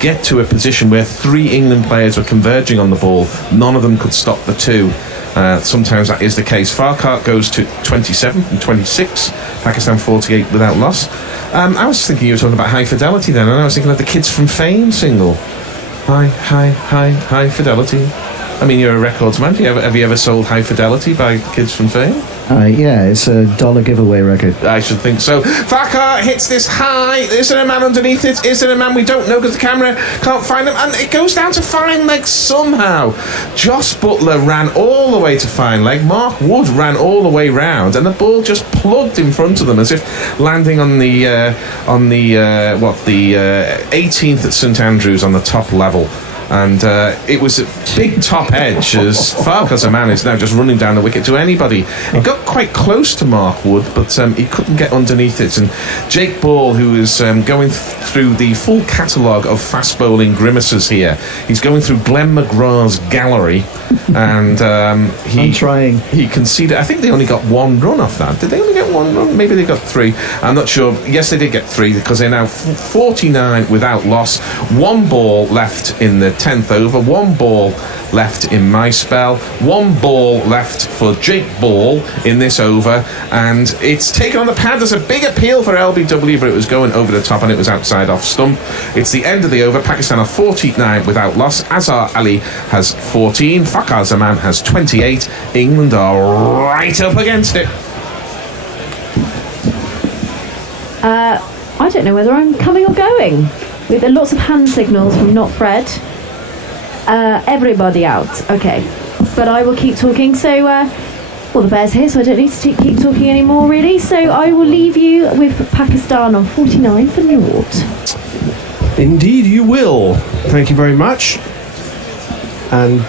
get to a position where 3 England players were converging on the ball. None of them could stop the 2. Sometimes that is the case. Farkar goes to 27 from 26. Pakistan 48 without loss. I was thinking you were talking about High Fidelity then, and I was thinking of the Kids from Fame single. High Fidelity. I mean, you're a records man. Have you ever sold High Fidelity by Kids from Fame? Yeah, it's a $1 giveaway record. I should think so. Farkar hits this high. Is there a man underneath it? Is there a man? We don't know because the camera can't find him. And it goes down to fine leg somehow. Joss Butler ran all the way to fine leg. Mark Wood ran all the way round, and the ball just plugged in front of them as if landing on the 18th at St Andrews on the top level. And it was a big top edge as Farkas Zaman is now just running down the wicket to anybody. It got quite close to Mark Wood, but he couldn't get underneath it. And Jake Ball, who is going through the full catalogue of fast bowling grimaces here, he's going through Glenn McGrath's gallery, and he conceded. I think they only got 1 run off that. Did they only get 1 run? Maybe they got 3. I'm not sure. Yes, they did get 3 because they're now 49 without loss. 1 ball left in the 10th over, 1 ball left in my spell, 1 ball left for Jake Ball in this over, and it's taken on the pad. There's a big appeal for LBW, but it was going over the top and it was outside off stump. It's the end of the over. Pakistan are 49 without loss. Azhar Ali has 14. Farkas Zaman has 28. England are right up against it. I don't know whether I'm coming or going. With lots of hand signals from Not Fred. Everybody out. Okay. But I will keep talking. So, the Bears here, so I don't need to keep talking anymore, really. So I will leave you with Pakistan on 49 for naught. Indeed you will. Thank you very much. And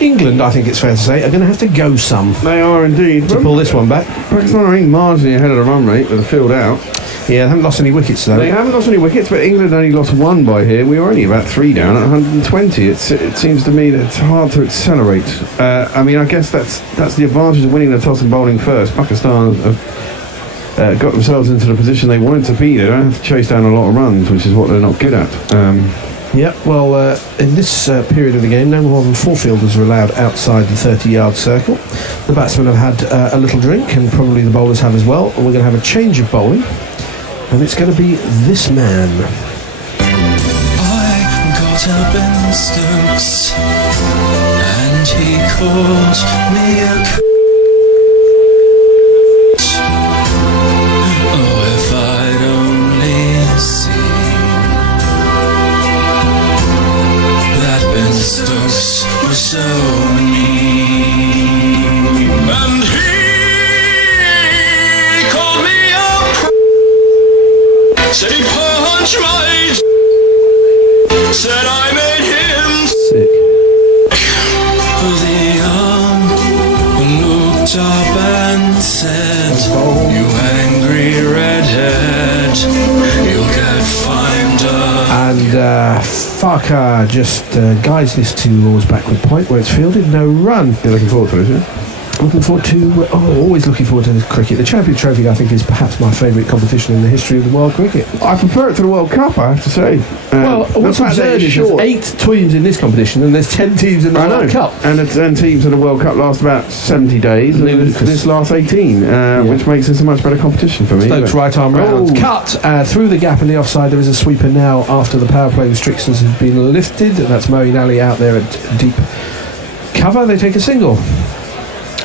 England, I think it's fair to say, are going to have to go some. They are indeed. To pull this one back. Pakistan are marginally ahead of the run rate with the field out. Yeah, they haven't lost any wickets though. They haven't lost any wickets, but England only lost 1 by here. We were only about 3 down at 120. It seems to me that it's hard to accelerate. I mean, I guess that's the advantage of winning the toss and bowling first. Pakistan have got themselves into the position they wanted to be. They don't have to chase down a lot of runs, which is what they're not good at. In this period of the game, no more than 4 fielders are allowed outside the 30-yard circle. The batsmen have had a little drink, and probably the bowlers have as well. And we're going to have a change of bowling. And it's going to be this man. met up in Stokes, and he called me a oh, if I'd only seen that Ben Stokes was so mean. And he called me up, said he punched my, said I made him sick. The young looked up and said, you angry redhead, you'll get fined up. And Farker just guides this towards backward point where it's fielded, no run. You're looking forward to it, isn't it? Looking forward to, always looking forward to cricket. The Champions Trophy, I think, is perhaps my favourite competition in the history of the world cricket. I prefer it to the World Cup, I have to say. Well, what's absurd is there's 8 teams in this competition and there's 10 teams in the World Cup. And the 10 teams in the World Cup last about 70 days, and this last 18, which makes this a much better competition for me. Stokes right arm round. Cut through the gap in the offside. There is a sweeper now after the power play restrictions have been lifted. That's Moeen Ali out there at deep cover. They take a single.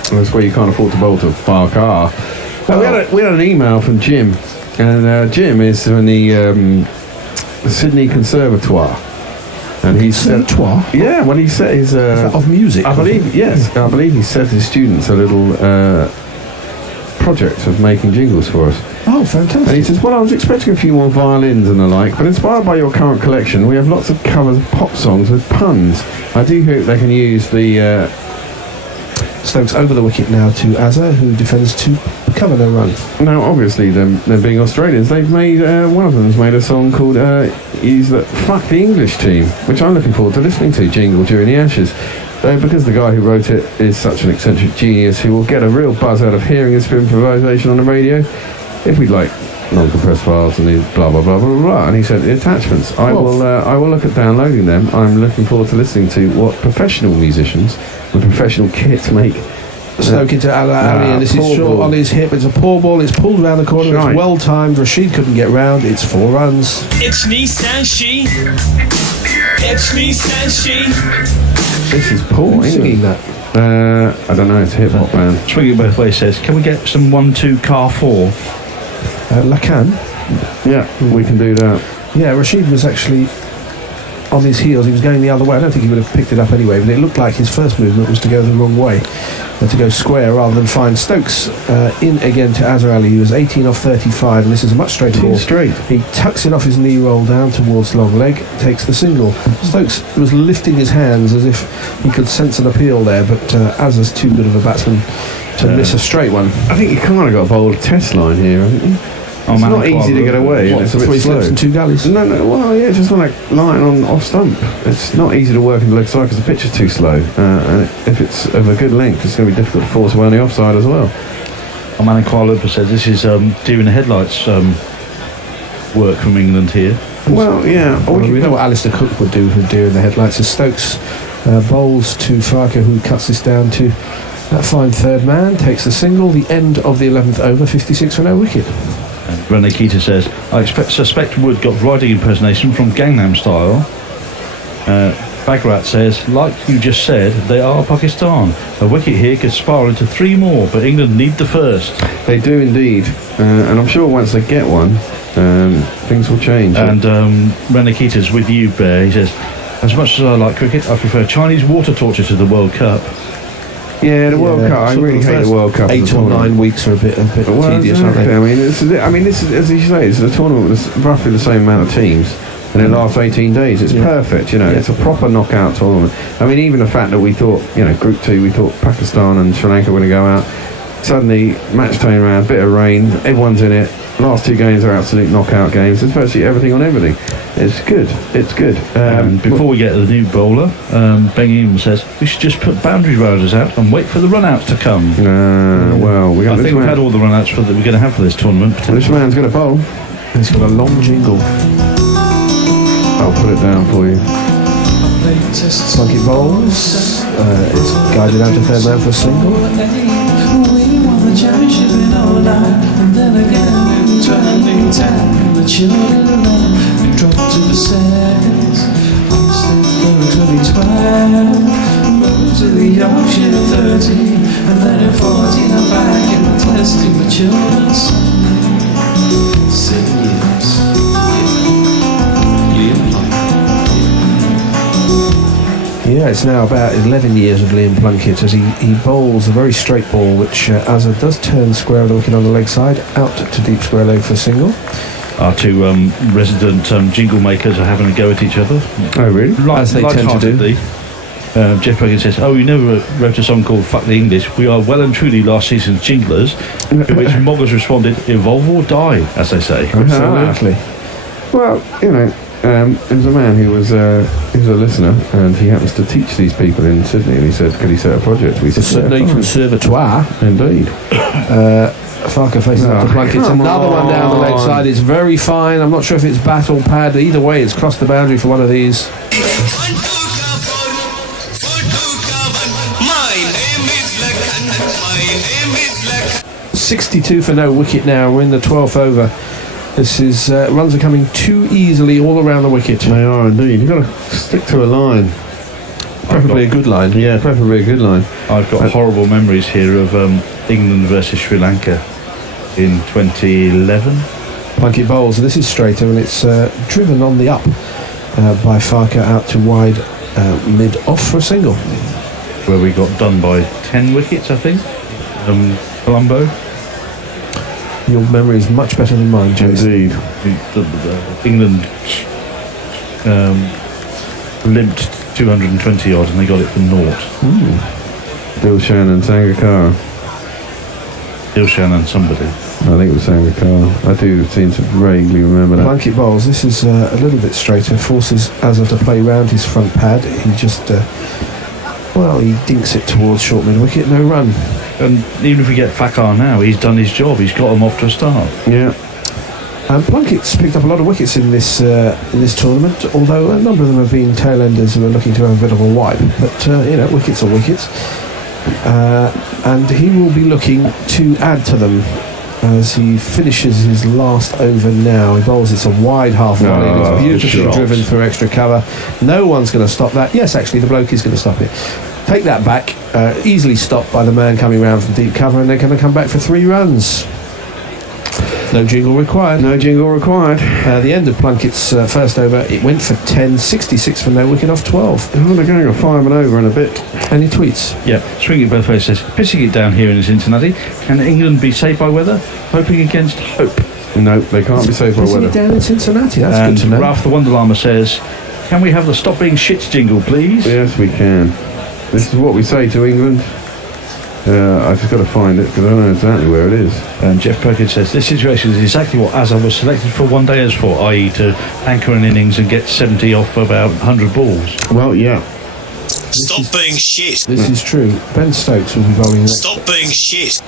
That's where you can't afford to bowl to Farcar. We had an email from Jim, and Jim is from the Sydney Conservatoire. And he said, yeah, well, he said he's of music. I believe, yes, I believe he set his students a little project of making jingles for us. Oh, fantastic! And he says, well, I was expecting a few more violins and the like, but inspired by your current collection, we have lots of covers of pop songs with puns. I do hope they can use the. Stokes over the wicket now to Azza, who defends to cover no run. Now, obviously, them being Australians, they've made one of them's made a song called "Use the Fuck the English Team," which I'm looking forward to listening to jingle during the Ashes. Because the guy who wrote it is such an eccentric genius, who will get a real buzz out of hearing his improvisation on the radio. If we'd like non-compressed files and blah blah blah blah blah, and he said the attachments. I will look at downloading them. I'm looking forward to listening to what professional musicians with professional kit make. Stoke into Ali, and this is short on his hip. It's a poor ball. It's pulled around the corner. It's well timed. Rashid couldn't get round. It's 4 runs. It's me, Sanshi. It's me, Sanshi. This is poor. Singing that. I don't know. It's a hip hop band. Swing it both ways. Says, can we get some 1-2 car 4? Lacan. Yeah, we can do that. Yeah, Rashid was actually on his heels. He was going the other way. I don't think he would have picked it up anyway, but it looked like his first movement was to go the wrong way, to go square rather than find. Stokes in again to Azhar Ali. He was 18 off 35, and this is a much straighter ball. He tucks it off his knee roll down towards long leg, takes the single. Stokes was lifting his hands as if he could sense an appeal there, but Azhar's too good of a batsman to miss a straight one. I think you kind of got a bold test line here, haven't you? It's not easy to get away. It's a bit 3 slow. slips and 2 gullies. No, well, yeah, just like lying on off stump. It's not easy to work in the leg side because the pitch is too slow. And if it's of a good length, it's going to be difficult to force away on the offside as well. Man in Kuala Lumpur said this is deer in the headlights work from England here. Well, yeah. We know what Alistair Cook would do with deer in the headlights. As Stokes bowls to Farker, who cuts this down to that fine third man, takes the single. The end of the 11th over, 56 for no wicket. And Rene Keita says, I suspect Wood got riding impersonation from Gangnam Style. Bagrat says, like you just said, they are Pakistan. A wicket here could spiral into 3 more, but England need the first. They do indeed. And I'm sure once they get one, things will change. And Rene Keita's with you, Bear. He says, as much as I like cricket, I prefer Chinese water torture to the World Cup. Yeah, the World Cup. I really hate the World Cup. 8 or 9 weeks are a bit tedious, aren't they? I mean, this is, as you say, it's a tournament with roughly the same amount of teams, and it lasts 18 days. It's perfect, It's a proper knockout tournament. I mean, even the fact that we thought, Group 2, we thought Pakistan and Sri Lanka were going to go out. Suddenly, match turn around, bit of rain, everyone's in it. Last 2 games are absolute knockout games. There's virtually everything on everything. It's good. It's good. Before we get to the new bowler, Ben says we should just put boundary riders out and wait for the run-outs to come. Well, I think we've had all the run-outs that we're going to have for this tournament. This man's going to bowl. He's got a long jingle. I'll put it down for you. Plunkett bowls. It's guided out to third man for a single. We won the championship in 09, and then again in 2010. The children we dropped to the seconds. 40 in the bag and the test in the children's song. 7 years. Liam Plunkett. Yeah, it's now about 11 years of Liam Plunkett as he bowls a very straight ball, which Azza does turn square of the wicket on the leg side, out to deep square leg for a single. Our two resident jingle makers are having a go at each other. Oh, really? As they tend to do. Jeff Perkins says, "Oh, you never wrote a song called 'Fuck the English.' We are well and truly last season's jinglers." To which Mog has responded, "Evolve or die," as they say. Absolutely. Well, you know, it was a man who was a listener, and he happens to teach these people in Sydney, and he said, could he set a project? We said, Sydney yeah, Conservatoire. Indeed. Farker faces up to Plunkett. Another one down the leg side. It's very fine. I'm not sure if it's bat or pad. Either way, it's crossed the boundary for one of these. 62 for no wicket now. We're in the 12th over. This is runs are coming too easily all around the wicket. They are indeed. You've got to stick to a line. Preferably a good line. Yeah, preferably a good line. I've got horrible memories here of England versus Sri Lanka in 2011. Plunkett bowls. This is straighter, and it's driven on the up by Farker out to wide, mid off for a single. Where we got done by 10 wickets, I think. Colombo. Your memory is much better than mine, Jason. Indeed. England limped 220 odd and they got it for naught. Dilshan and Sangakkara. Dilshan and somebody. I think it was Sangakkara. I do seem to vaguely remember that. Plunkett bowls. This is a little bit straighter. Forces Azza to play round his front pad. He just, he dinks it towards short mid wicket. No run. And even if we get Fakar now, he's done his job. He's got them off to a start. Yeah. Plunkett's picked up a lot of wickets in this tournament, although a number of them have been tail-enders who are looking to have a bit of a wipe. But, wickets are wickets. And he will be looking to add to them as he finishes his last over now. He bowls it's a wide half volley. It's beautifully driven for extra cover. No one's going to stop that. Yes, actually, the bloke is going to stop it. Take that back. Easily stopped by the man coming round from deep cover, and they're going to come back for 3 runs. No jingle required. No jingle required. The end of Plunkett's first over, it went for 10, 66 for no wicket off 12. Oh, they're going to go 5 and over in a bit. Any tweets? Yeah, swinging it both ways says, pissing it down here in Cincinnati. Can England be saved by weather? Hoping against hope. No, they can't be saved by weather. Pissing it down in Cincinnati, that's and good to know. Ralph the Wonder Llama says, can we have the stop being shit jingle, please? Yes, we can. This is what we say to England. I've just got to find it because I don't know exactly where it is. And Jeff Perkins says this situation is exactly what Azza was selected for one dayers for, i.e. to anchor an innings and get 70 off about 100 balls. Well, yeah. Stop being shit. This is true. Ben Stokes will be bowling next. Stop being shit.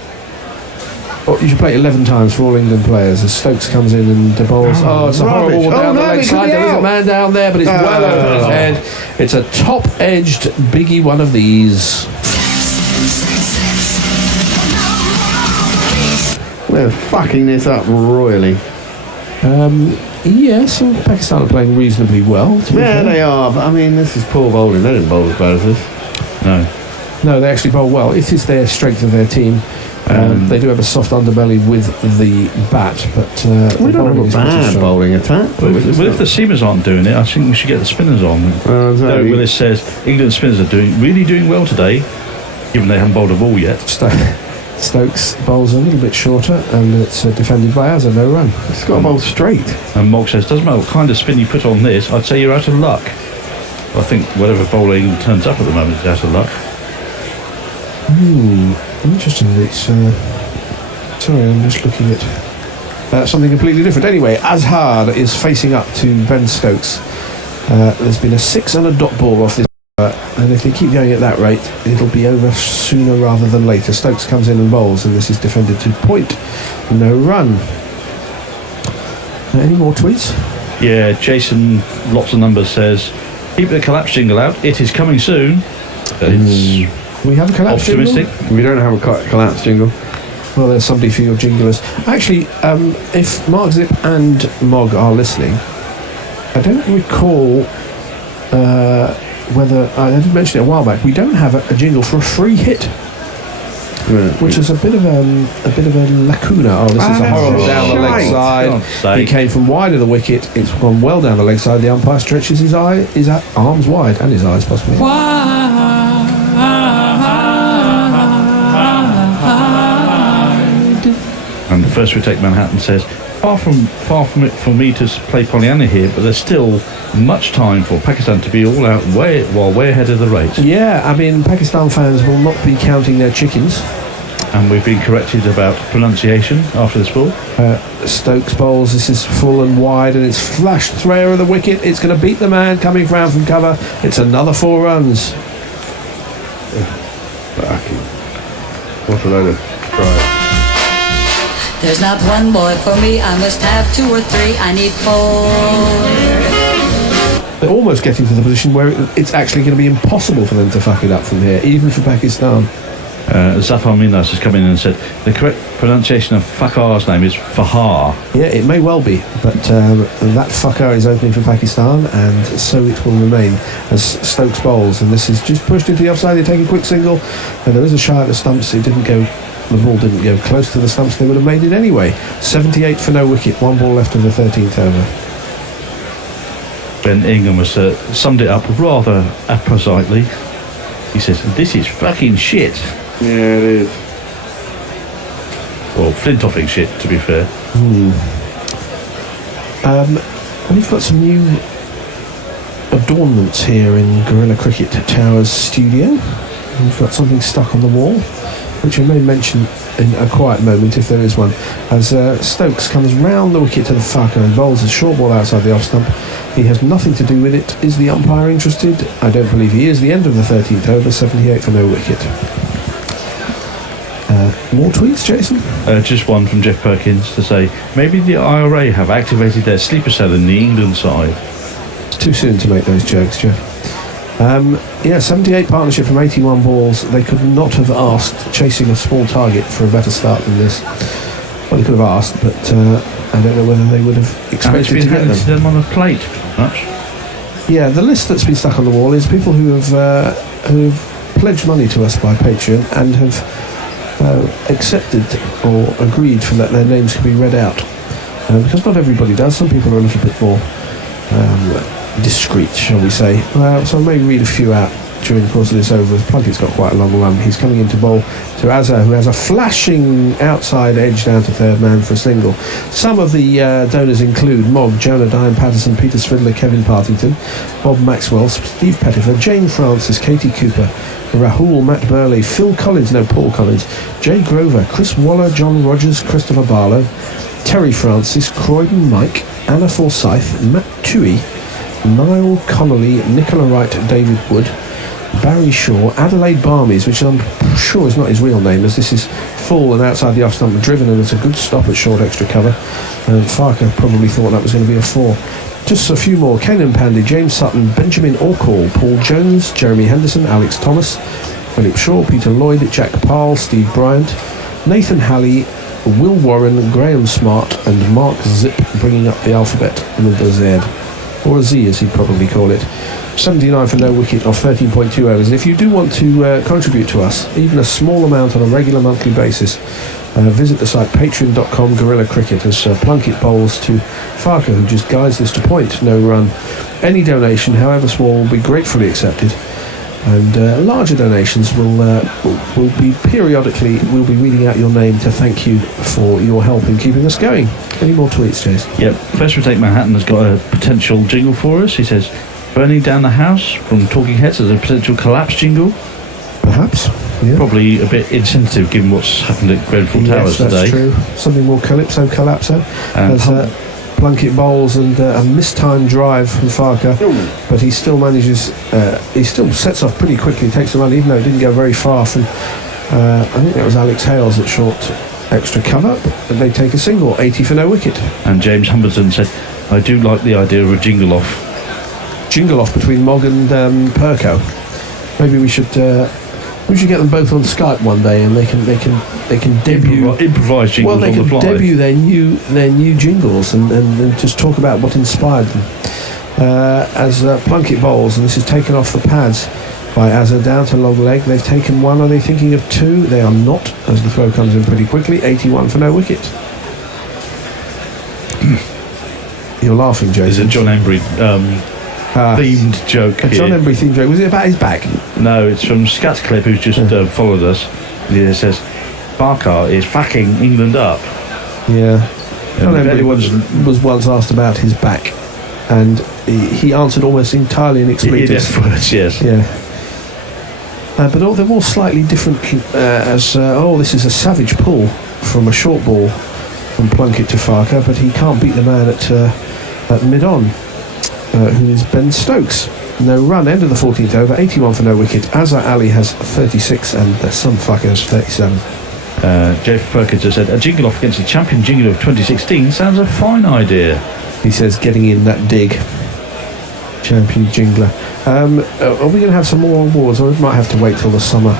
You should play 11 times for all England players as Stokes comes in and bowls. It's a horrible ball down the leg side. There is a man down there, but it's well over his head. It's a top-edged biggie one of these. They're fucking this up royally. Yes, Pakistan are playing reasonably well. Yeah, they are. But I mean, this is poor bowling. They didn't bowl as bad as this. No, they actually bowl well. It is their strength of their team. They do have a soft underbelly with the bat, but we don't have a bad bowling attack. Well, if the seamers aren't doing it, I think we should get the spinners on. Exactly. Derek Willis says England spinners are really doing well today, given they haven't bowled a ball yet. Stokes bowls a little bit shorter, and it's defended by Azza, no run. It's got to bowl straight. And Mog says, doesn't matter what kind of spin you put on this, I'd say you're out of luck. I think whatever bowler England turns up at the moment is out of luck. Interesting. It's sorry, I'm just looking at something completely different. Anyway, Azhar is facing up to Ben Stokes. There's been a 6 and a dot ball off this, and if they keep going at that rate, it'll be over sooner rather than later. Stokes comes in and bowls, and this is defended to point. No run. Any more tweets? Yeah, Jason, lots of numbers, says, keep the collapse jingle out. It is coming soon. It's we have a collapse optimistic. jingle? We don't have a collapse jingle. Well, there's somebody for your jinglers. Actually, if Mark Zip and Mog are listening, I don't recall whether I did mention it a while back. We don't have a jingle for a free hit. which is a bit of a lacuna. Oh, this is a horrible down the leg side. He came from wide of the wicket. It's gone well down the leg side. The umpire stretches his arms wide and his eyes possibly. And the first retake Manhattan says, far from it for me to play Pollyanna here, but there's still much time for Pakistan to be all out way ahead of the race. Yeah, I mean, Pakistan fans will not be counting their chickens. And we've been corrected about pronunciation after this ball. Stokes bowls, this is full and wide, and it's flashed through of the wicket. It's going to beat the man coming round from cover. It's another 4 runs. What a load of right. There's not one boy for me, I must have 2 or 3, I need 4. They're almost getting to the position where it's actually going to be impossible for them to fuck it up from here, even for Pakistan. Zafar Minas has come in and said the correct pronunciation of Fakar's name is Fahar. Yeah, it may well be, but that Fakar is opening for Pakistan, and so it will remain as Stokes bowls. And this is just pushed into the offside. They take a quick single, and there is a shy at the stumps. The ball didn't go close to the stumps. They would have made it anyway. 78 for no wicket. 1 ball left of the 13th over. Ben.England has summed it up rather appositely. He says, "This is fucking shit." Yeah, it is. Well, Flintoffing shit, to be fair. We've got some new adornments here in Gorilla Cricket Towers studio. We've got something stuck on the wall, which I may mention in a quiet moment if there is one, as Stokes comes round the wicket to the Farker and bowls a short ball outside the off stump. He has nothing to do with it. Is the umpire interested? I don't believe he is. The end of the 13th over, 78 for no wicket. More tweets, Jason? Just one from Jeff Perkins to say, maybe the IRA have activated their sleeper cell in the England side. It's too soon to make those jokes, Jeff. 78 partnership from 81 balls. They could not have asked, chasing a small target, for a better start than this. Well, they could have asked, but I don't know whether they would have expected to get them. It's been handed to them on a plate, much. Yeah, the list that's been stuck on the wall is people who have pledged money to us by Patreon and have accepted or agreed for that their names can be read out. Because not everybody does. Some people are a little bit more discreet, shall we say. So I may read a few out during the course of this over. Plunkett's got quite a long run. He's coming into bowl to Azhar, who has a flashing outside edge down to third man for a single. Some of the donors include Mogg, Jonah, Diane Patterson, Peter Swindler, Kevin Partington, Bob Maxwell, Steve Pettifer, Jane Francis, Katie Cooper, Rahul, Matt Burley, Phil Collins, Paul Collins, Jay Grover, Chris Waller, John Rogers, Christopher Barlow, Terry Francis, Croydon Mike, Anna Forsyth, Matt Toohey, Niall Connolly, Nicola Wright, David Wood, Barry Shaw, Adelaide Barmies, which I'm sure is not his real name, as this is full and outside the off stump driven, and it's a good stop at short extra cover. And Farker probably thought that was going to be a 4. Just a few more. Kenan Pandey, James Sutton, Benjamin Orcall, Paul Jones, Jeremy Henderson, Alex Thomas, Philip Shaw, Peter Lloyd, Jack Powell, Steve Bryant, Nathan Halley, Will Warren, Graham Smart, and Mark Zip, bringing up the alphabet with a Z, or a Z as he'd probably call it. 79 for no wicket off 13.2 overs. And if you do want to contribute to us, even a small amount on a regular monthly basis, visit the site patreon.com Gorilla Cricket as Plunkett bowls to Farker, who just guides this to point, no run. Any donation, however small, will be gratefully accepted. And larger donations will be periodically, we'll be reading out your name to thank you for your help in keeping us going. Any more tweets, Jason? Yep. First Retake Manhattan has got a potential jingle for us. He says, burning down the house from Talking Heads as a potential collapse jingle. Perhaps. Yeah. Probably a bit insensitive given what's happened at Grenfell Towers today. Yes, that's true. Something more collapso. As Plunkett bowls and a mistimed drive from Farker, but he still manages, he still sets off pretty quickly, takes the run, even though it didn't go very far from, I think that was Alex Hales at short extra cover, but they take a single, 80 for no wicket. And James Humberton said, I do like the idea of a jingle off. Jingle off between Mogg and Perko. Maybe we should get them both on Skype one day, and they can debut improvise jingles. Well, they can debut their new jingles and just talk about what inspired them. As Plunkett bowls, and this is taken off the pads. by Azza down to long leg. They've taken one. Are they thinking of two? They are not, as the throw comes in pretty quickly. 81 for no wicket. You're laughing, Jason. It's a John Embry themed joke. A John Embry themed joke. Was it about his back? No, it's from Scats Clip, who's just followed us. It says, Barker is fucking England up. Yeah. John Embry was once asked about his back, and he answered almost entirely in expletives. Words, yes. Yeah. But they're all slightly different. This is a savage pull from a short ball from Plunkett to Farker, but he can't beat the man at mid-on, who is Ben Stokes. No run, end of the 14th over, 81 for no wicket. Azhar Ali has 36 and some fucker has 37. Jeff Perkins has said, a jingle off against the champion jingle of 2016 sounds a fine idea. He says, getting in that dig. Champion jingler. Are we going to have some more awards, or we might have to wait till the summer?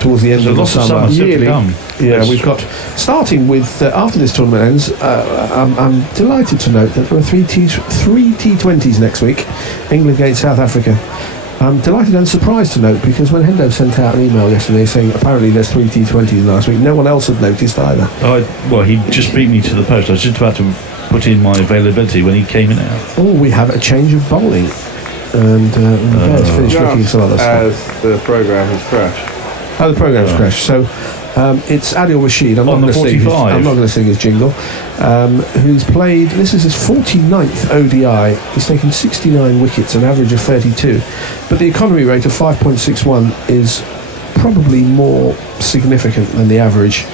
Towards the end of the summer. Yeah, we've got, starting with, after this tournament ends, I'm delighted to note that there are three T20s next week, England against South Africa. I'm delighted and surprised to note, because when Hendo sent out an email yesterday saying apparently there's three T20s last week, no one else had noticed either. Well, he just beat me to the post. I was just about to put in my availability when he came in out. Oh, we have a change of bowling. And let's finish looking at some other stuff. As the programme has crashed. Oh, the programme's crashed. So it's Adil Rashid. I'm not going to sing his jingle. Who's played? This is his 49th ODI. He's taken 69 wickets, an average of 32. But the economy rate of 5.61 is probably more significant than the average.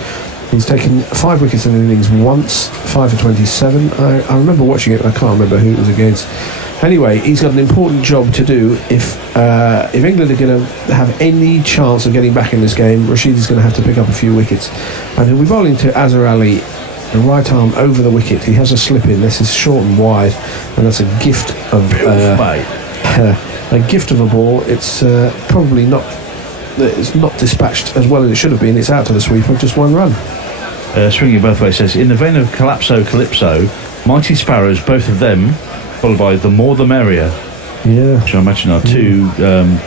He's taken 5 wickets in an innings once, 5 for 27. I remember watching it. I can't remember who it was against. Anyway, he's got an important job to do. If England are going to have any chance of getting back in this game, Rashid is going to have to pick up a few wickets. And he'll be bowling to Azhar Ali, the right arm over the wicket. He has a slip in. This is short and wide, and that's a gift of a ball. It's probably not. It's not dispatched as well as it should have been. It's out to the sweep of just one run. Swinging both ways says, in the vein of Calypso, Mighty Sparrows, both of them, followed by The More the Merrier. Yeah. Which I imagine are two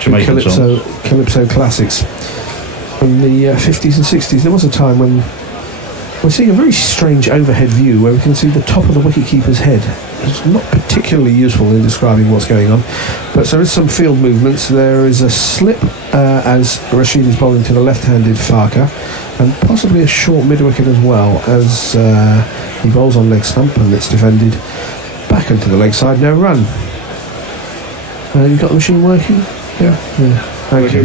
Jamaican songs. Calypso classics from the 50s and 60s. There was a time when we're seeing a very strange overhead view where we can see the top of the wicketkeeper's head. It's not particularly useful in describing what's going on, but there is some field movements. There is a slip as Rashid is bowling to the left-handed Farker, and possibly a short mid-wicket as well as he bowls on leg stump, and it's defended back into the leg side. No run. You got the machine working? Yeah. Okay.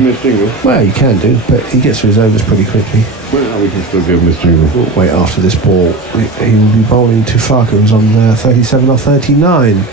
Well, you can do, but he gets to his overs pretty quickly. Well, we can still give him his jingle. We'll wait after this ball. He will be bowling to Farker, who's on 37 or 39.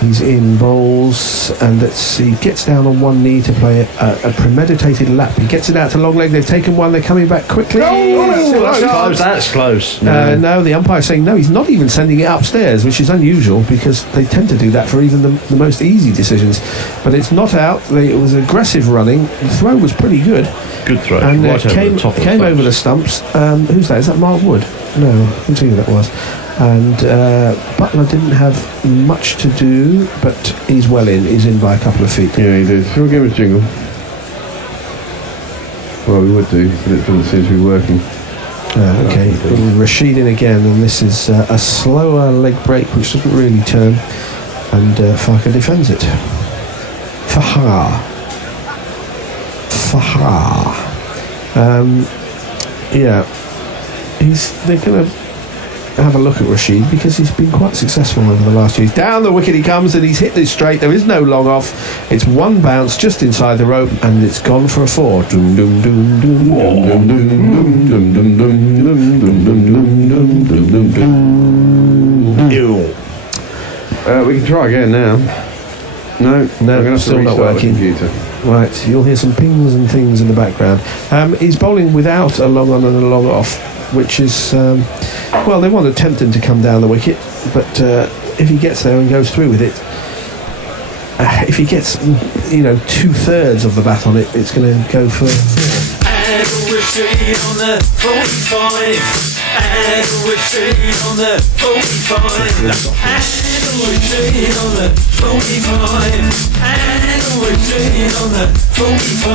He's in bowls, and let's see, gets down on one knee to play a premeditated lap. He gets it out to long leg. They've taken one. They're coming back quickly. That's close. No, the umpire's saying no. He's not even sending it upstairs, which is unusual because they tend to do that for even the most easy decisions. But it's not out. It was aggressive running. The throw was pretty good. Good throw. And right came over the stumps. Who's that? Is that Mark Wood? No, I can tell you who that was. And Butler didn't have much to do, but he's well in. He's in by a couple of feet. Yeah, he did. Shall we give him a jingle? Well, we would do, but it doesn't seem to be working. Okay, Rashid in again, and this is a slower leg break, which doesn't really turn, and Farker defends it. Fahar. Yeah, they're going to have a look at Rashid because he's been quite successful over the last years. Down the wicket he comes, and he's hit this straight. There is no long off. It's one bounce just inside the rope, and it's gone for a 4. Doom, doom, doom, doom, doom, doom, doom, doom, doom, doom, doom, doom. We can try again now. No, still not working. Right, you'll hear some pings and things in the background. He's bowling without a long on and a long off, which is they want to tempt him to come down the wicket, but if he gets there and goes through with it, if he gets 2/3 of the bat on it, it's going to go for 4. machine on the 45. Add a machine on the 45. Add a machine on the 45. Add a machine on the 45.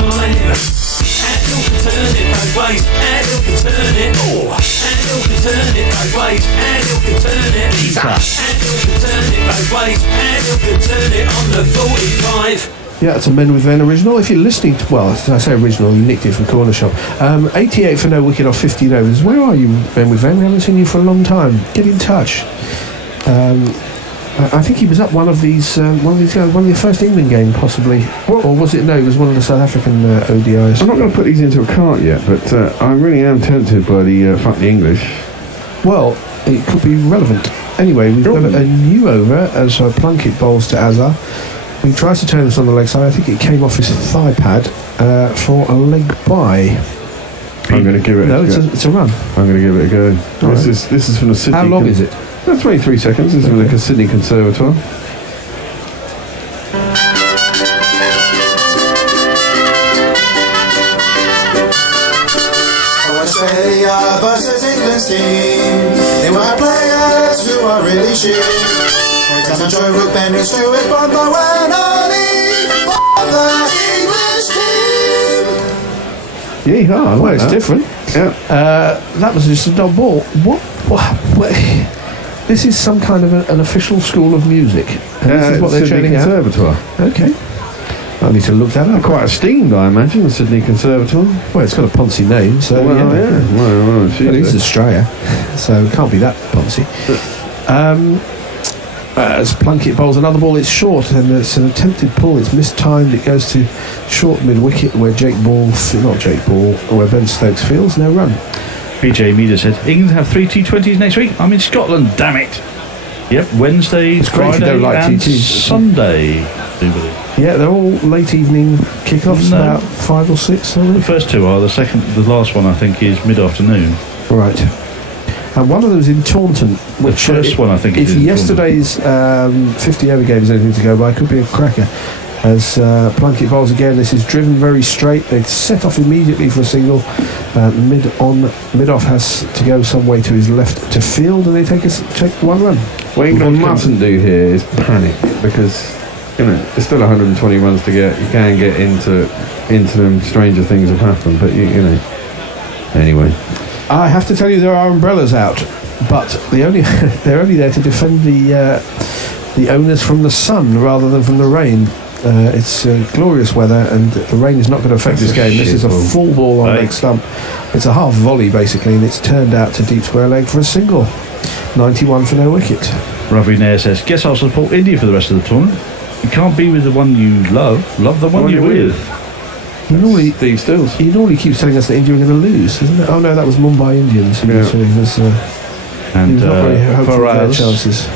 Handle can turn it both ways. Handle can turn it. Oh, handle can turn it both ways. Handle can turn it. Handle can turn it both ways. Handle can turn it on the 45. Yeah, it's a Men with Men original. If you're listening to, well, I say original, you nicked it from Corner Shop. 88 for no wicket off 15 overs. Where are you, Men with Men? We haven't seen you for a long time. Get in touch. I think he was up one of these guys, one of your first England game, possibly. Or was it? No, it was one of the South African ODIs. I'm not going to put these into a cart yet, but I really am tempted by the fuck the English. Well, it could be relevant. Anyway, we've got a new over as Plunkett bowls to Azhar. He tries to turn this on the leg side. I think it came off his thigh pad for a leg bye. I'm going to give it. No, it's a run. I'm going to give it a go. This is from the Sydney. How long is it? 23 seconds. This is from the Sydney Conservatoire. Australia versus England's team. They will have players who are really shit. For example, Joe Root, Ben and Stewart, Bond, Bowen, Ali for the English team. Yeehaw, well, it's different. Yeah. That was just a dog ball. What? This is some kind of an official school of music. And this is what they're Sydney churning out. Conservatoire. Okay. I need to look that up. Quite esteemed, I imagine, the Sydney Conservatoire. Well, it's got a Poncy name, so well, yeah. Well, it is Australia, so it can't be that Poncy. As Plunkett bowls another ball, it's short, and it's an attempted pull. It's mistimed. It goes to short mid-wicket, where where Ben Stokes fields. No run. PJ Meader said, England have 3 T20s next week. I'm in Scotland, damn it. Yep, Wednesday, Friday, and Sunday. Yeah, they're all late evening kickoffs, about 5 or 6. The first two are. The last one, I think, is mid-afternoon. Right. And one of them is in Taunton. The first one, I think, if is in yesterday's 50 over game is anything to go by, could be a cracker. As Plunkett bowls again, this is driven very straight. They set off immediately for a single. Mid-off has to go some way to his left to field, and they take one run. What England mustn't do here is panic, because there's still 120 runs to get. You can get into them. Stranger things have happened, but anyway. I have to tell you, there are umbrellas out, but they're only there to defend the owners from the sun rather than from the rain. It's glorious weather, and the rain is not going to affect this game. This is a full ball on leg stump. It's a half volley basically, and it's turned out to deep square leg for a single. 91 for no wicket. Ravi Nair says, guess I'll support India for the rest of the tournament. You can't be with the one you love the one you're with. Steve Stills. He normally keeps telling us that India are going to lose, isn't it? Oh no, that was Mumbai Indians. Yeah. So and Faraz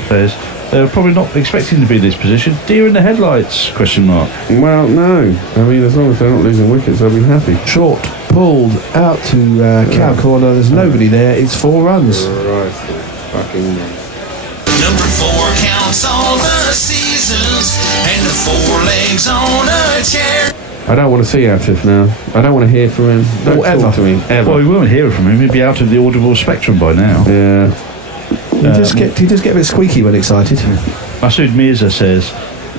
says, they're probably not expecting to be in this position. Deer in the headlights? ? Well, no. I mean, as long as they're not losing wickets, they'll be happy. Short, pulled out to cow corner. There's nobody there. It's 4 runs. Right. Fucking. Number 4 counts all the seasons, and the 4 legs on a chair. I don't want to see Atif now. I don't want to hear from him. Don't talk to me ever. Well, we won't hear from him. He'd be out of the audible spectrum by now. Yeah. He does get a bit squeaky when excited. Masood Mirza says,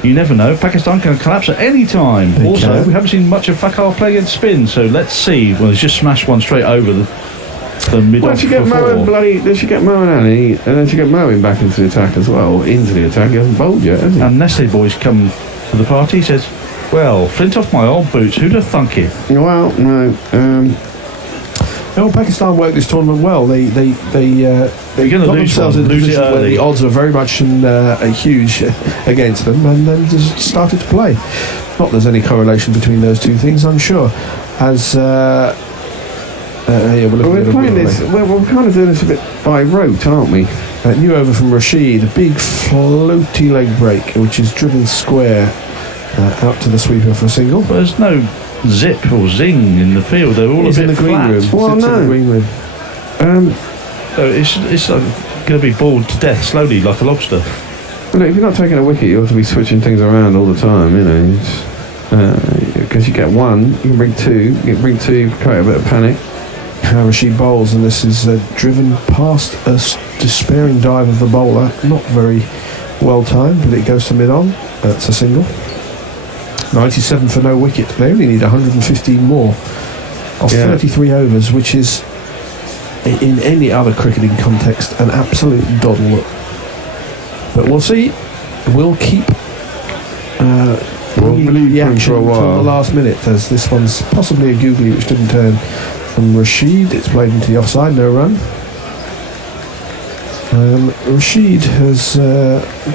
you never know, Pakistan can collapse at any time. We haven't seen much of Fakhar play against spin, so let's see. Well, he's just smashed one straight over the mid-off. Well, she get Moen then she get Moen and then she get Moen back into the attack as well. Into the attack. He hasn't bowled yet, has he? And Nestle Boys come to the party. He says, well, flint off my old boots. Who'd have thunk it? Well, no. Pakistan worked this tournament well. They got themselves in a position where the odds are very much huge against them, and then just started to play. Not there's any correlation between those two things, I'm sure. As we're playing this. We're kind of doing this a bit by rote, aren't we? New over from Rashid, a big floaty leg break, which is driven square out to the sweeper for a single. But there's no zip or zing in the field. They're all a bit in the green flat. room. Well, no. In the green room. So it's going to be boiled to death slowly like a lobster. Well, if you're not taking a wicket, you have to be switching things around all the time, because you get one, you can bring two, you create a bit of panic, how Rashid bowls, and this is driven past a despairing dive of the bowler. Not very well timed, but it goes to mid-on. That's a single. 97 for no wicket. They only need 115 more of 33 overs, which is, in any other cricketing context, an absolute doddle. But we'll see. We'll keep the action until the last minute, as this one's possibly a googly which didn't turn from Rashid. It's played into the offside, no run. Rashid has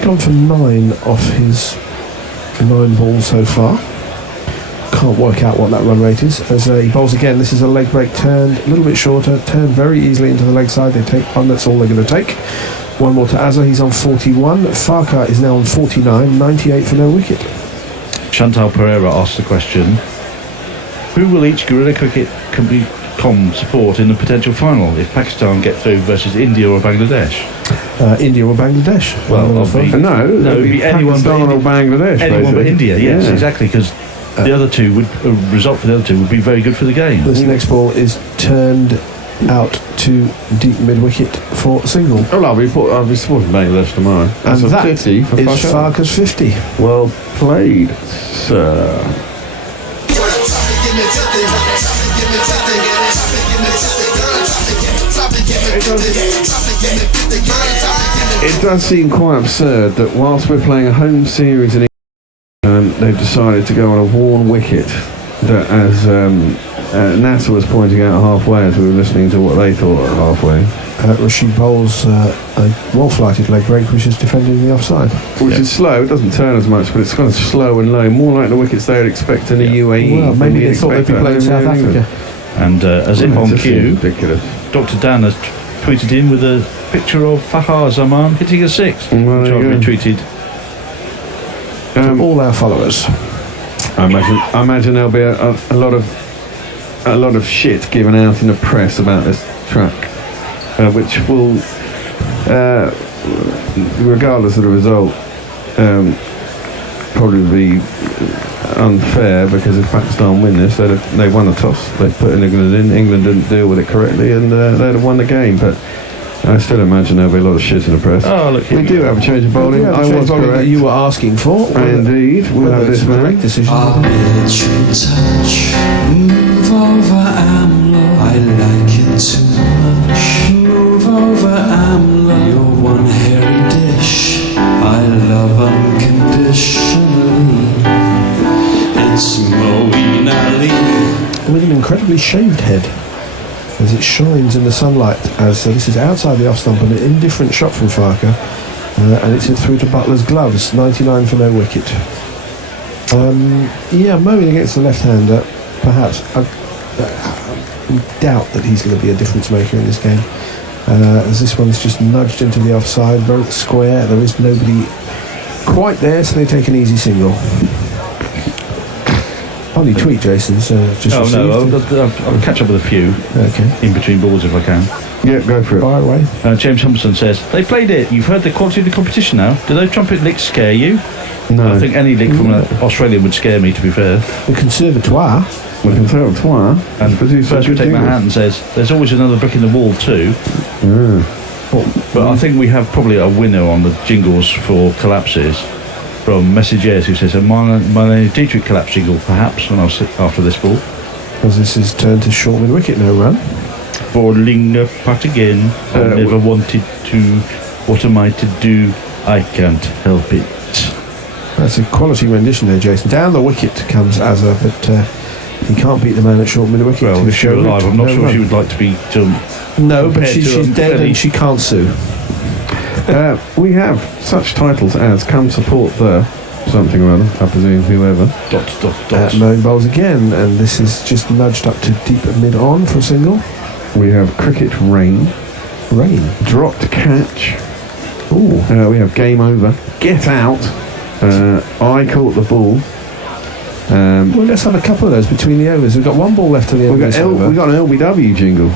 gone for 9 off his 9 balls so far. Can't work out what that run rate is. As he bowls again, this is a leg break, turned a little bit shorter, turned very easily into the leg side. They take one, that's all they're going to take. One more to Azza, he's on 41. Farquhar is now on 49, 98 for no wicket. Chantal Pereira asked the question, who will each Guerrilla Cricket Com support in the potential final if Pakistan get through versus India or Bangladesh? India or Bangladesh? Well, it'd be anyone but Pakistan or Bangladesh. Anyone but India, yes, exactly, because the other two would result for the other two would be very good for the game. This next ball is turned out to deep mid-wicket for single. Oh, I'll be supporting Bangladesh tomorrow. And That's that 50 for is Farquhar's 50. Well played, sir. It does seem quite absurd that whilst we're playing a home series in England, they've decided to go on a worn wicket that, as NASA was pointing out halfway as we were listening to what they thought at halfway. Rashid bowls a well-flighted leg break, which is defending the offside. Which is slow, it doesn't turn as much, but it's kind of slow and low, more like the wickets they would expect in the UAE. Well, maybe they thought they'd be playing South Africa. And as if on cue, ridiculous. Dr. Dan has tweeted in with a picture of Fahar Zaman hitting a 6, which I've retweeted to all our followers. I imagine there'll be a lot of shit given out in the press about this track, which will, regardless of the result, probably be unfair, because if Pakistan win this, they won the toss, they put England in, England didn't deal with it correctly, and they'd have won the game. But I still imagine there'll be a lot of shit in the press. Oh, look, we do have a change of bowling. I was correct that you were asking for. Indeed, we'll have this man. Decision. I'll let you touch, move over, AMLO. I like it too much. Move over, AMLO. You're one hairy dish. I love unconditionally. It's Moeen Ali. With an incredibly shaved head, as it shines in the sunlight, as this is outside the off stump and an indifferent shot from Farquhar, and it's through to Butler's gloves. 99 for no wicket. Mowing against the left-hander, perhaps. I doubt that he's going to be a difference maker in this game, as this one's just nudged into the offside, very square. There is nobody quite there, so they take an easy single. Only tweet, Jason's just I'll catch up with a few in between balls if I can. Yeah, go for it. Fire away. James Humberson says, they played it. You've heard the quality of the competition now. Do those trumpet licks scare you? No. I think any lick from Australia would scare me, to be fair. The Conservatoire. And first we take my hand and says, there's always another brick in the wall too. But I think we have probably a winner on the jingles for collapses. From Messages, who says a Marlene Dietrich collapse jingle, perhaps, when after this ball. As this is turned to short mid wicket, no run. Bowling a putt again. I never wanted to. What am I to do? I can't help it. That's a quality rendition there, Jason. Down the wicket comes Azza, but he can't beat the man at short mid wicket. Well, if she were alive, I'm not sure she would like to be. No, but she's dead and she can't sue. We have such titles as Come Support The something or other, I presume, whoever. Mowing bowls again, and this is just nudged up to deep mid-on for a single. We have Cricket Rain. Dropped Catch. Ooh. We have Game Over. Get Out. I Caught the Ball. Well, let's have a couple of those between the overs. We've got one ball left to the end of this over. We've got an LBW jingle.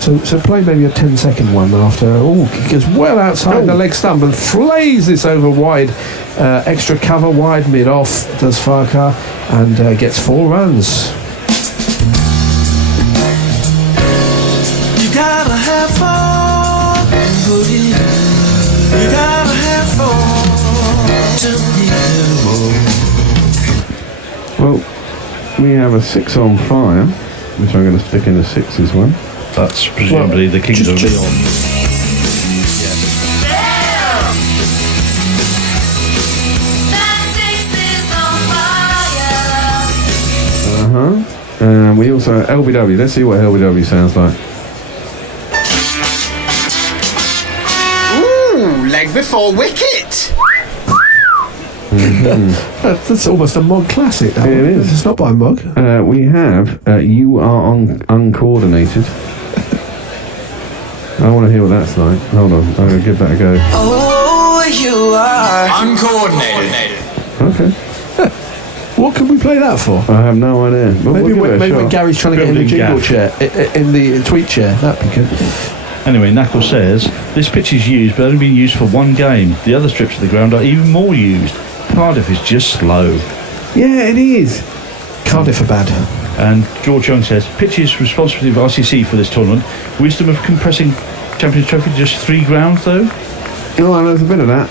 So play maybe a 10-second one after. He goes well outside the leg stump and flays this over wide. Extra cover wide mid-off does Farquhar and gets 4 runs. we have a 6 on fire, which I'm going to stick in the sixes one. That's presumably the Kings of Leon. We also have LBW. Let's see what LBW sounds like. Ooh, leg before wicket. That's almost a Mog classic. That It one. is. It's not by Mog. We have You Are Uncoordinated. I want to hear what that's like. Hold on, I'm going to give that a go. Oh, you are uncoordinated. Okay. What can we play that for? I have no idea. But Maybe, we'll give it a maybe shot. when Gary's trying to get in the jingle chair, in the tweet chair, that'd be good. Anyway, Knuckle says, this pitch is used but only being used for one game. The other strips of the ground are even more used. Cardiff is just slow. Yeah, it is. Cardiff are bad. And George Young says, pitch is responsibility of RCC for this tournament. Wisdom of compressing Champions Trophy to just 3 grounds, though? Oh, there's a bit of that.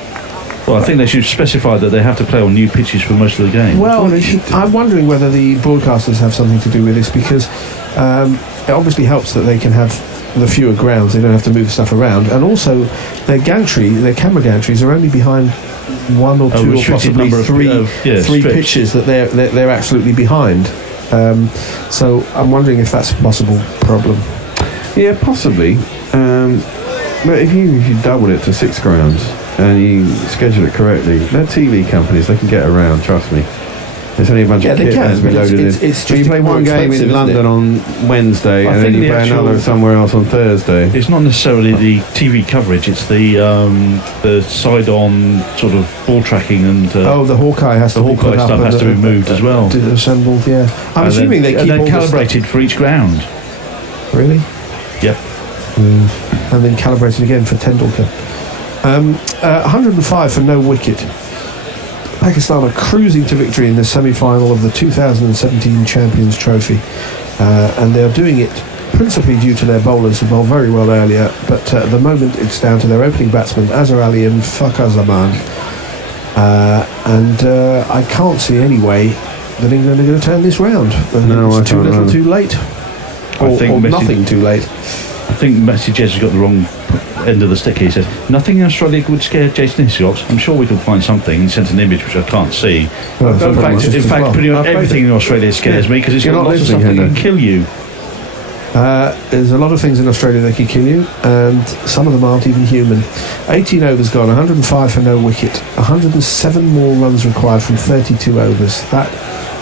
Well, I think they should specify that they have to play on new pitches for most of the game. Well, I'm wondering whether the broadcasters have something to do with this, because it obviously helps that they can have the fewer grounds. They don't have to move stuff around, and also their camera gantries are only behind 1 or 2 or possibly 3 pitches that they're absolutely behind. So I'm wondering if that's a possible problem. Yeah, possibly. But if you double it to 6 grounds and you schedule it correctly, they're TV companies, they can get around, trust me. There's only a bunch of kit that has to be loaded in. It's you play one game in London on Wednesday and then you play another somewhere else on Thursday. It's not necessarily the TV coverage, it's the side-on sort of ball tracking and... the Hawkeye has to be put up, stuff has to be moved as well. Assembled, yeah. I'm assuming they keep and then all calibrated for each ground. Really? Yep. And then calibrated again for Tendulkar. 105 for no wicket. Pakistan are cruising to victory in the semi-final of the 2017 Champions Trophy, and they're doing it principally due to their bowlers who bowled very well earlier, but at the moment it's down to their opening batsmen Azhar Ali and Fakhar Zaman, and I can't see any way that England are going to turn this round. No, it's too little too late, or nothing too late. I think Messi has got the wrong end of the stick. He says nothing in Australia would scare Jason Hiscox. I'm sure we could find something. He sent an image which I can't see. Well, in fact, pretty much everything in Australia scares me because it's got lots of stuff that can kill you. There's a lot of things in Australia that can kill you, and some of them aren't even human. 18 overs gone, 105 for no wicket, 107 more runs required from 32 overs. That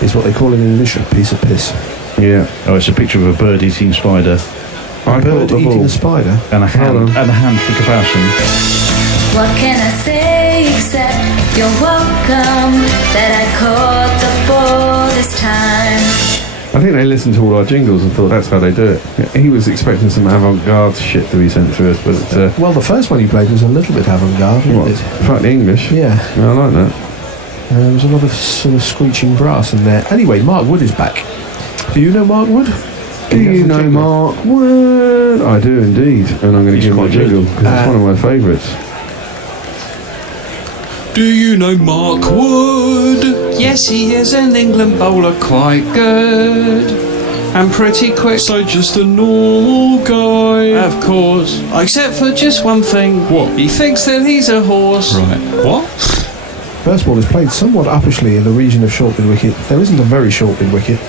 is what they call in English a piece of piss. Yeah. Oh, it's a picture of a bird eating spider. A bird eating a spider? And a hand for comparison. What can I say except you're welcome that I caught the ball this time. I think they listened to all our jingles and thought that's how they do it. He was expecting some avant-garde shit to be sent to us, but... well, the first one you played was a little bit avant-garde, wasn't it? Fuck the English? Yeah. I like that. There was a lot of sort of screeching brass in there. Anyway, Mark Wood is back. Do you know Mark Wood? Do you know Mark Wood? I do indeed, and I'm going to give him a jingle because it's one of my favourites. Do you know Mark Wood? Yes, he is an England bowler, quite good and pretty quick. So just a normal guy. Of course, except for just one thing. What? He thinks that he's a horse. Right. What? First ball is played somewhat uppishly in the region of short mid-wicket. There isn't a very short mid-wicket.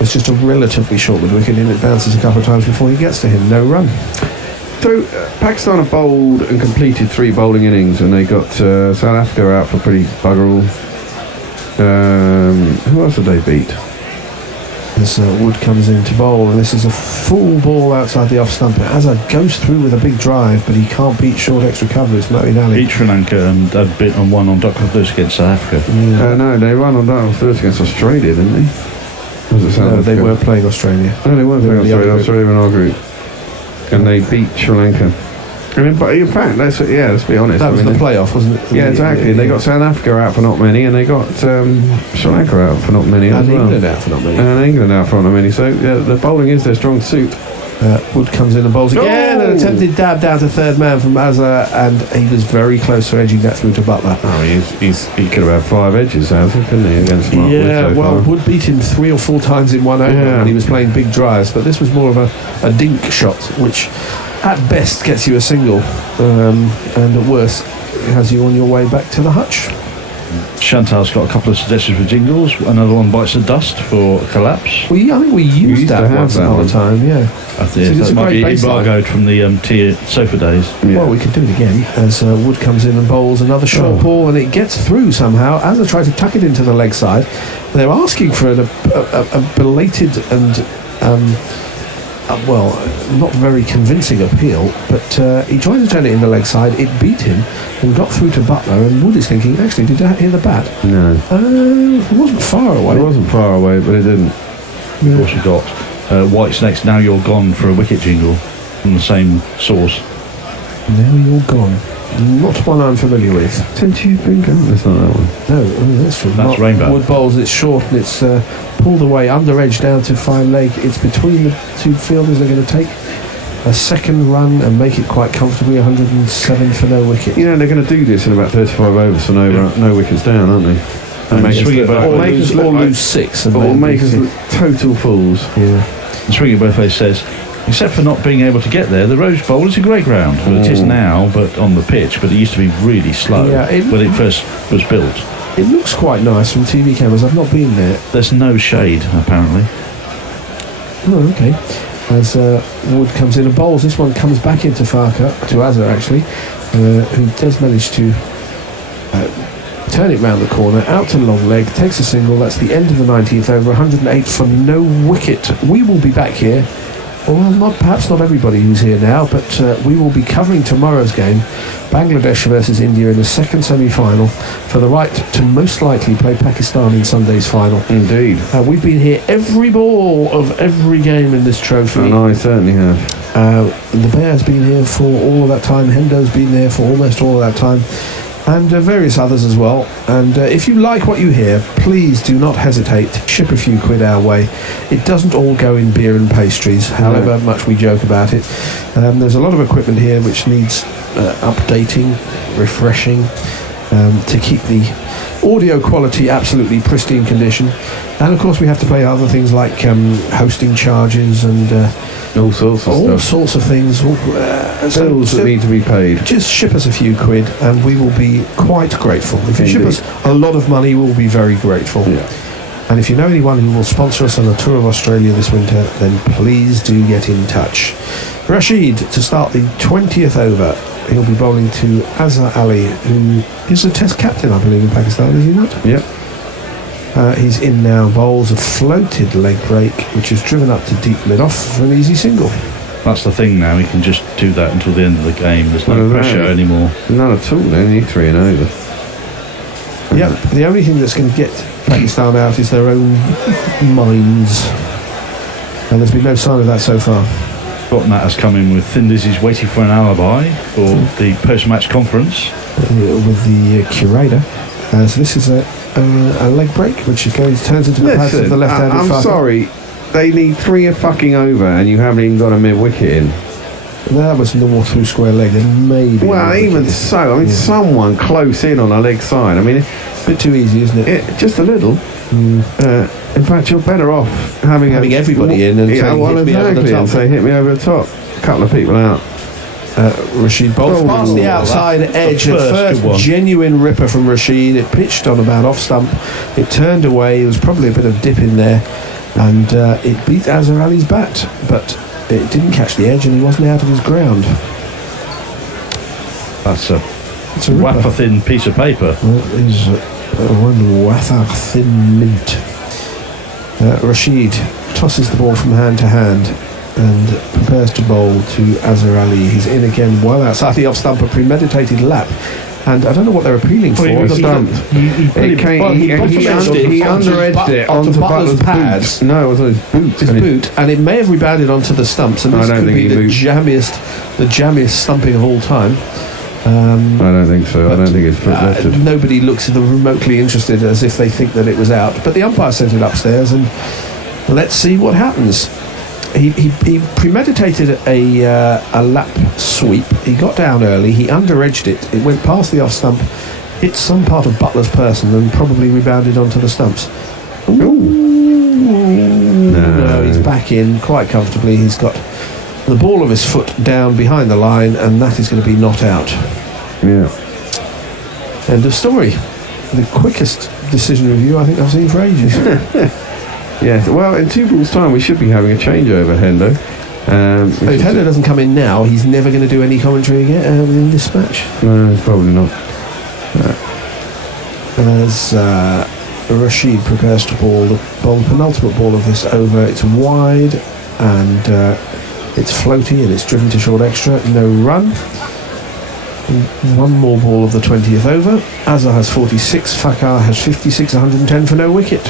It's just a relatively short mid-wicket, and it bounces a couple of times before he gets to him. No run. So, Pakistan have bowled and completed 3 bowling innings, and they got South Africa out for pretty bugger all. Who else did they beat? As Wood comes in to bowl, and this is a full ball outside the off stump. Azhar goes through with a big drive, but he can't beat short extra coverage. Moeen Ali beat Sri Lanka and had bit on one on Duckworth Lewis against South Africa. No, they won on Duckworth Lewis against Australia, didn't they? No, they weren't playing Australia. No, they weren't playing Australia. Australia were in our group, and they beat Sri Lanka. I mean, but in fact, let's be honest. That was the playoff, wasn't it? Yeah, exactly. They got South Africa out for not many, and they got Sri Lanka out for not many as well. And England out for not many. And England out for not many. So yeah, the bowling is their strong suit. Wood comes in and bowls again. An attempted dab down to third man from Azza, and he was very close to edging that through to Butler. Oh, he could have had 5 edges, Azza, couldn't he, against Mark Wood? Yeah, well, Wood beat him 3 or 4 times in one over when he was playing big drives, but this was more of a dink shot, which at best gets you a single, and at worst has you on your way back to the hutch. Chantal's got a couple of suggestions for jingles. Another one bites the dust for collapse. I think we used that once upon a time, yeah. That's it. That might be embargoed from the tier sofa days. Yeah. Well, we could do it again as Wood comes in and bowls another short ball, and it gets through somehow. As I try to tuck it into the leg side, they're asking for a belated and not very convincing appeal, but he tried to turn it in the leg side. It beat him and got through to Butler, and Wood is thinking, actually, did that hear the bat? No. It wasn't far away. It wasn't far away, but it didn't. Of course, we got White's next. Now You're Gone for a wicket jingle from the same source. Now You're Gone. Not one I'm familiar with. Since you've been gone, that's not that one. No, that's from That's Rainbow. Wood bowls. It's short and it's pulled away under edge down to fine leg. It's between the two fielders. They're going to take a second run and make it quite comfortably. 107 for no wicket. You know, they're going to do this in about 35 overs, so no wickets down, aren't they? And lose 6 and or make us look total fools. Yeah. And Swing It Both Ways says, except for not being able to get there, the Rose Bowl is a great ground. Well, it is now, but on the pitch, but it used to be really slow when it first was built. It looks quite nice from TV cameras. I've not been there. There's no shade, apparently. Oh, okay. As Wood comes in and bowls, this one comes back into Farker, to Azza actually, who does manage to turn it round the corner, out to long leg, takes a single. That's the end of the 19th over, 108 for no wicket. We will be back here. Well, perhaps not everybody who's here now, but we will be covering tomorrow's game, Bangladesh versus India in the second semi-final, for the right to most likely play Pakistan in Sunday's final. Indeed. We've been here every ball of every game in this trophy. And I certainly have. The Bear's been here for all of that time, Hendo's been there for almost all of that time, and various others as well. And if you like what you hear, please do not hesitate to ship a few quid our way. It doesn't all go in beer and pastries, however much we joke about it. There's a lot of equipment here which needs updating, refreshing, to keep the audio quality absolutely pristine condition. And of course we have to pay other things like hosting charges and all sorts of things. Bills that need to be paid. Just ship us a few quid and we will be quite grateful. If you ship us a lot of money, we'll be very grateful. Yeah. And if you know anyone who will sponsor us on a tour of Australia this winter, then please do get in touch. Rashid to start the 20th over. He'll be bowling to Azhar Ali, who is the Test captain, I believe, in Pakistan, is he not? Yep. He's in now, bowls a floated leg break, which is driven up to deep mid-off for an easy single. That's the thing now, he can just do that until the end of the game. There's no pressure anymore. None at all, they need 3 and over. Yep, the only thing that's going to get Pakistan out is their own minds. And there's been no sign of that so far. Botnat has come in with Thin Lizzy's waiting for an alibi for the post-match conference. With the curator. So this is a leg break, which turns into the pass of the left-handed I'm Farker. sorry, they need 3 a fucking over and you haven't even got a mid-wicket in. That was the walk through square leg, and maybe. Well, even so, I mean, someone close in on a leg side. I mean, a bit too easy, isn't it? Just a little. In fact, you're better off having everybody in and saying, hit me over the top. And say, hit me over the top. A couple of people out. Rashid bowls past the outside edge. The first genuine ripper from Rashid. It pitched on about off stump. It turned away. There was probably a bit of dip in there, and it beat Azhar Ali's bat, but it didn't catch the edge, and he wasn't out of his ground. That's a wafer thin piece of paper. That is one wafer thin mint. Rashid tosses the ball from hand to hand and prepares to bowl to Azhar Ali. He's in again, well outside the off stump, a premeditated lap. And I don't know what they're appealing for. He under-edged it onto Butler's pads. Boots. No, it was on his boot. His boot, and it may have rebounded onto the stumps. And this could be the jammiest stumping of all time. I don't think so. I don't think it's foot lifted. Nobody looks remotely interested, as if they think that it was out. But the umpire sent it upstairs, and let's see what happens. He premeditated a lap sweep. He got down early. He under-edged it. It went past the off stump, hit some part of Butler's person, and probably rebounded onto the stumps. No, he's back in quite comfortably. He's got the ball of his foot down behind the line, and that is going to be not out. Yeah. End of story. The quickest decision review I think I've seen for ages. Yeah, well, in 2 balls' time, we should be having a changeover, Hendo. If Hendo doesn't come in now, he's never going to do any commentary again in this match. No, probably not. As Rashid prepares to bowl the penultimate ball of this over, it's wide and it's floaty and it's driven to short extra. No run. One more ball of the 20th over. Azhar has 46, Fakar has 56, 110 for no wicket.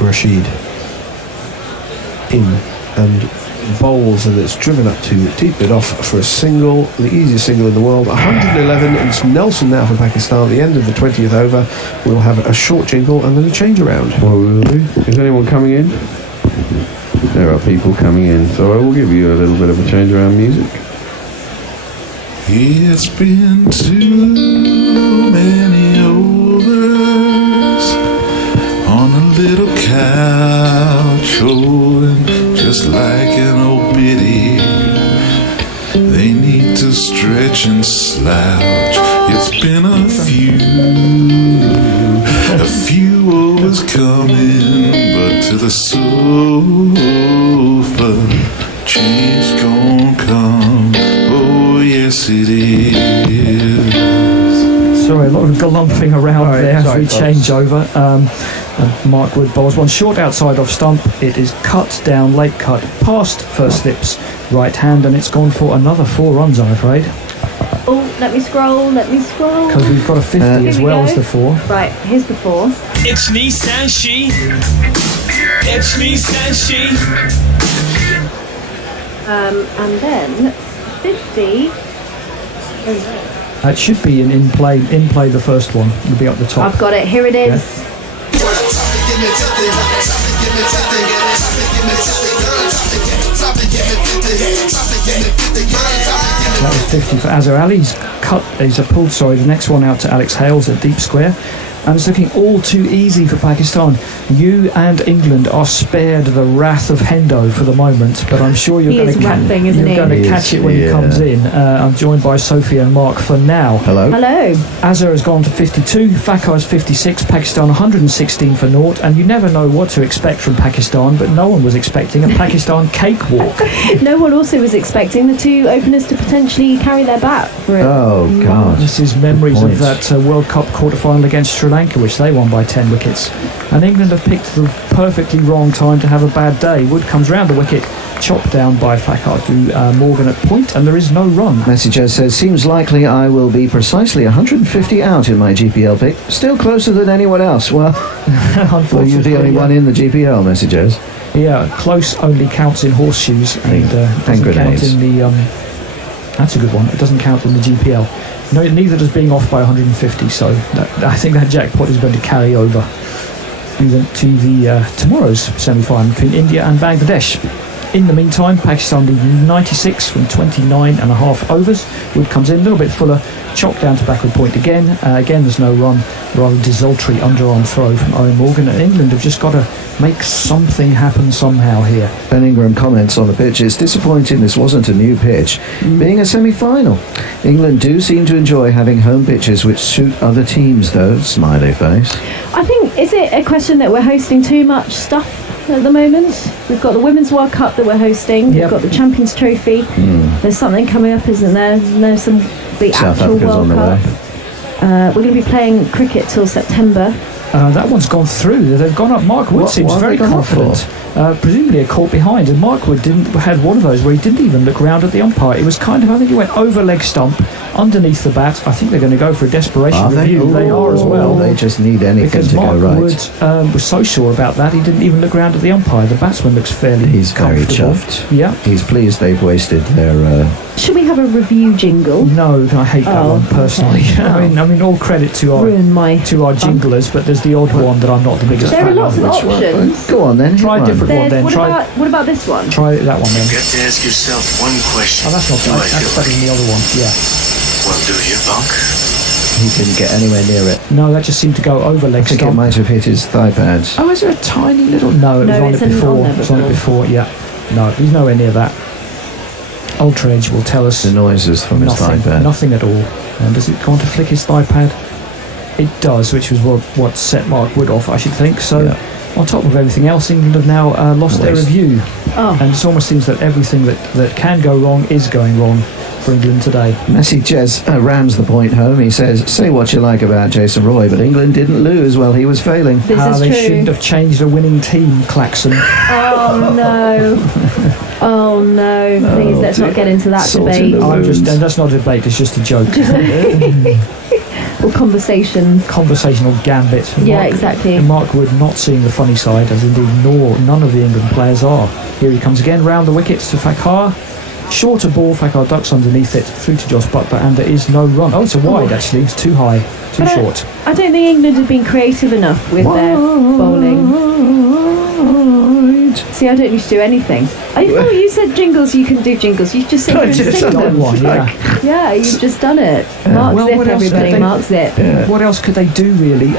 Rashid in and bowls, and it's driven up to deep mid off for a single, the easiest single in the world. 111, and it's Nelson now for Pakistan at the end of the 20th over. We'll have a short jingle and then a change around. Well, will we? Is anyone coming in? There are people coming in, so I will give you a little bit of a change around music. It's been too many overs on a little couch, and just like an old biddy, they need to stretch and slouch. It's been a few overs coming, but to the sofa, change gon' come. Oh yes it is. Sorry, a lot of galumphing around there as we change over. Mark Wood bowls one short outside off stump. It is cut down, late cut, past first slips, right hand, and it's gone for another 4 runs, I'm afraid. Oh, let me scroll. Because we've got a 50 as well as the 4. Right, here's the 4. It's Nissan she. It's Nissan she. And then 50. It should be in play. The first one will be up the top. I've got it. Here it is. That was 50 for Azhar Ali. He's pulled the next one out to Alex Hales at deep square. And it's looking all too easy for Pakistan. You and England are spared the wrath of Hendo for the moment, but I'm sure you're going to catch it when he comes in. I'm joined by Sophie and Mark for now. Hello. Azhar has gone to 52, Fakar is 56, Pakistan 116 for naught, and you never know what to expect from Pakistan, but no one was expecting a Pakistan cakewalk. No one also was expecting the 2 openers to potentially carry their bat for it. Oh, God. This is memories of that World Cup quarter-final against Srilanka, which they won by 10 wickets. And England have picked the perfectly wrong time to have a bad day. Wood comes round the wicket, chopped down by Fakar to Morgan at point, and there is no run. Messenger says, seems likely I will be precisely 150 out in my GPL pick. Still closer than anyone else. Well, unfortunately, you're the only one in the GPL, Messengers. Yeah, close only counts in horseshoes and doesn't count in the... that's a good one. It doesn't count in the GPL. No, neither does being off by 150, so I think that jackpot is going to carry over even to the tomorrow's semi-final between India and Bangladesh. In the meantime, Pakistan lead 96 from 29.5 overs. Wood comes in a little bit fuller, chopped down to backward point again. Again, there's no run. Rather desultory underarm throw from Owen Morgan, and England have just got to make something happen somehow here. Ben Ingram comments on the pitch, it's disappointing this wasn't a new pitch. Being a semi-final, England do seem to enjoy having home pitches which suit other teams though. Smiley face. I think, is it a question that we're hosting too much stuff at the moment? We've got the Women's World Cup that we're hosting. We've got the Champions Trophy. There's something coming up, isn't there? There's the South actual Africa's World Cup. We're going to be playing cricket till September. That one's gone through. They've gone up. Mark Wood seems very confident. Presumably a caught behind, and Mark Wood had one of those where he didn't even look round at the umpire. It was kind of, I think he went over leg stump, underneath the bat. I think they're going to go for a desperation Are they? review. They are as well. They just need anything because to Mark go right. Wood was so sure about that, he didn't even look round at the umpire. The batsman looks fairly He's very comfortable. chuffed. Yeah. He's pleased they've wasted their... Should we have a review jingle? No, I hate that one personally. I mean, all credit to our jinglers, but there's the odd one that I'm not the biggest There are fan lots of Which one? options. Go on then. Try a different one then. What about this one? Try that one then. You have to ask yourself one question. Oh, that's not Do bad. I That's feel better than the other one. Yeah. Well, do you, Buck? He didn't get anywhere near it. No, that just seemed to go over leg I think it stump. might have hit his thigh pads. Oh, is there a tiny little... No, it was on it's it before. on there It was on it before, yeah. No, he's nowhere near that. Ultra Edge will tell us... The noises from his thigh pad. Nothing at all. And does it go on to flick his thigh pad? It does, which was what set Mark Wood off, I should think. So, on top of everything else, England have now lost their review. Oh. And it almost seems that everything that can go wrong is going wrong for England today. Messi Jez rams the point home. He says, say what you like about Jason Roy, but England didn't lose while he was failing. They shouldn't have changed a winning team, Claxon. Oh no. Oh no. Please, let's not get into that debate. That's not a debate, it's just a joke. Or conversation. Conversational gambit. Yeah, exactly. And Mark Wood not seeing the funny side, as indeed none of the England players are. Here he comes again, round the wickets to Fakhar. Shorter ball, Fakhar ducks underneath it, through to Josh Buttler, and there is no run. Oh, it's a wide actually, it's too high, too short. I don't think England have been creative enough with their bowling. See, I don't need to do anything. You said jingles, you can do jingles. You just said you sing one, yeah, you've just done it. Mark Zip, everybody, Mark Zip. What else could they do really?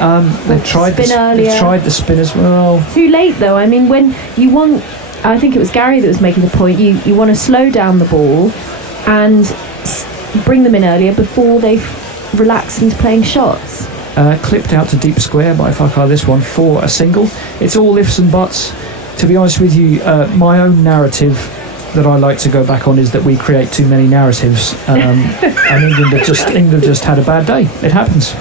They've tried earlier. Tried the spin as well. Too late though. I mean, when you want, I think it was Gary that was making the point. You want to slow down the ball and bring them in earlier before they relax into playing shots. Clipped out to deep square by Fakhar, this one for a single. It's all ifs and buts. To be honest with you, my own narrative that I like to go back on is that we create too many narratives, and England just had a bad day. It happens.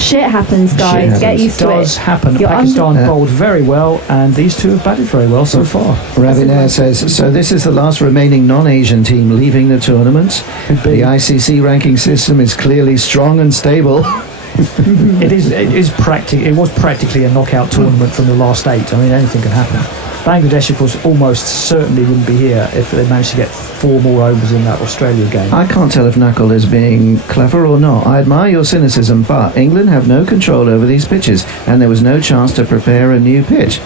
Shit happens, guys. Get used to it. It does happen. Pakistan bowled very well, and these two have batted very well so far. Ravinair says, so this is the last remaining non-Asian team leaving the tournament. The ICC ranking system is clearly strong and stable. It was practically a knockout tournament from the last 8. I mean, anything can happen. Bangladesh, of course, almost certainly wouldn't be here if they managed to get 4 more overs in that Australia game. I can't tell if Knuckle is being clever or not. I admire your cynicism, but England have no control over these pitches, and there was no chance to prepare a new pitch.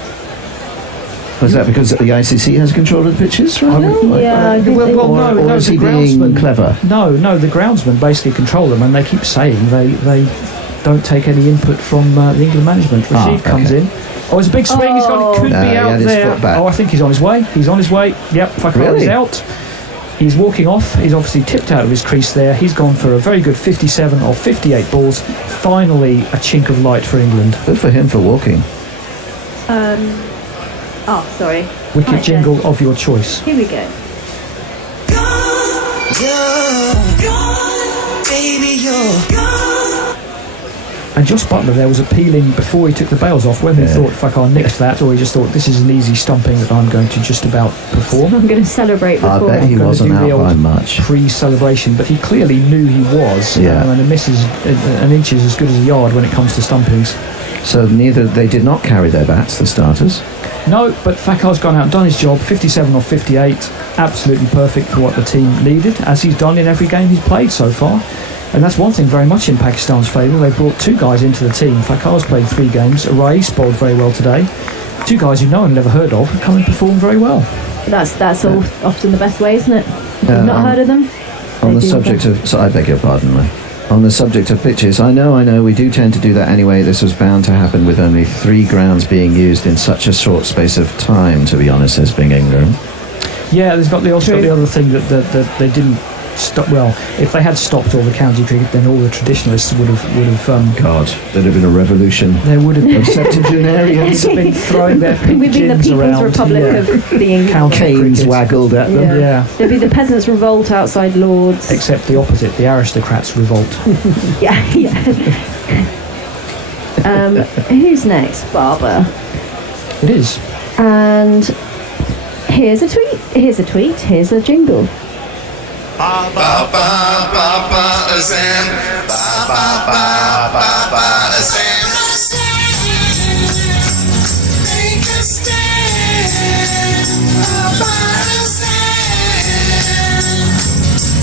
Was that because the ICC has control of the pitches right now? Yeah, or is he being clever? No, the groundsmen basically control them, and they keep saying they don't take any input from the England management. Rashid comes in. Oh, it's a big swing. He's could be out there. Oh, I think he's on his way. Yep, Fakhar is out. He's walking off. He's obviously tipped out of his crease there. He's gone for a very good 57 or 58 balls. Finally, a chink of light for England. Good for him for walking. Sorry. Wicket jingle of your choice. Here we go. Baby, you're gone. And Josh Buttler there was appealing before he took the bails off, whether he thought Fakhar nicked that or he just thought this is an easy stumping that I'm going to just about perform. I'm going to celebrate before. I bet he wasn't out by much. Pre-celebration, but he clearly knew he was. And a miss is an inch is as good as a yard when it comes to stumpings. So they did not carry their bats, the starters. No, but Fakhar's gone out and done his job. 57 or 58, absolutely perfect for what the team needed, as he's done in every game he's played so far. And that's one thing very much in Pakistan's favour. They've brought 2 guys into the team. Fakhar's played 3 games. Rais bowled very well today. 2 guys who no one never heard of have come and performed very well. That's all often the best way, isn't it? If you've not heard of them. On the subject of... So I beg your pardon, mate. On the subject of pitches, I know, we do tend to do that anyway. This was bound to happen with only 3 grounds being used in such a short space of time, to be honest, says Bing Ingram. Yeah, there's also got the other thing that they didn't stop. Well, if they had stopped all the county cricket, then all the traditionalists would have God, there'd have been a revolution. There would have been septuagenarians have been throwing their We'd be the People's Republic of the England. Canes waggled at them. Yeah. There'd be the peasants' revolt outside Lords. Except the opposite, the aristocrats' revolt. yeah. Who's next? Barber. It is. And here's a tweet. Here's a jingle. Ba ba ba ba ba Azam. Ba ba ba ba ba Azam. Make a stand. Ba ba Azam.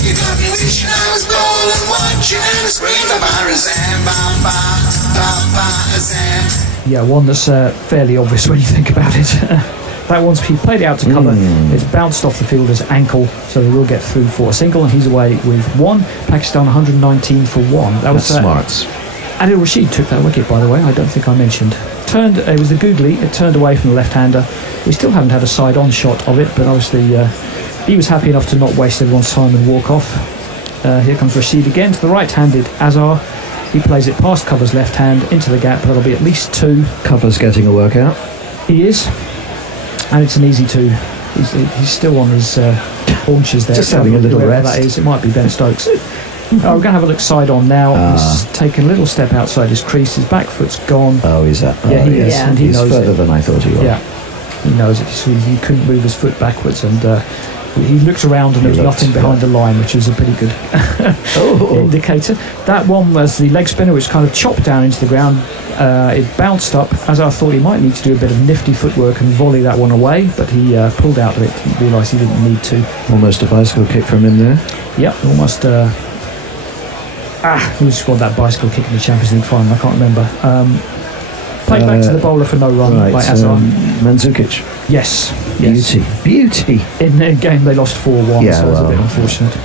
You got me wishing I was golden, watching and scream. Ba ba Azam. Ba ba ba ba Azam. Yeah, one that's fairly obvious when you think about it. That one's he played it out to cover. It's bounced off the fielder's ankle, so they will get through for a single, and he's away with one. Pakistan 119 for one. That was smart. Adil Rashid took that wicket, by the way. I don't think I mentioned. It was the googly. It turned away from the left-hander. We still haven't had a side-on shot of it, but obviously he was happy enough to not waste everyone's time and walk off. Here comes Rashid again to the right-handed Azhar. He plays it past Cover's left hand into the gap. That'll be at least two. Cover's getting a workout. He is. And it's an easy two. He's still on his haunches there. Just having a little rest. That is. It might be Ben Stokes. We're going to have a look side on now. He's taken a little step outside his crease. His back foot's gone. Oh, is that? Yeah, he is. And he he's knows further it. than I thought he was. Yeah, he knows it. He couldn't move his foot backwards, and he looked around and there was nothing behind the line, which is a pretty good indicator. That one was the leg spinner, which kind of chopped down into the ground. It bounced up, as I thought he might need to do a bit of nifty footwork and volley that one away, but he pulled out of it and realised he didn't need to. Almost a bicycle kick from him there. Yep, almost. Who scored that bicycle kick in the Champions League final? I can't remember. Played back to the bowler for no run by Azhar. Mandzukic. Yes. Beauty. In a game they lost 4-1, so it was a bit unfortunate.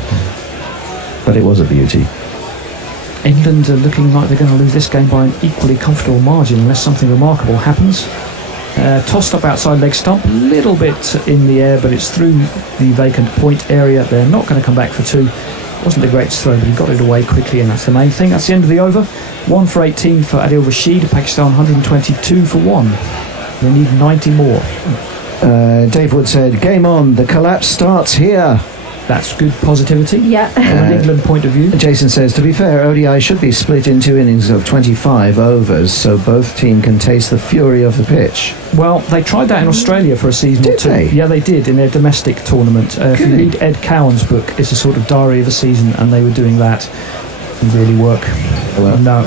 But it was a beauty. England are looking like they're going to lose this game by an equally comfortable margin unless something remarkable happens. Tossed up outside leg stump, a little bit in the air, but it's through the vacant point area. They're not going to come back for two. Wasn't the greatest throw, but he got it away quickly, and that's the main thing. That's the end of the over. 1 for 18 for Adil Rashid. Pakistan 122 for 1. They need 90 more. Dave Wood said, game on, the collapse starts here. That's good positivity. Yeah. From an England point of view. Jason says, to be fair, ODI should be split into innings of 25 overs so both teams can taste the fury of the pitch. Well, they tried that in Australia for a season or two. Did they? Yeah, they did in their domestic tournament. If you read Ed Cowan's book, it's a sort of diary of a season, and they were doing that. Didn't really work. Well, no.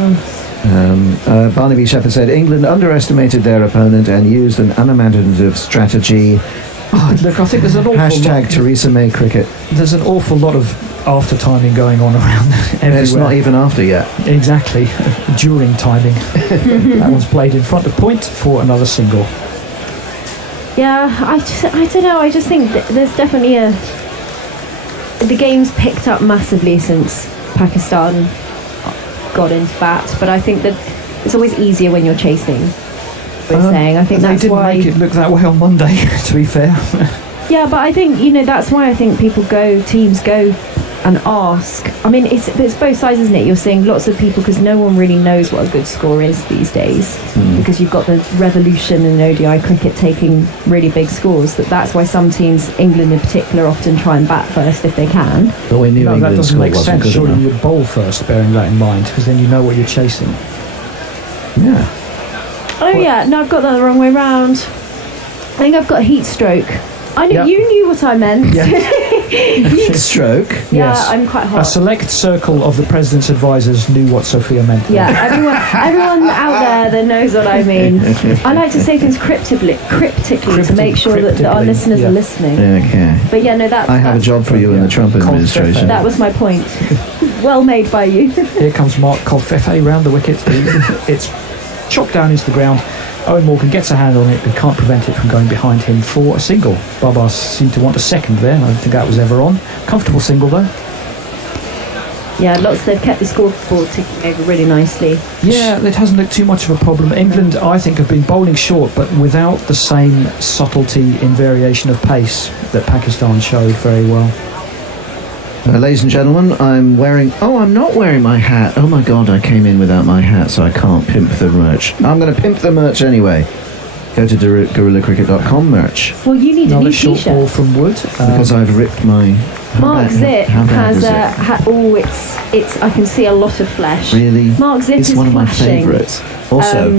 Barnaby Shepherd said, England underestimated their opponent and used an unimaginative strategy. Look, I think there's an awful Hashtag Theresa May cricket. There's an awful lot of after timing going on around everywhere. It's not even after yet. Exactly. During timing. That one's played in front of point for another single. Yeah, I don't know. I just think there's definitely the game's picked up massively since Pakistan got into bat, but I think that it's always easier when you're chasing. Saying. I think that's why they didn't make it look that way on Monday. To be fair. Yeah, but I think that's why I think teams go and ask. I mean, it's both sides, isn't it? You're seeing lots of people, because no one really knows what a good score is these days, because you've got the revolution in ODI cricket taking really big scores. That's why some teams, England in particular, often try and bat first if they can. But we knew that doesn't make sense. Surely you would bowl first, bearing that in mind, because then you know what you're chasing. Yeah. Oh yeah, no, I've got that the wrong way round. I think I've got heat stroke. I knew you knew what I meant. Yeah. Heat stroke. Yeah, yes. I'm quite hot. A select circle of the president's advisors knew what Sophia meant. Yeah, everyone out there that knows what I mean. I like to say things cryptically to make sure that our listeners are listening. Okay. But yeah, no, I have a job for you in the Trump administration. That was my point. Well made by you. Here comes Mark Kolfefe round the wicket. It's chopped down into the ground. Owen Morgan gets a hand on it but can't prevent it from going behind him for a single. Baba seemed to want a second there. I don't think that was ever on. Comfortable single though. Yeah, they've kept the scoreboard ticking over really nicely. Yeah, it hasn't looked too much of a problem. England, I think, have been bowling short, but without the same subtlety in variation of pace that Pakistan showed very well. Ladies and gentlemen, I'm not wearing my hat. Oh my god, I came in without my hat, so I can't pimp the merch. I'm going to pimp the merch anyway. Go to GorillaCricket.com merch. Well, you need a new short t-shirt. ball from Wood. Because I've ripped my... Mark Zip has it's I can see a lot of flesh. Really? Mark Zip it's is one of my flashing. favourites. Also,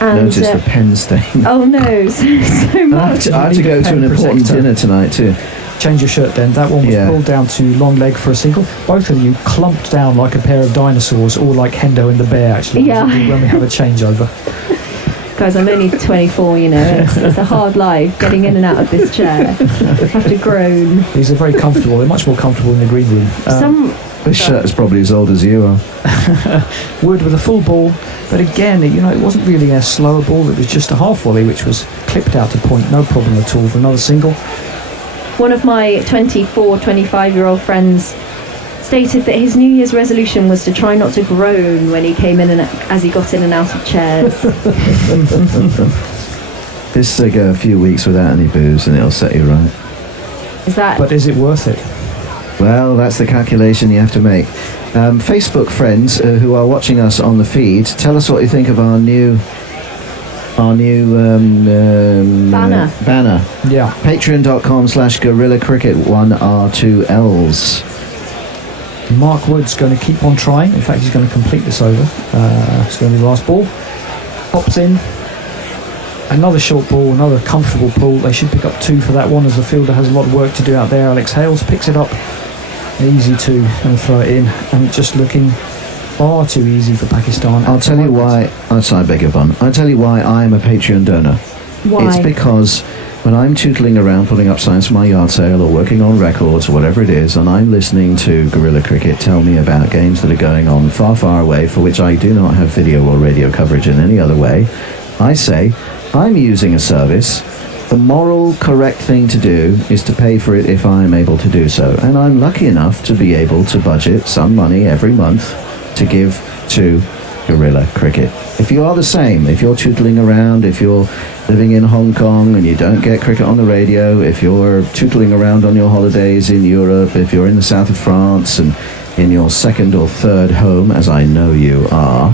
notice the pen stain. Oh no! So I have to go to an important dinner tonight too. change your shirt then. That one was pulled down to long leg for a single. Both of you clumped down like a pair of dinosaurs, or like Hendo and the Bear, actually, Yeah. when we have a changeover. Guys, I'm only 24, you know. It's a hard life getting in and out of this chair. I have to groan. These are very comfortable. They're much more comfortable in the green room. This shirt is probably as old as you are. Wood with a full ball, but again, it wasn't really a slower ball. It was just a half volley, which was clipped out to point. No problem at all for another single. One of my 24, 25-year-old friends stated that his New Year's resolution was to try not to groan when he came in and as he got in and out of chairs. This go a few weeks without any booze and it'll set you right. But is it worth it? Well, that's the calculation you have to make. Facebook friends who are watching us on the feed, tell us what you think of our new banner. Yeah. Patreon.com/Gorilla Cricket 1R2Ls. Mark Wood's going to keep on trying. In fact, he's going to complete this over. It's going to be the last ball. Pops in. Another short ball, another comfortable pull. They should pick up 2 for that one, as the fielder has a lot of work to do out there. Alex Hales picks it up. Easy 2, and throw it in. And just looking far too easy for Pakistan. I'll tell you why. I beg your pardon. I'll tell you why I'm a Patreon donor. Why? It's because when I'm tootling around pulling up signs for my yard sale or working on records or whatever it is, and I'm listening to Gorilla Cricket tell me about games that are going on far, far away, for which I do not have video or radio coverage in any other way, I say, I'm using a service. The moral correct thing to do is to pay for it if I'm able to do so. And I'm lucky enough to be able to budget some money every month to give to Gorilla Cricket. If you are the same, if you're tootling around, if you're living in Hong Kong and you don't get cricket on the radio, if you're tootling around on your holidays in Europe, if you're in the south of France and in your second or third home, as I know you are.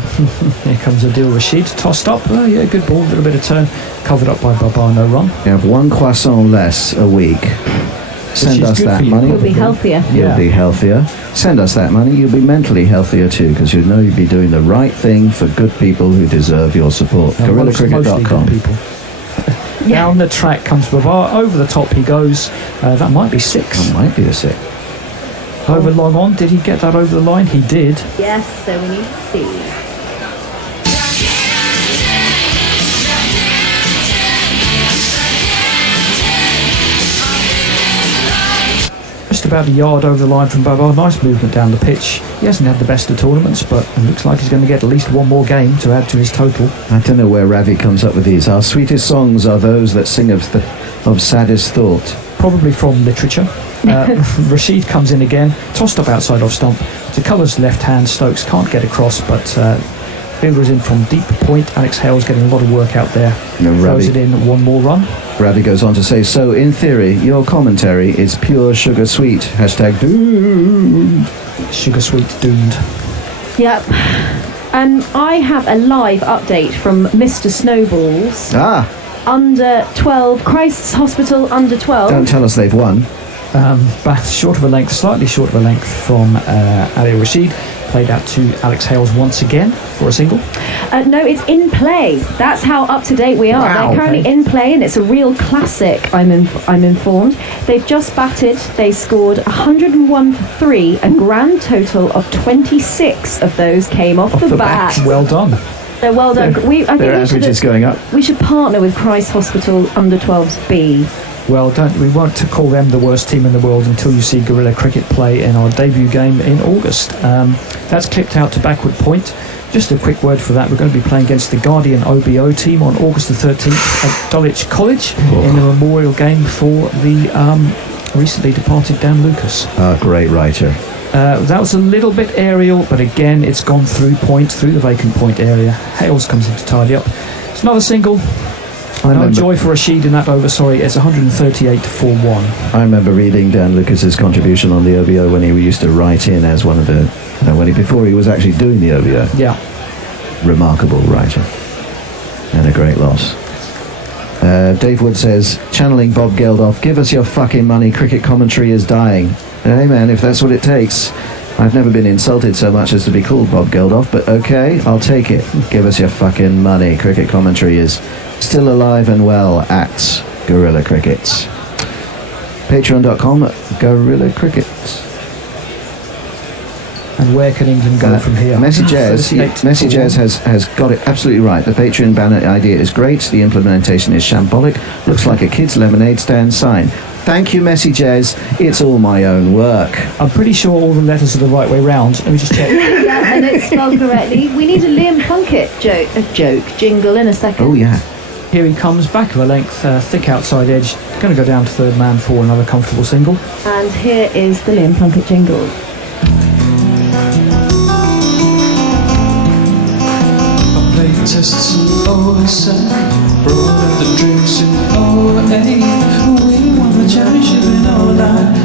Here comes Adil Rashid, tossed up. Oh, yeah, good ball, a little bit of turn, covered up by Babar, no run. You have 1 croissant less a week. Send us that money. You'll be healthier. You'll be healthier. Send us that money. You'll be mentally healthier too, because you know you'll be doing the right thing for good people who deserve your support. GorillaCricket.com. Down the track comes Babar, over the top he goes. That might be 6. That might be a 6. Over long on, did he get that over the line? He did. Yes, so we need to see. Just about a yard over the line from Babar. Nice movement down the pitch. He hasn't had the best of tournaments, but it looks like he's going to get at least 1 more game to add to his total. I don't know where Ravi comes up with these. Our sweetest songs are those that sing of saddest thought. Probably from literature. Rashid comes in again, tossed up outside off stump. To Colour's left hand, Stokes can't get across, but fielder is in from deep point. Alex Hale's getting a lot of work out there. Throws it in, 1 more run. Ravi goes on to say, so in theory, your commentary is pure sugar sweet. #doomed. Sugar sweet doomed. Yep. I have a live update from Mr. Snowballs. Under 12, Christ's Hospital under 12. Don't tell us they've won. Bat short of a length, slightly short of a length from Ali Rashid. Played out to Alex Hales once again for a single. No, it's in play. That's how up to date we are. Wow, They're currently in play, and it's a real classic. I'm informed. They've just batted. They scored 101 for 3. A grand total of 26 of those came off the bat. Well done. So well done. I think their average is going up. We should partner with Christ Hospital under 12s B. Well, we won't call them the worst team in the world until you see Gorilla Cricket play in our debut game in August. That's clipped out to backward point. Just a quick word for that. We're going to be playing against the Guardian OBO team on August the 13th at Dulwich College in the memorial game for the recently departed Dan Lucas. Great writer. That was a little bit aerial, but again, it's gone through point, through the vacant point area. Hales comes in to tidy up. It's another single. No joy for Rashid in that over, sorry. It's 138 for 1. I remember reading Dan Lucas's contribution on the OBO when he used to write in as one of the... before he was actually doing the OBO. Yeah. Remarkable writer. And a great loss. Dave Wood says, channeling Bob Geldof, give us your fucking money, cricket commentary is dying. Hey man, if that's what it takes. I've never been insulted so much as to be called Bob Geldof, but okay, I'll take it. Give us your fucking money. Cricket commentary is still alive and well at Gorilla Cricket. Patreon.com, Gorilla Cricket. And where can England go from here? Messi Jez has got it absolutely right. The Patreon banner idea is great. The implementation is shambolic. Looks like a kid's lemonade stand sign. Thank you, Messi Jez. It's all my own work. I'm pretty sure all the letters are the right way round. Let me just check. Yeah, and it's spelled correctly. We need a Liam Plunkett jingle in a second. Oh, yeah. Here he comes, back of a length, thick outside edge. Going to go down to third man for another comfortable single. And here is the Liam Plunkett jingle. Tests and OSA, brought out the drinks in OA. We won the championship in 09,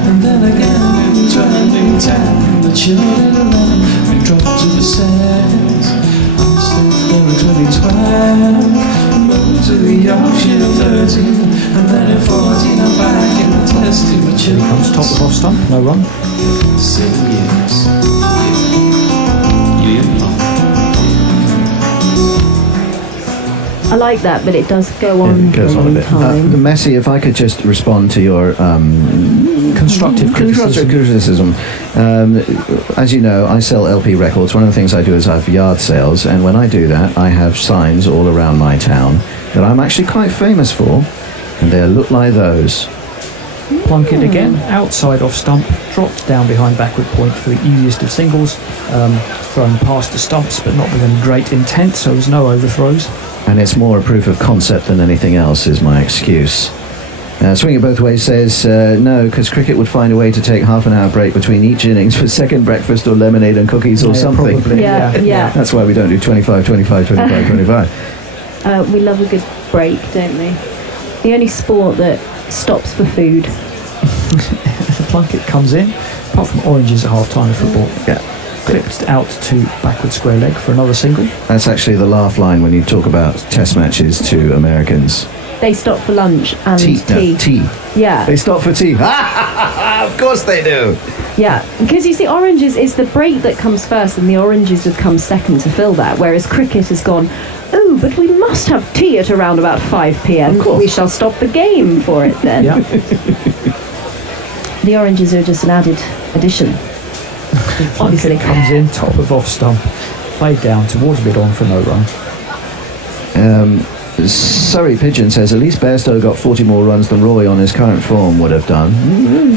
and then again in 2010. The children 11, we dropped to the seconds. I'm still there in 2012. Moved to the Yorkshire 13, and then in 14 I'm back in the test in the children. Comes top of off stump, no run. 7 years. I like that, but it does go on for a long time. Messi, if I could just respond to your constructive criticism. As you know, I sell LP records. One of the things I do is I have yard sales, and when I do that, I have signs all around my town that I'm actually quite famous for, and they look like those. Plunkett again, outside off stump, dropped down behind backward point for the easiest of singles, thrown past the stumps, but not with any great intent, so there's no overthrows. And it's more a proof of concept than anything else, is my excuse. Swing It Both Ways says, no, because cricket would find a way to take half an hour break between each innings for second breakfast or lemonade and cookies or something. Probably, yeah. That's why we don't do 25, 25, 25, 25. We love a good break, don't we? The only sport that stops for food. Plunkett comes in, apart from oranges at half-time of football. Yeah. Clipped out to backward square leg for another single. That's actually the laugh line when you talk about test matches to Americans. They stop for lunch and tea. Yeah. They stop for tea. Of course they do. Yeah, because you see, oranges is the break that comes first, and the oranges would come second to fill that, whereas cricket has gone, oh, but we must have tea at around about 5 p.m. We shall stop the game for it then. Yeah. The oranges are just an added addition. Obviously comes in, top of off stump, played down towards mid-on for no run. Surrey Pigeon says, at least Bairstow got 40 more runs than Roy on his current form would have done.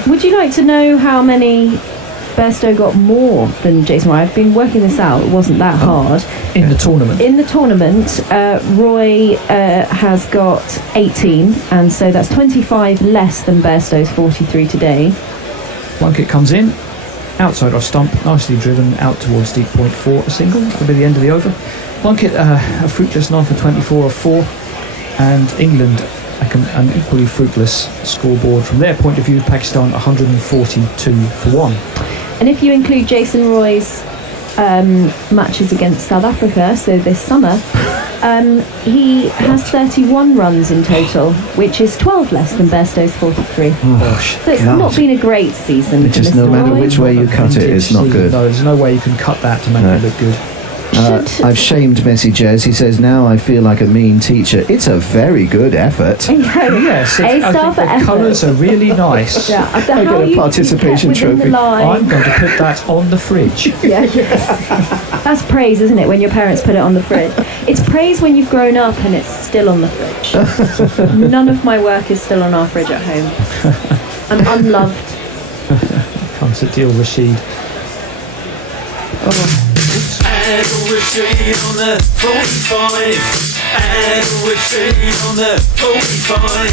Would you like to know how many Bairstow got more than Jason Roy? I've been working this out. It wasn't that hard. In the tournament? In the tournament, Roy has got 18, and so that's 25 less than Bairstow's 43 today. Plunkett comes in, outside off stump, nicely driven out towards deep point for a single. That'll be the end of the over. Plunkett, a fruitless 9 for 24 of 4, and England an equally fruitless scoreboard from their point of view. Pakistan 142 for 1. And if you include Jason Roy's matches against South Africa, so this summer, he has 31 runs in total, which is 12 less than Bairstow's 43. So it's not been a great season. It's just no matter which way you cut it, it's not good. No, there's no way you can cut that to make it look good. I've shamed Messi Jez. He says, now I feel like a mean teacher. It's a very good effort. Yes, A star for effort. The colours are really nice. Yeah, I get a participation trophy. I'm going to put that on the fridge. Yeah. That's praise, isn't it, when your parents put it on the fridge? It's praise when you've grown up and it's still on the fridge. None of my work is still on our fridge at home. I'm unloved. Comes Adil Rashid. Adil Rashid on the 45. Adil Rashid on the 45.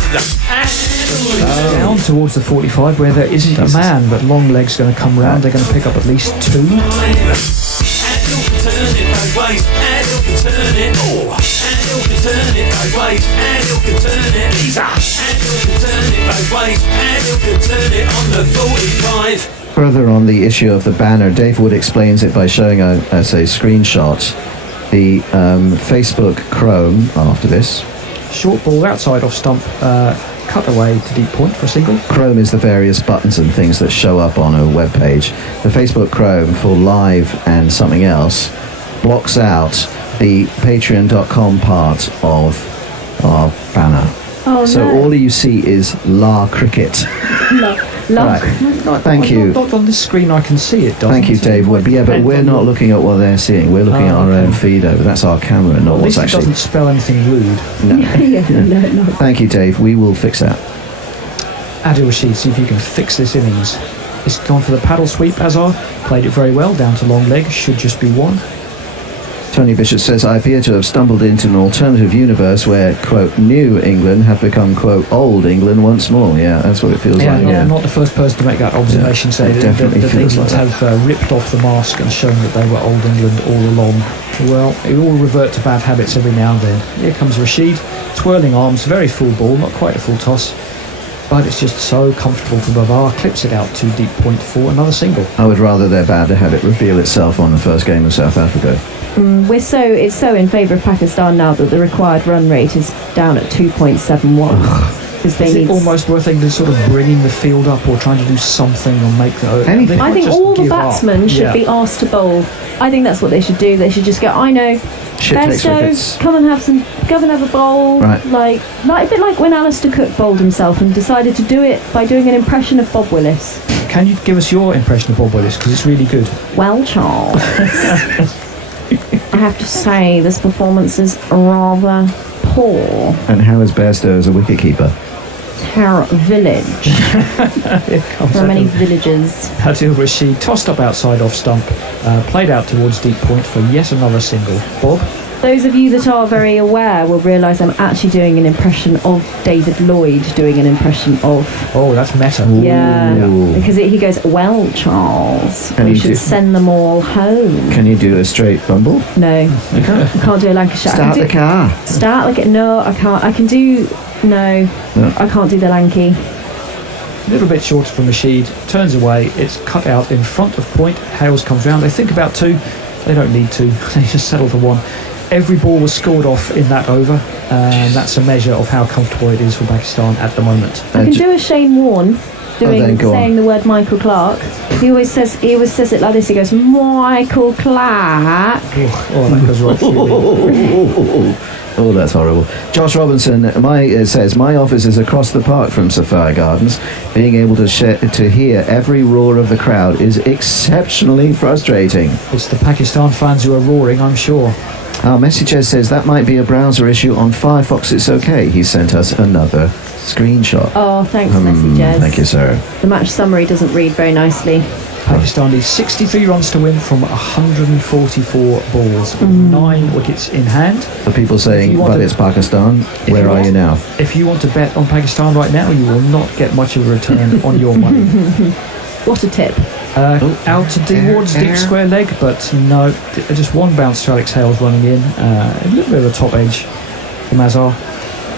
Down towards the 45 where there isn't a man, but long leg's going to come round. They're going to pick up at least 2. Adil can turn it both ways. Adil can turn it. Oh, Adil can turn it both ways. Adil can turn it. Adil can turn it both ways. Adil can turn it on the 45. Further on the issue of the banner, Dave Wood explains it by showing a screenshot. The Facebook Chrome after this. Short ball outside off stump, cut away to deep point for a single. Chrome is the various buttons and things that show up on a web page. The Facebook Chrome for live and something else blocks out the patreon.com part of our banner. Oh, So no. all you see is La Cricket. Right. Thank you. Not on this screen I can see it, doesn't Thank you, it? Dave Wood. Yeah, but we're not looking at what they're seeing. We're looking at our own feed over. That's our camera, not At what's least it actually. doesn't spell anything rude. No. Thank you, Dave. We will fix that. Adil Rashid, see if you can fix this innings. It's gone for the paddle sweep, Azar. Played it very well, down to long leg, should just be one. Tony Bishop says, I appear to have stumbled into an alternative universe where, quote, new England have become, quote, old England once more. Yeah, that's what it feels like. I'm not the first person to make that observation, say it that definitely feels England like have ripped off the mask and shown that they were old England all along. Well, it all revert to bad habits every now and then. Here comes Rashid, twirling arms, very full ball, not quite a full toss. But it's just so comfortable for Babar, clips it out to deep point for another single. I would rather their bad habit reveal itself on the first game of South Africa. It's so in favour of Pakistan now that the required run rate is down at 2.71. Is it almost worth England sort of bringing the field up or trying to do something or make the... I think all the batsmen should be asked to bowl. I think that's what they should do. They should just go, I know, Besto, come and have a bowl. Right. Like a bit like when Alistair Cook bowled himself and decided to do it by doing an impression of Bob Willis. Can you give us your impression of Bob Willis? Because it's really good. Well, Charles, I have to say this performance is rather poor. And how is Bairstow as a wicketkeeper? Village. There are many villages. Adil Rashid tossed up outside off stump, played out towards deep point for yet another single. Bob? Those of you that are very aware will realise I'm actually doing an impression of David Lloyd doing an impression of... Oh, that's meta. Yeah, because he goes, well, Charles, we should send them all home. Can you do a straight bumble? No, I can't do a Lancashire. Start the car. Start the... No, I can't. I can do... No, I can't do the lanky. A little bit shorter from Rashid, turns away, it's cut out in front of point. Hales comes round, they think about two, they don't need two, they just settle for one. Every ball was scored off in that over, and that's a measure of how comfortable it is for Pakistan at the moment. I can do a Shane Warne saying the word Michael Clark. He always says it like this. He goes, Michael Clark. Oh, that goes right through me. Oh, that's horrible. Josh Robinson says, my office is across the park from Sapphire Gardens. Being able to hear every roar of the crowd is exceptionally frustrating. It's the Pakistan fans who are roaring, I'm sure. Our messenger says that might be a browser issue on Firefox. It's okay. He sent us another screenshot. Oh, thanks, messages. Thank you, sir. The match summary doesn't read very nicely. Pakistan needs 63 runs to win from 144 balls, with 9 wickets in hand. The people saying, but it's Pakistan, where are you now? If you want to bet on Pakistan right now, you will not get much of a return on your money. What a tip. Out towards deep square leg, but no, just one bounce to Alex Hales running in. A little bit of a top edge from Azar.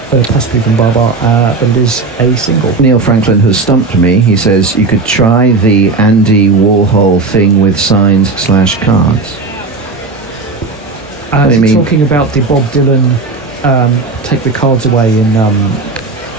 Possibly from Babar, but it is a single. Neil Franklin has stumped me. He says you could try the Andy Warhol thing with signs/cards. What do you mean? Talking about the Bob Dylan take the cards away in...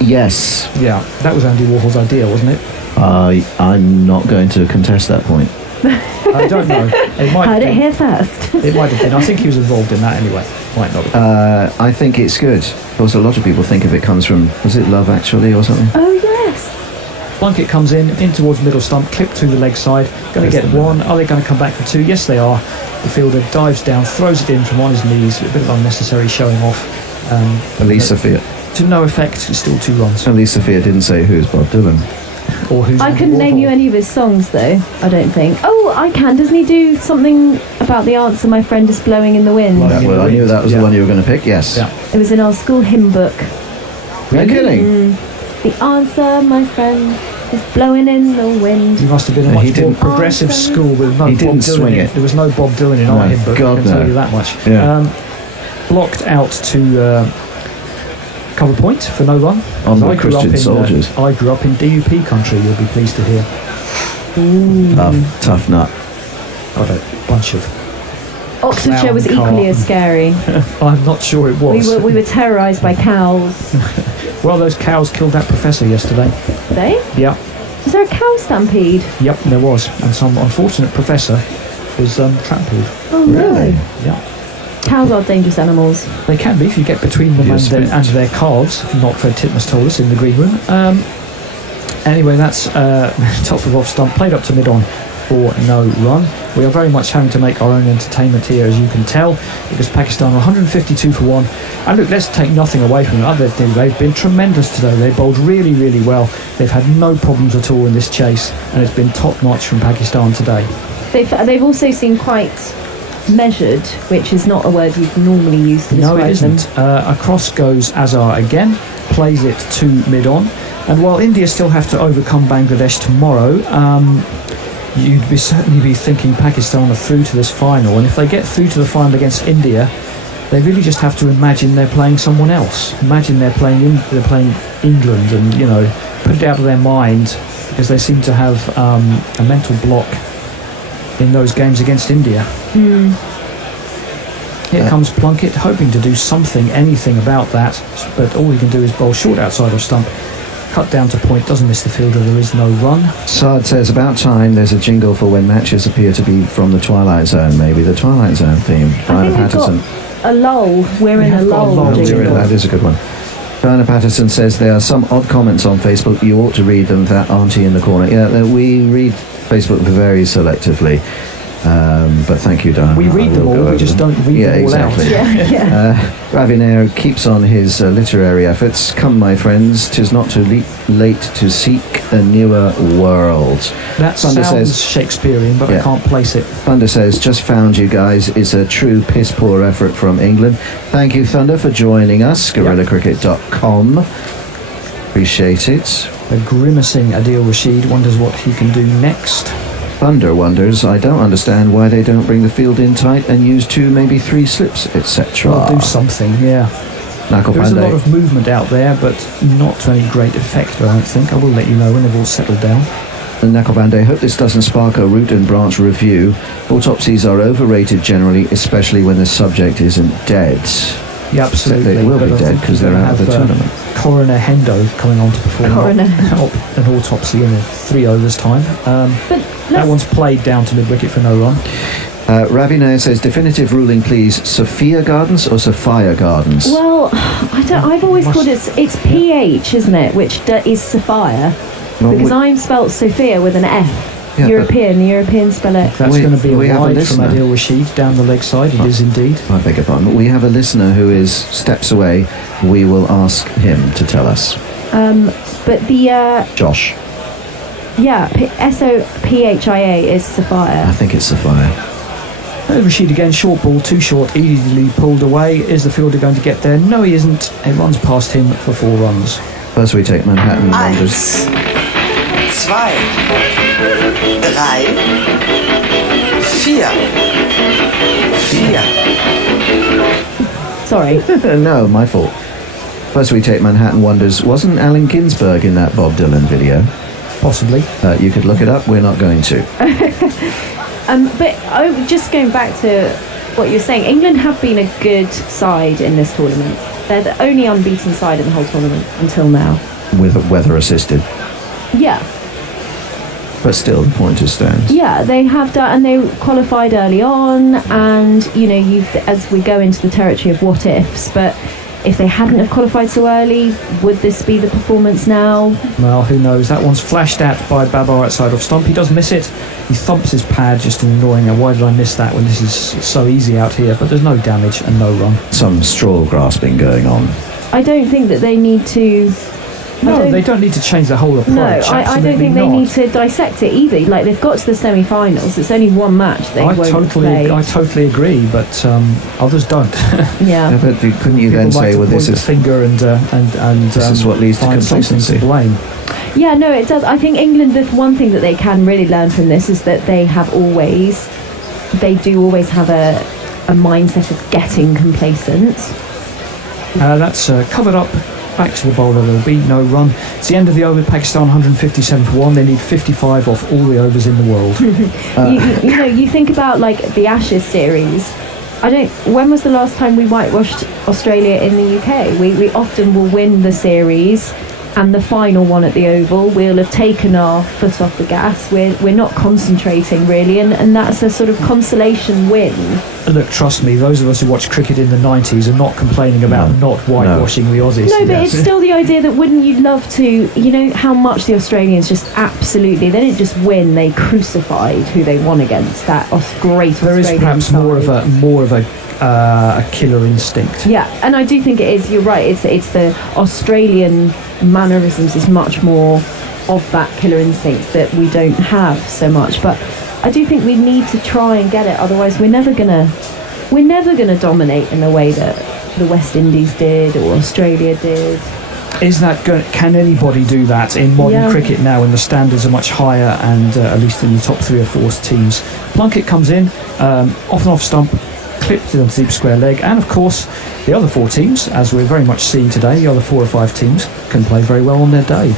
Yes. Yeah, that was Andy Warhol's idea, wasn't it? I'm not going to contest that point. I don't know. Heard it here first. It might have been. I think he was involved in that anyway. Might not have been. I think it's good. Because a lot of people think if it comes from, was it Love Actually or something? Oh, yes. Plunkett comes in towards middle stump, clipped to the leg side. Going to get one. Are they going to come back for two? Yes, they are. The fielder dives down, throws it in from on his knees. A bit of unnecessary showing off. Elise Sophia. To no effect. It's still 2 runs. Elise Sophia didn't say who's Bob Dylan. Or who's I couldn't name you any of his songs, though, I don't think. Oh, I can. Doesn't he do something about the answer, my friend is blowing in the wind? Well, I knew that was the one you were going to pick, yes. Yeah. It was in our school hymn book. Are you kidding? The answer, my friend, is blowing in the wind. You must have been a much more progressive school with no Bob Dylan swing it. There was no Bob Dylan in our hymn book, I can tell you that much. Yeah. Blocked out to... cover point for no run. On the Christian soldiers. I grew up in DUP country, you'll be pleased to hear. Tough nut. What a bunch of... Oxfordshire was equally as scary. I'm not sure it was. We were terrorised by cows. Well, those cows killed that professor yesterday. They? Yeah. Was there a cow stampede? Yep, there was. And some unfortunate professor was trampled. Oh, really? Yeah. Cows are dangerous animals. They can be if you get between them and their calves, not Fred Titmus told us in the green room. Anyway, that's top of off stump, played up to mid-on for no run. We are very much having to make our own entertainment here, as you can tell, because Pakistan are 152 for 1. And look, let's take nothing away from them. They've been tremendous today. They bowled really, really well. They've had no problems at all in this chase, and it's been top-notch from Pakistan today. They've also seemed quite measured, which is not a word you'd normally use to describe them. No, it isn't. Across goes Azhar again, plays it to mid-on. And while India still have to overcome Bangladesh tomorrow, you'd certainly be thinking Pakistan are through to this final. And if they get through to the final against India, they really just have to imagine they're playing someone else. Imagine they're playing England, and put it out of their mind, because they seem to have a mental block in those games against India. Here comes Plunkett, hoping to do anything about that, but all he can do is bowl short outside of stump, cut down to point, doesn't miss the fielder, there is no run. Saad says, about time there's a jingle for when matches appear to be from the Twilight Zone, maybe the Twilight Zone theme. Diana Patterson. A lull. We're in a lull. That is a good one. Diana Patterson says, there are some odd comments on Facebook, you ought to read them, that auntie in the corner. Yeah, we read Facebook very selectively. But thank you, Diana. We read them all, we just don't read them all out. Ravinair keeps on his literary efforts. Come, my friends, 'tis not too late to seek a newer world. That sounds Shakespearean, but I can't place it. Thunder says, just found you guys. It's a true piss-poor effort from England. Thank you, Thunder, for joining us. GorillaCricket.com. Appreciate it. A grimacing Adil Rashid wonders what he can do next. Thunder wonders, I don't understand why they don't bring the field in tight and use 2, maybe 3 slips, etc. Well, do something, yeah. There's a lot of movement out there, but not to any great effect, I don't think. I will let you know when they've all settled down. And Nakalbande, hope this doesn't spark a root and branch review. Autopsies are overrated generally, especially when the subject isn't dead. Yeah, absolutely. They will be dead because they're out of the tournament. Coroner Hendo coming on to perform an autopsy in 3 overs time. That one's played down to mid-wicket for no run. Ravinair says, definitive ruling please, Sophia Gardens or Sophia Gardens? Well, I've always called it's PH, isn't it, which is Sophia, because I'm spelt Sophia with an F. Yeah, European spell it. That's going to be a wide from Adil Rashid down the leg side. It is indeed. I beg your pardon. We have a listener who is steps away. We will ask him to tell us. But the Josh. Yeah, Sophia is Sophia. I think it's Sophia. Rashid again, short ball, too short, easily pulled away. Is the fielder going to get there? No, he isn't. It runs past him for 4 runs. First we take Manhattan Wonders. 2, 3, 4. Sorry. No, my fault. First we take Manhattan Wonders. Wasn't Allen Ginsberg in that Bob Dylan video? Possibly. You could look it up. We're not going to. But just going back to what you're saying, England have been a good side in this tournament. They're the only unbeaten side in the whole tournament until now. With weather assisted. Yeah. But still, the pointers stand. Yeah, they have done, and they qualified early on, and as we go into the territory of what ifs, but if they hadn't have qualified so early, would this be the performance now? Well, who knows? That one's flashed at by Babar outside off stump. He does miss it. He thumps his pad, just annoying. And why did I miss that when this is so easy out here? But there's no damage and no run. Some straw grasping going on. I don't think that they need to... No, they don't need to change the whole approach. No, I don't think they need to dissect it either. Like, they've got to the semi-finals. It's only one match they won't play. I totally agree, but others don't. Yeah. But couldn't you then say, well, this is finger and this is what leads to complacency? To blame. Yeah, no, it does. I think England, the one thing that they can really learn from this is that they do always have a mindset of getting complacent. That's covered up. Back to the bowler, there'll be no run. It's the end of the over. Pakistan 157 for 1. They need 55 off all the overs in the world. You think about like the Ashes series. When was the last time we whitewashed Australia in the UK? We often will win the series and the final one at the Oval, we'll have taken our foot off the gas. We're not concentrating really, and that's a sort of consolation win. Look, trust me, those of us who watched cricket in the 90s are not complaining about not whitewashing the Aussies. No, but it's still the idea that wouldn't you love to, you know, how much the Australians just absolutely, they didn't just win, they crucified who they won against, that great Australian There is perhaps side. more of a killer instinct. Yeah, and I do think it is, you're right, it's the Australian mannerisms is much more of that killer instinct that we don't have so much, but I do think we need to try and get it, otherwise we're never gonna dominate in the way that the West Indies did or Australia did. Is that can anybody do that in modern cricket now when the standards are much higher and at least in the top 3 or 4 teams? Plunkett comes in, off and off stump, clipped to the deep square leg, and of course the other 4 teams, as we're very much seeing today, the other 4 or 5 teams can play very well on their day.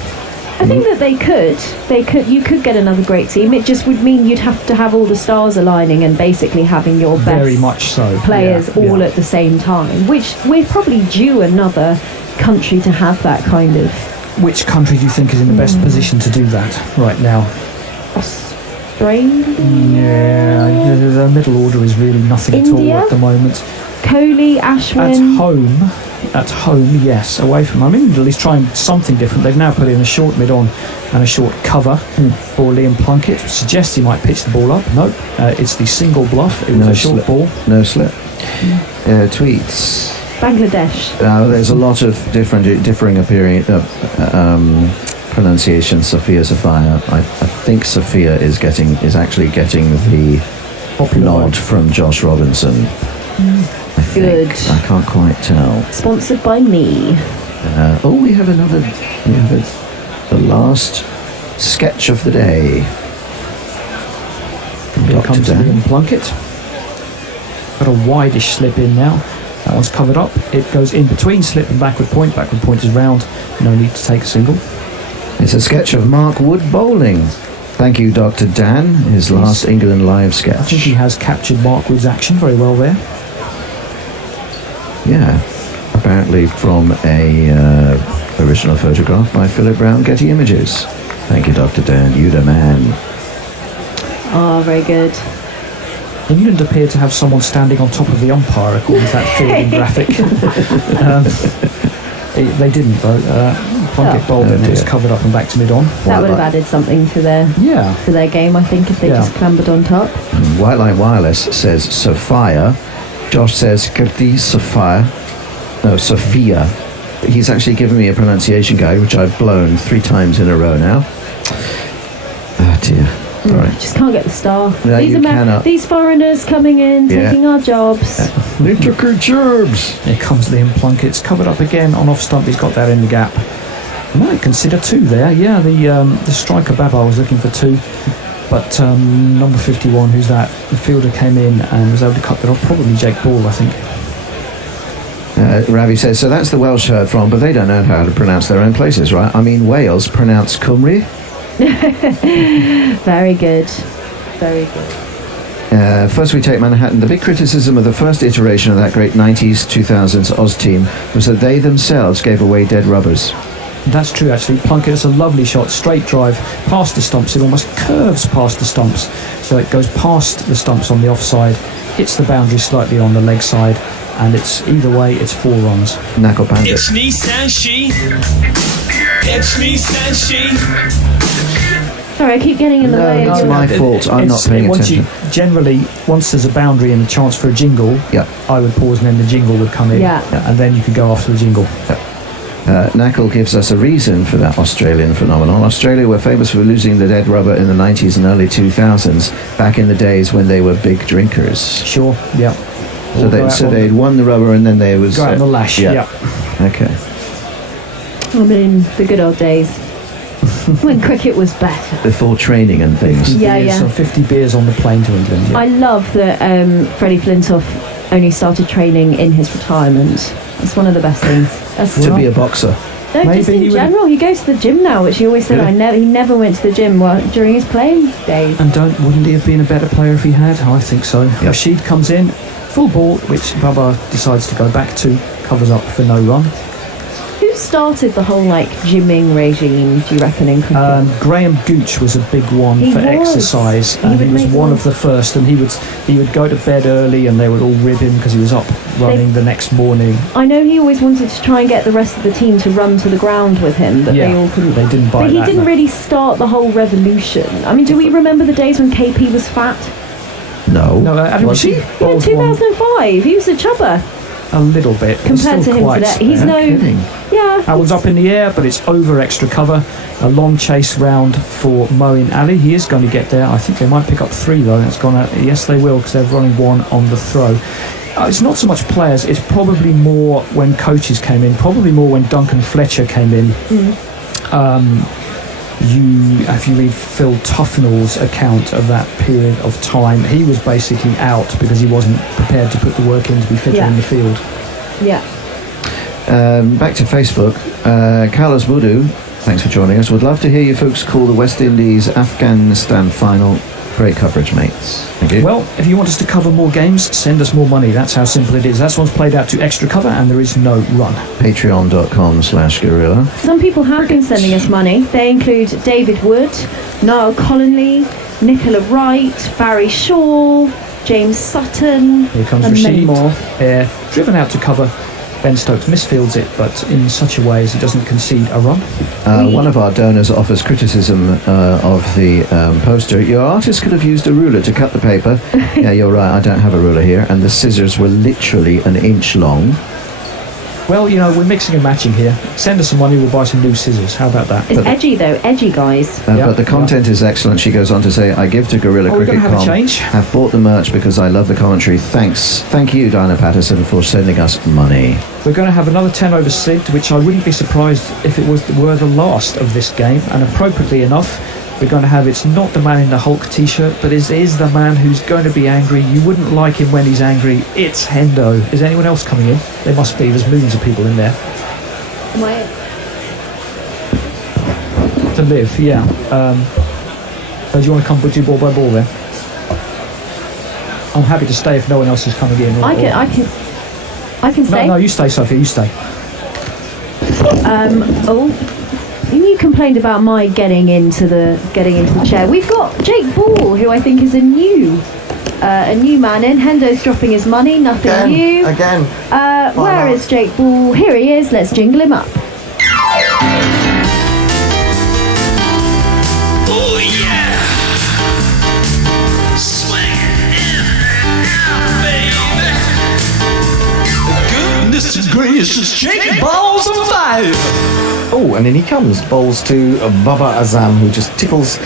I think that you could get another great team. It just would mean you'd have to have all the stars aligning and basically having your very best much so players all at the same time, which we're probably due another country to have that kind of. Which country do you think is in the best position to do that right now? Australia? Yeah, the middle order is really nothing India? at all at the moment. Kohli, Ashwin. At home, yes. Away from home, at least trying something different. They've now put in a short mid-on and a short cover for Liam Plunkett. Suggests he might pitch the ball up. No, it's the single bluff. It was a short ball. No slip. Tweets. Bangladesh. There's a lot of differing pronunciation. Sophia. I think Sophia is actually getting the nod from Josh Robinson. Good. I can't quite tell. Sponsored by me. We have the last sketch of the day. Here comes Liam Plunkett. Got a wideish slip in now. That one's covered up. It goes in between slip and backward point. Backward point is round. No need to take a single. It's a sketch of Mark Wood bowling. Thank you, Dr. Dan. His last England live sketch. I think he has captured Mark Wood's action very well there. Yeah, apparently from a original photograph by Philip Brown, Getty Images. Thank you, Dr. Dan. You the man. Oh, very good. England appeared to have someone standing on top of the umpire according to that fielding graphic. They didn't though. Plunkett bowled and it was covered up and back to mid-on. That would have added something to their game, I think, if they just clambered on top. White Line Wireless says Sophia. Josh says Kirti Sophia. No, Sophia. He's actually given me a pronunciation guide, which I've blown 3 times in a row now. Oh dear. All right. Just can't get the star. No, these foreigners coming in, taking our jobs. They took our jobs. Here comes Liam Plunkett. It's covered up again on off stump. He's got that in the gap. Might consider 2 there. Yeah, the striker Babar was looking for 2. But number 51, who's that? The fielder came in and was able to cut that off. Probably Jake Ball, I think. Ravi says, so that's the Welsh heard from, but they don't know how to pronounce their own places, right? I mean, Wales pronounce Cymru. Very good. Very good. First we take Manhattan. The big criticism of the first iteration of that great 90s, 2000s Oz team was that they themselves gave away dead rubbers. That's true, actually. Plunkett has a lovely shot, straight drive, past the stumps. It almost curves past the stumps. So it goes past the stumps on the offside, hits the boundary slightly on the leg side, and it's either way, it's 4 runs. Knuckle bandit. It's me, Sanshi. It's me, Sanshi. Sorry, I keep getting in the way. No, it's my fault. I'm not paying attention. Generally, once there's a boundary and a chance for a jingle, I would pause and then the jingle would come in. And then you could go after the jingle. Knuckle gives us a reason for that Australian phenomenon. Australia were famous for losing the dead rubber in the 90s and early 2000s, back in the days when they were big drinkers. Sure, yeah. So they'd won the rubber and then they was... Go out on the lash, Okay. I mean, the good old days. When cricket was better. Before training and things. 50 beers on the plane to England. Yeah. I love that Freddie Flintoff only started training in his retirement. It's one of the best things. To be a boxer. No, just in general. He goes to the gym now, which he always said he never went to the gym during his playing days. And wouldn't he have been a better player if he had? I think so. Yep. Rashid comes in, full ball, which Baba decides to go back to, covers up for no run. Who's started the whole like gymming regime, do you reckon, in cricket? Graham Gooch was a big one He for was. exercise, He and would he was make one one. of the first. And he would go to bed early, and they would all rib him because he was up running the next morning. I know he always wanted to try and get the rest of the team to run to the ground with him, but they all couldn't. They didn't buy But he that. didn't really start the whole revolution. I mean, do we remember the days when KP was fat? No. No, Was he? Yeah, 2005. He was a chubber. A little bit but Compared still to him quite today. He's spare. no. Yeah. That one's up in the air, but it's over extra cover. A long chase round for Moeen Ali. He is going to get there. I think they might pick up 3 though. That's gone out. Yes, they will, because they're running 1 on the throw. It's not so much players. It's probably more when coaches came in. Probably more when Duncan Fletcher came in. If you read Phil Tufnell's account of that period of time, he was basically out because he wasn't prepared to put the work in to be fitter in the field. Yeah. Back to Facebook. Carlos Wudu, thanks for joining us. Would love to hear you folks call the West Indies Afghanistan final. Great coverage, mates. Thank you. Well, if you want us to cover more games, send us more money. That's how simple it is. That one's played out to extra cover, and there is no run. Patreon.com/Gorilla. Some people have been sending us money. They include David Wood, Niall Collinley, Nicola Wright, Barry Shaw, James Sutton, Here comes and many Rashid. more. Driven out to cover. Ben Stokes misfields it, but in such a way as he doesn't concede a run. One of our donors offers criticism of the poster. Your artist could have used a ruler to cut the paper. Yeah, you're right, I don't have a ruler here. And the scissors were literally an inch long. Well, you know, we're mixing and matching here. Send us some money, we'll buy some new scissors. How about that? It's edgy though, edgy guys. But the content is excellent. She goes on to say, I give to Gorilla Oh, we're Cricket gonna have a Com. change? Have bought the merch because I love the commentary. Thanks. Thank you, Diana Patterson, for sending us money. We're going to have another 10 over Sid, which I wouldn't be surprised if it were the last of this game. And appropriately enough, we're going to have It's Not the Man in the Hulk t-shirt, but it is the man who's going to be angry. You wouldn't like him when he's angry. It's Hendo. Is anyone else coming in? There must be. There's millions of people in there. To live, yeah. Do you want to come put you ball by ball then? I'm happy to stay if no one else is coming in. I can stay. No, you stay, Sophie. You stay. You complained about my getting into the chair. We've got Jake Ball, who I think is a new man in. Hendo's dropping his money. Nothing new. Again. Where is Jake Ball? Here he is. Let's jingle him up. Oh yeah! Swing it out, baby. Goodness gracious, Jake Balls of 5. Oh, and in he comes. Bowls to Baba Azam, who just tickles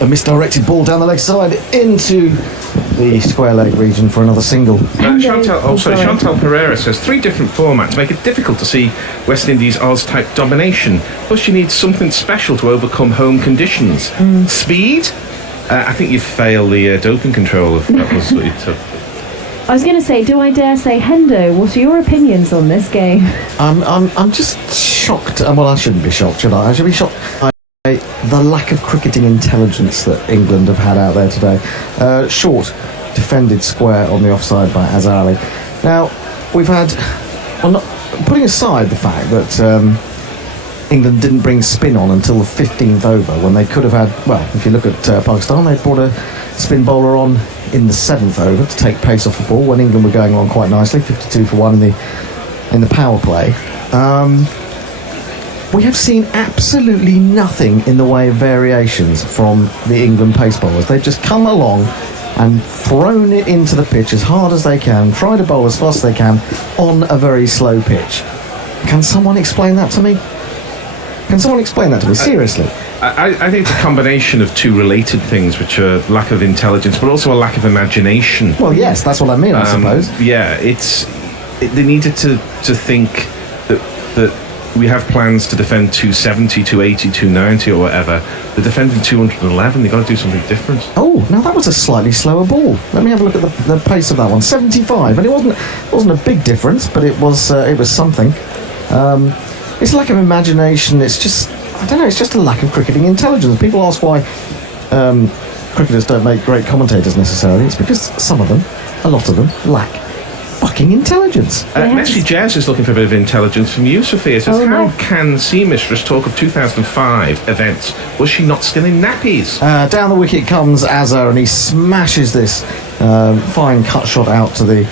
a misdirected ball down the leg side into the square leg region for another single. Chantal Pereira says 3 different formats make it difficult to see West Indies Oz-type domination. Plus, you need something special to overcome home conditions. Speed? I think you fail the doping control. If that was what you took. I was going to say, do I dare say, Hendo, what are your opinions on this game? I'm just shocked. Well, I shouldn't be shocked, should I? I should be shocked by the lack of cricketing intelligence that England have had out there today. Short, defended square on the offside by Azhar Ali. Now, we've had... Well, not, putting aside the fact that England didn't bring spin on until the 15th over, when they could have had... Well, if you look at Pakistan, they brought a spin bowler on in the 7th over to take pace off the ball when England were going along quite nicely, 52 for 1 in the power play. We have seen absolutely nothing in the way of variations from the England pace bowlers. They've just come along and thrown it into the pitch as hard as they can, try to bowl as fast as they can on a very slow pitch. Can someone explain that to me? Can someone explain that to me? Seriously. I think it's a combination of 2 related things, which are lack of intelligence, but also a lack of imagination. Well, yes, that's what I mean, I suppose. Yeah, they needed to think that we have plans to defend 270, 280, 290 or whatever. They're defending 211. They've got to do something different. Oh, now that was a slightly slower ball. Let me have a look at the pace of that one. 75, and it wasn't a big difference, but it was something. It's lack of imagination. It's just, I don't know, it's just a lack of cricketing intelligence. People ask why cricketers don't make great commentators necessarily. It's because some of them, a lot of them, lack fucking intelligence. Messi Jazz is looking for a bit of intelligence from you, Sophia. Says, how can Sea Mistress talk of 2005 events? Was she not still in nappies? Down the wicket comes Azza, and he smashes this fine cut shot out to the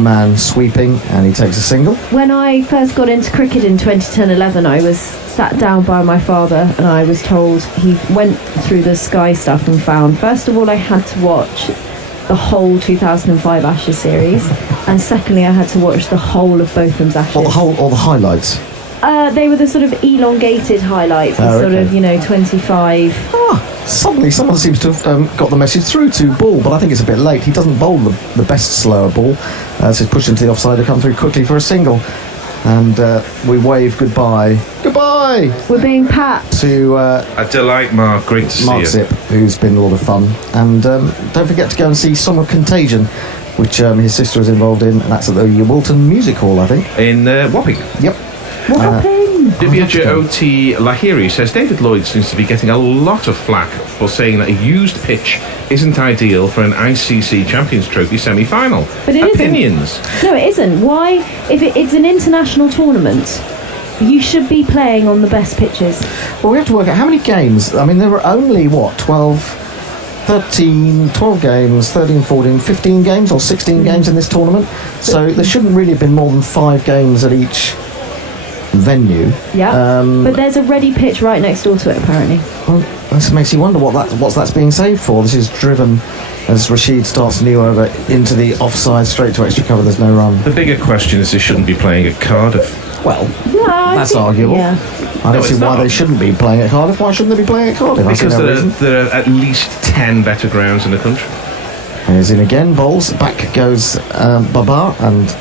man sweeping, and he takes a single. When I first got into cricket in 2010-11, I was sat down by my father and I was told he went through the Sky stuff and found, first of all, I had to watch the whole 2005 Ashes series, and secondly, I had to watch the whole of Botham's Ashes. Or the highlights? They were the sort of elongated highlights, sort of, 25. Suddenly someone seems to have got the message through to Ball, but I think it's a bit late. He doesn't bowl the best slower ball, so he's pushed into the offside to come through quickly for a single. And we wave goodbye. Goodbye! We're being pat. To a delight, Mark. Great to see you. Mark Zip, who's been a lot of fun. And don't forget to go and see Song of Contagion, which his sister is involved in. And that's at the Wilton Music Hall, I think. In Wapping. Yep. Divya Oti Lahiri says David Lloyd seems to be getting a lot of flack for saying that a used pitch isn't ideal for an ICC Champions Trophy semi-final. But it Opinions? Isn't. No, it isn't. Why? If it's an international tournament, you should be playing on the best pitches. Well, we have to work out how many games. I mean, there were only, 12 games, 13, 14, 15 games or 16 games in this tournament. So there shouldn't really have been more than 5 games at each venue. Yeah, but there's a ready pitch right next door to it, apparently. Well, this makes you wonder what's that's being saved for. This is driven as Rashid starts new over into the offside, straight to extra cover. There's no run. The bigger question is they shouldn't be playing at Cardiff. Well, yeah, that's arguable. Yeah. I don't see why they shouldn't be playing at Cardiff. Why shouldn't they be playing at Cardiff? Because there are at least 10 better grounds in the country. Here's in again, bowls. Back goes Babar and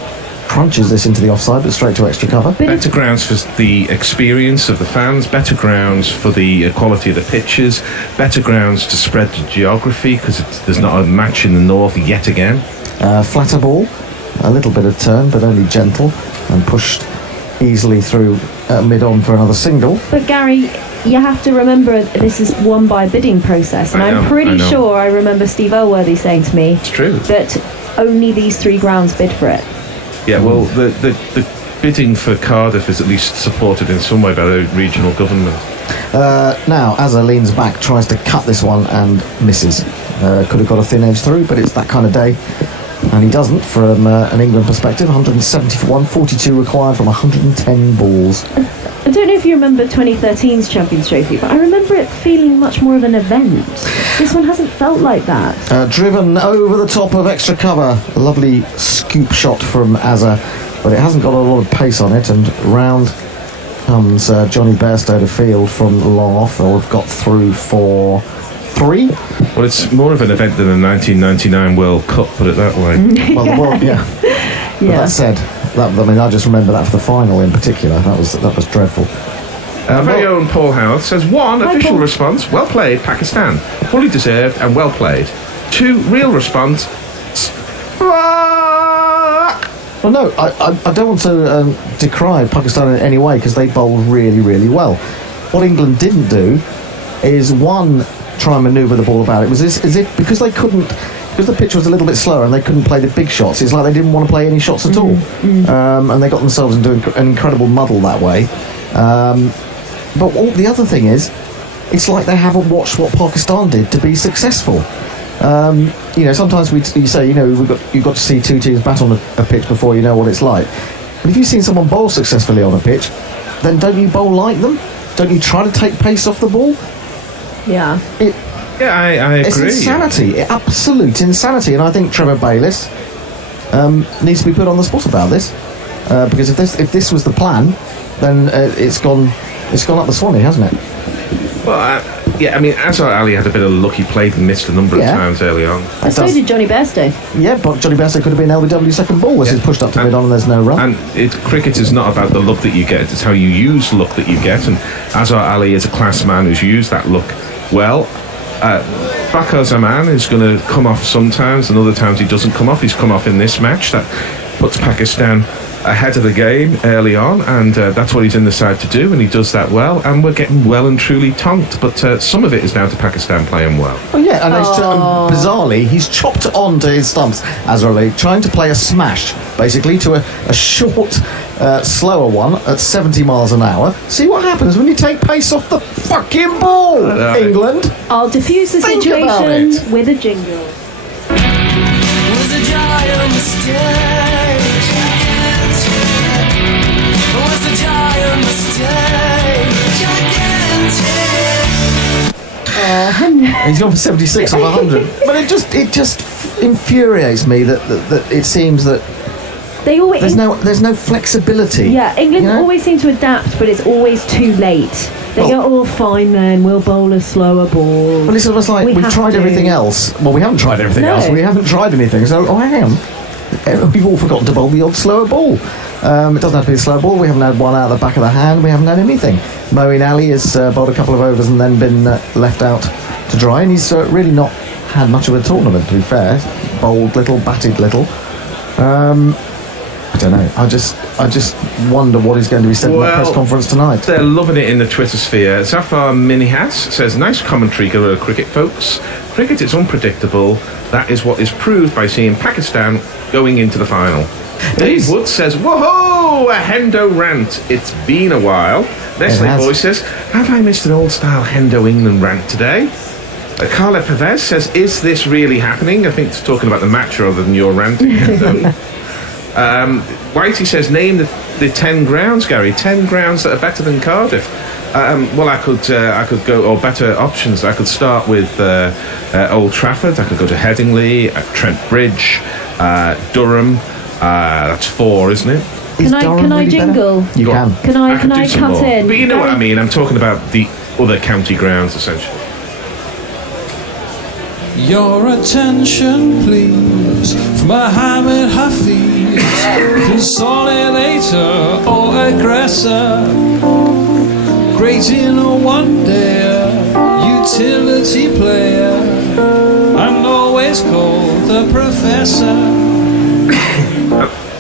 crunches this into the offside, but straight to extra cover. Better grounds for the experience of the fans, better grounds for the quality of the pitches, better grounds to spread the geography, because there's not a match in the north yet again. Flatter ball, a little bit of turn, but only gentle, and pushed easily through mid-on for another single. But Gary, you have to remember this is won by a bidding process, and I'm pretty sure I remember Steve Elworthy saying to me that only these 3 grounds bid for it. Yeah, well, the bidding for Cardiff is at least supported in some way by the regional government. Now, Azza leans back, tries to cut this one and misses. Could have got a thin edge through, but it's that kind of day. And he doesn't, from an England perspective. 170 for 1, 42 required from 110 balls. I don't know if you remember 2013's Champions Trophy, but I remember it feeling much more of an event. This one hasn't felt like that. Driven over the top of extra cover. A lovely scoop shot from Azza, but it hasn't got a lot of pace on it, and round comes Johnny Bairstow to field from long off. They'll have got through for 3. Well, it's more of an event than the 1999 World Cup, put it that way. Well, the World, yeah. But that said, I just remember that for the final in particular. That was dreadful. Our very own Paul Howard says, 1, official response, well played, Pakistan. Fully deserved and well played. 2, real response, well, no, I don't want to decry Pakistan in any way, because they bowled really, really well. What England didn't do is, 1, try and manoeuvre the ball about. It was as if, because the pitch was a little bit slower and they couldn't play the big shots, it's like they didn't want to play any shots at all. And they got themselves into an incredible muddle that way. But the other thing is, it's like they haven't watched what Pakistan did to be successful. Sometimes you say, you've got to see 2 teams bat on a pitch before you know what it's like. But if you've seen someone bowl successfully on a pitch, then don't you bowl like them? Don't you try to take pace off the ball? Yeah. I agree. It's insanity, absolute insanity, and I think Trevor Bayliss needs to be put on the spot about this, because if this was the plan, then it's gone up the Swanee, hasn't it? Well, Azhar Ali had a bit of luck. He played and missed a number of times early on. And so did Johnny Bairstow. Yeah, but Johnny Bairstow could have been LBW second ball. This is pushed up to mid-on and there's no run. And cricket is not about the luck that you get, it's how you use luck that you get, and Azhar Ali is a class man who's used that luck well. Bakar Zaman is going to come off sometimes, and other times he doesn't come off. He's come off in this match. That puts Pakistan ahead of the game early on, and that's what he's in the side to do, and he does that well, and we're getting well and truly tonked, but some of it is down to Pakistan playing well. Oh yeah, and bizarrely, he's chopped onto his stumps, Azra Ali, trying to play a smash, basically, to a short, slower one at 70 miles an hour. See what happens when you take pace off the fucking ball, England. I'll diffuse the Think about situation with a jingle. Was a giant mistake. Was a giant mistake. Gigantic. He's gone for 76 on 100. But it just infuriates me that it seems that they always there's no flexibility. Yeah, England always seem to adapt, but it's always too late. They go, oh, fine then, we'll bowl a slower ball. Well, it's almost like we've tried everything else. Well, we haven't tried everything else. We haven't tried anything. So, hang on. We've all forgotten to bowl the odd slower ball. It doesn't have to be a slow ball. We haven't had one out of the back of the hand. We haven't had anything. Moeen Ali has bowled a couple of overs and then been left out to dry, and he's really not had much of a tournament, to be fair. Bowled little, batted little. I don't know. I just wonder what is going to be said in the press conference tonight. They're loving it in the Twitter sphere. Zafar Minihas says, "Nice commentary, Gorilla Cricket folks. Cricket is unpredictable. That is what is proved by seeing Pakistan going into the final." Dave Wood says, "Whoa, a Hendo rant. It's been a while." Nestle Boy says, "Have I missed an old-style Hendo England rant today?" Carla Pervez says, "Is this really happening?" I think it's talking about the match rather than your ranting, Hendo. Whitey says, "Name the 10 grounds, Gary. 10 grounds that are better than Cardiff." Well, I could go, or better options. I could start with Old Trafford. I could go to Headingley, Trent Bridge, Durham. That's 4, isn't it? Can I jingle? You can. Can I cut in? But you know what I mean. I'm talking about the other county grounds, essentially. Your attention, please, from Mohammed Hafiz, consolidator or aggressor, great in a one-dayer, utility player, and always called the professor.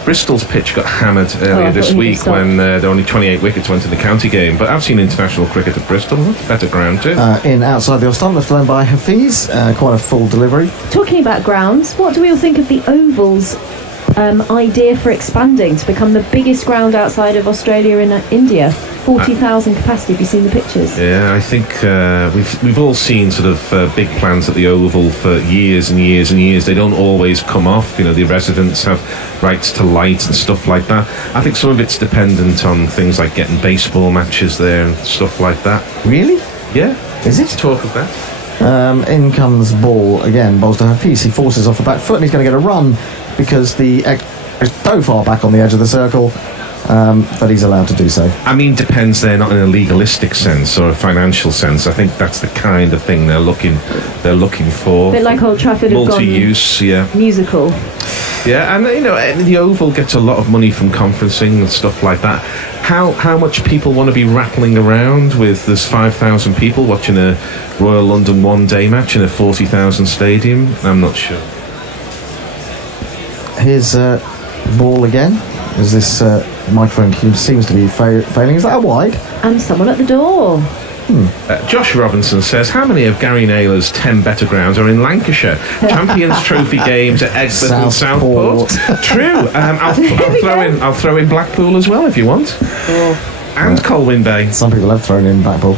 Bristol's pitch got hammered earlier this week when there only 28 wickets went in the county game, but I've seen international cricket at Bristol. Better ground too. In outside the off-stump, left alone by Hafiz, quite a full delivery. Talking about grounds, what do we all think of the Oval's idea for expanding to become the biggest ground outside of Australia and India? 40,000 capacity. Have you seen the pictures? Yeah, I think we've all seen sort of big plans at the Oval for years and years and years. They don't always come off. You know, the residents have rights to light and stuff like that. I think some of it's dependent on things like getting baseball matches there and stuff like that. Really? Yeah. Is it? Talk of that. In comes ball again. Bowls to Hafiz. He forces off the back foot and he's going to get a run because the egg is so far back on the edge of the circle. But he's allowed to do so. I mean, depends there, not in a legalistic sense or a financial sense. I think that's the kind of thing they're looking for. A bit like Old Trafford have gone multi-use, yeah. Musical. Yeah, and you know, the Oval gets a lot of money from conferencing and stuff like that. How much people want to be rattling around with there's 5,000 people watching a Royal London one-day match in a 40,000 stadium? I'm not sure. Here's ball again. As this microphone seems to be failing. Is that a wide? And someone at the door. Josh Robinson says, "How many of Gary Naylor's 10 better grounds are in Lancashire? Champions Trophy games at Egbert and Southport." True. I'll throw in Blackpool as well if you want. And Colwyn Bay. Some people have thrown in Blackpool.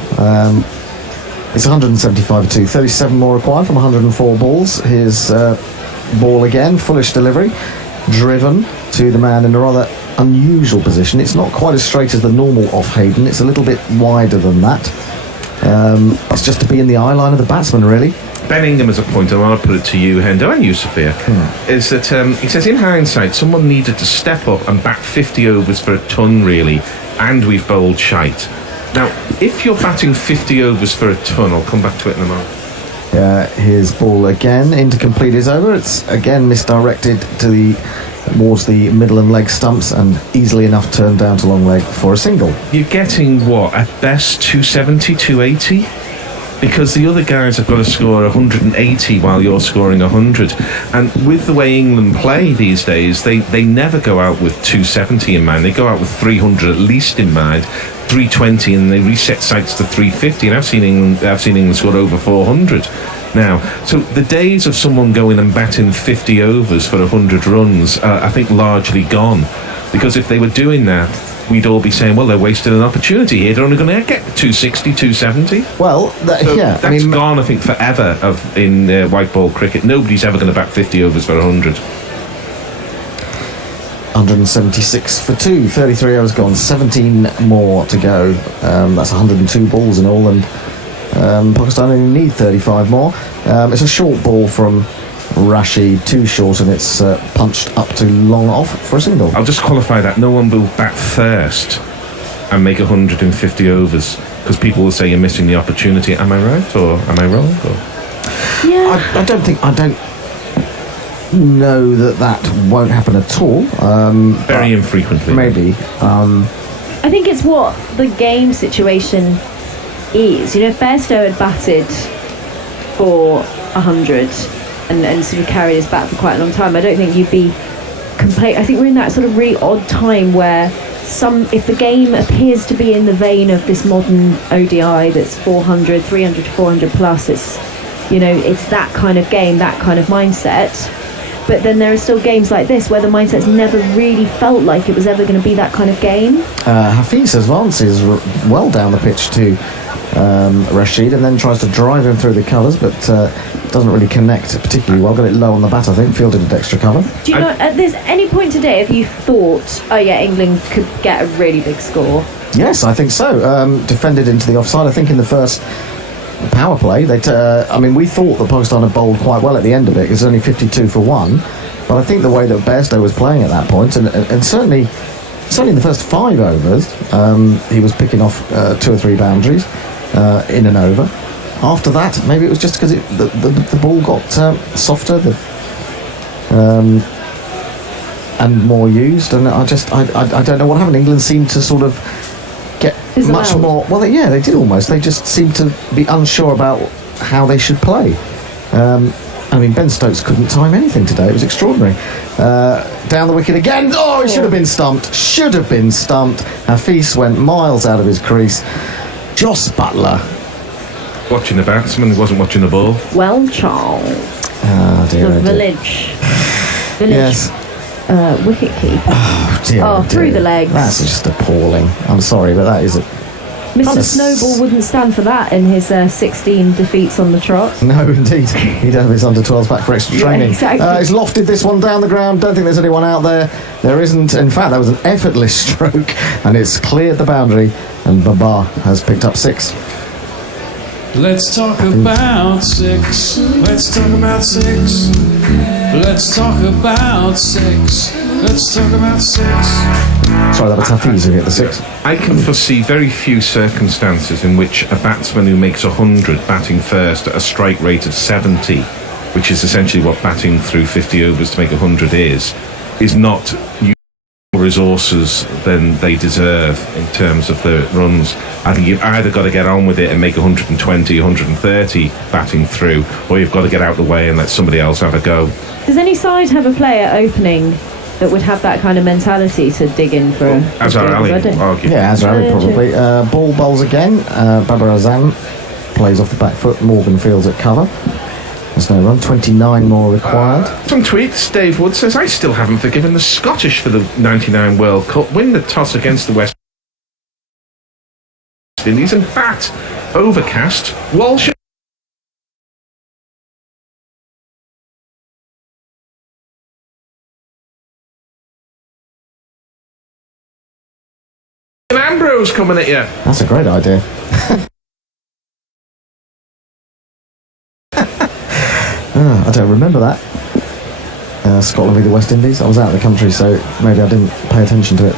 It's 175 to 2. 37 more required from 104 balls. Here's ball again. Fullish delivery. Driven to the man in a rather unusual position. It's not quite as straight as the normal off Hayden. It's a little bit wider than that. It's just to be in the eye line of the batsman, really. Ben Ingham has a point, and I'll put it to you, Hendo, and you, Sophia, is that he says, in hindsight, someone needed to step up and bat 50 overs for a ton, really, and we've bowled shite. Now, if you're batting 50 overs for a ton, I'll come back to it in a moment. His ball again into complete is over. It's again misdirected towards the middle and leg stumps and easily enough turned down to long leg for a single. You're getting what, at best 270, 280? because the other guys have got to score 180 while you're scoring 100. And with the way England play these days, they never go out with 270 in mind. They go out with 300 at least in mind, 320, and they reset sights to 350. And I've seen England score over 400 now. So the days of someone going and batting 50 overs for 100 runs are, I think, largely gone. Because if they were doing that, we'd all be saying, well, they're wasting an opportunity here. They're only going to get 260, 270. Well, that's gone, I think, forever in white ball cricket. Nobody's ever going to bat 50 overs for 100. 176 for 2, 33 overs gone, 17 more to go. That's 102 balls in all, and Pakistan only need 35 more. It's a short ball from Rashid, too short, and it's punched up to long off for a single. I'll just qualify that. No one will bat first and make 150 overs, because people will say you're missing the opportunity. Am I right, or am I wrong? Or? Yeah. I don't know that won't happen at all. Very infrequently. Maybe. I think it's what the game situation is. You know, if Bairstow had batted for 100 and sort of carried his bat for quite a long time, I don't think you'd be I think we're in that sort of really odd time where if the game appears to be in the vein of this modern ODI that's 400, 300 to 400 plus, it's that kind of game, that kind of mindset. But then there are still games like this where the mindset's never really felt like it was ever going to be that kind of game. Hafiz advances well down the pitch to Rashid, and then tries to drive him through the colours, but doesn't really connect particularly well. Got it low on the bat, I think. Fielded at extra cover. Do you know, at any point today, have you thought, oh yeah, England could get a really big score? Yes, I think so. Defended into the offside. I think in the first power play, we thought that Pakistan had bowled quite well at the end of it. It was only 52 for 1, but I think the way that Bairstow was playing at that point, and certainly in the first 5 overs, he was picking off 2 or 3 boundaries in an over. After that, maybe it was just because the ball got softer and more used, and I don't know what happened. England seemed to sort of get much more. Well, they did almost. They just seemed to be unsure about how they should play. Ben Stokes couldn't time anything today. It was extraordinary. Down the wicket again. Oh, he should have been stumped. Hafiz went miles out of his crease. Joss Buttler watching the batsman, he wasn't watching the ball. Well, Charles. Dear, the village. Yes. Wicket keeper. Oh, dear. Through the legs. That's just appalling. I'm sorry, but that is it. Mr. Snowball wouldn't stand for that in his 16 defeats on the trot. No, indeed. He'd have his under-12s back for extra training. Exactly. He's lofted this one down the ground. Don't think there's anyone out there. There isn't. In fact, that was an effortless stroke, and it's cleared the boundary, and Babar has picked up 6. Let's talk about 6. Let's talk about 6. Let's talk about 6. Let's talk about 6. Sorry, that was Hafiz who hit the 6. I can foresee very few circumstances in which a batsman who makes 100 batting first at a strike rate of 70, which is essentially what batting through 50 overs to make 100 is not using more resources than they deserve in terms of the runs. I think you've either got to get on with it and make 120, 130 batting through, or you've got to get out of the way and let somebody else have a go. Does any side have a player opening that would have that kind of mentality to dig in for Azhar Ali? Yeah, Azhar Ali probably. Ball bowls again. Babar Azam plays off the back foot. Morgan fields at cover. There's no run. 29 more required. Some tweets. Dave Wood says, I still haven't forgiven the Scottish for the 99 World Cup. Win the toss against the West Indies and bat. Overcast. Walsh. Ambrose coming at you. That's a great idea. I don't remember that. Scotland v the West Indies. I was out of the country, so maybe I didn't pay attention to it.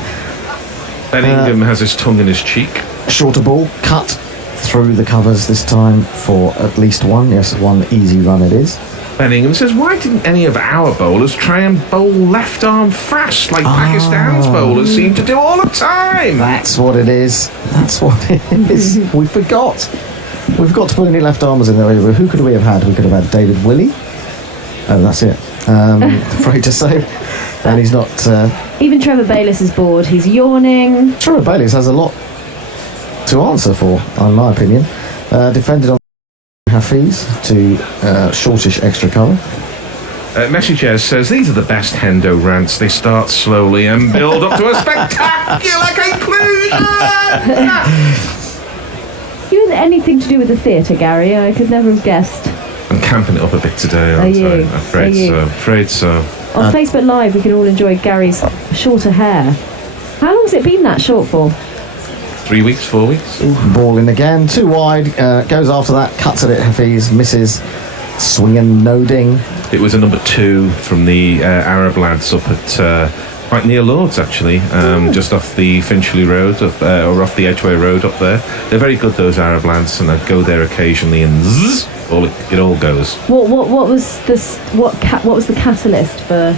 Ben Ingham has his tongue in his cheek. Shorter ball, cut through the covers this time for at least 1. Yes, 1 easy run it is. Ben Ingham says, why didn't any of our bowlers try and bowl left arm fast like Pakistan's bowlers seem to do all the time? That's what it is. We forgot. We've got to put any left armers in there. Who could we have had? We could have had David Willey. Oh, that's it. Afraid to say. And he's not... Even Trevor Bayliss is bored. He's yawning. Trevor Bayliss has a lot to answer for, in my opinion. Defended on Hafiz to shortish extra cover. Messenger says, these are the best Hendo rants. They start slowly and build up to a spectacular conclusion. You had anything to do with the theatre, Gary? I could never have guessed. I'm camping it up a bit today, aren't I? Afraid so. On Facebook Live, we can all enjoy Gary's shorter hair. How long has it been that short for? 3 weeks, 4 weeks. Ball in again, too wide, goes after that, cuts at it, Hafiz, misses, swinging, noding. It was a number 2 from the Arab lads up at quite near Lords, actually, just off the Finchley Road, or off the Edgware Road up there. They're very good, those Arab lads, and I go there occasionally and zzz, it all goes. What was this? What was the catalyst for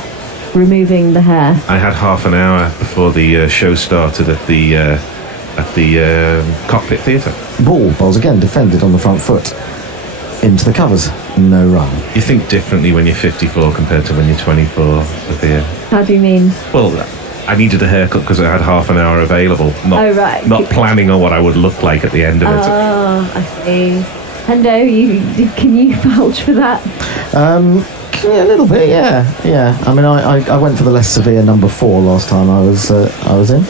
removing the hair? I had half an hour before the show started at the Cockpit Theatre. Ball's again defended on the front foot. Into the covers, no run. You think differently when you're 54 compared to when you're 24, Sophia. How do you mean? Well, I needed a haircut because I had half an hour available. Not planning on what I would look like at the end of it. Oh, I see. Hendo, can you vouch for that? Yeah, a little bit, yeah. I mean, I went for the less severe number 4 last time I was in.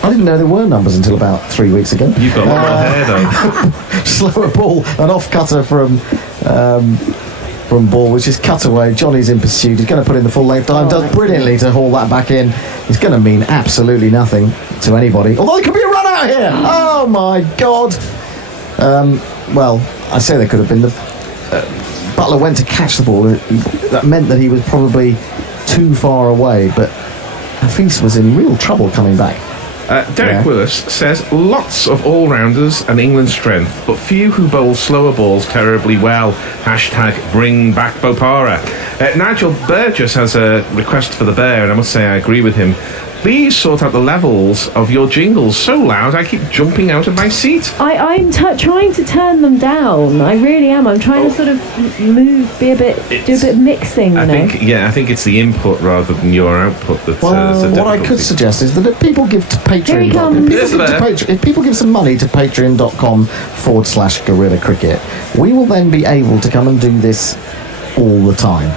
I didn't know there were numbers until about 3 weeks ago. You've got a lot of hair, though. Slower ball, an off cutter from Ball, which is cut away. Johnny's in pursuit. He's going to put in the full length dive. Does brilliantly to haul that back in. It's going to mean absolutely nothing to anybody. Although there could be a run out here. Oh my God. Well, I say there could have been. Butler went to catch the ball. That meant that he was probably too far away, but Hafiz was in real trouble coming back. Derek Willis says, lots of all-rounders and England strength, but few who bowl slower balls terribly well. # bring back Bopara. Nigel Burgess has a request for the Bear, and I must say I agree with him. Please sort out the levels of your jingles. So loud I keep jumping out of my seat. I'm trying to turn them down. I really am. I'm trying to sort of move, do a bit of mixing. I think it's the input rather than your output that's what I could suggest is that if people give to Patreon, if people give some money to patreon.com/Gorilla Cricket, we will then be able to come and do this all the time.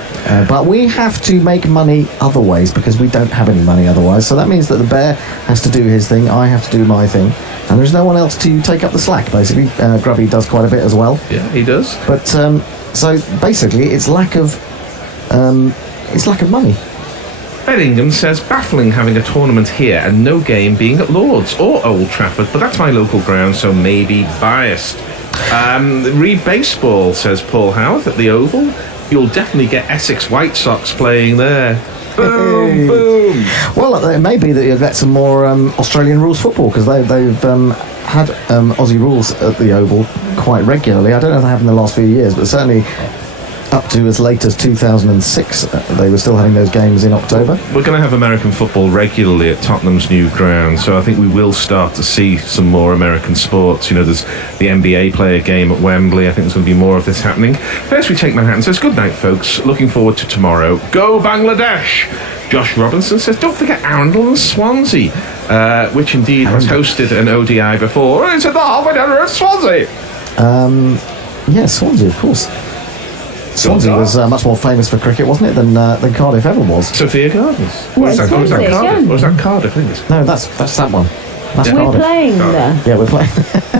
But we have to make money other ways because we don't have any money otherwise. So that means that the Bear has to do his thing, I have to do my thing, and there's no one else to take up the slack, basically. Grubby does quite a bit as well. Yeah, he does. But so basically it's lack of money. Bedingham says, baffling having a tournament here and no game being at Lords or Old Trafford, but that's my local ground, so maybe biased. Read baseball, says Paul Howarth, at the Oval. You'll definitely get Essex White Sox playing there. Boom, boom. Well, it may be that you'll get some more Australian rules football because they've had Aussie rules at the Oval quite regularly. I don't know if they have in the last few years, but certainly up to as late as 2006, they were still having those games in October. We're going to have American football regularly at Tottenham's new ground, so I think we will start to see some more American sports. You know, there's the NBA player game at Wembley. I think there's going to be more of this happening. First, we take Manhattan. Says, good night, folks. Looking forward to tomorrow. Go Bangladesh! Josh Robinson says, don't forget Arundel and Swansea, which indeed has hosted an ODI before. It's at the halfway down at Swansea! Yes, Swansea, of course. Swansea was much more famous for cricket, wasn't it, than Cardiff ever was? Sophia Gardens. Was that Cardiff? Or was that Cardiff? I think it's... No, that's that one. That's we're Cardiff. playing there. Yeah, we're playing.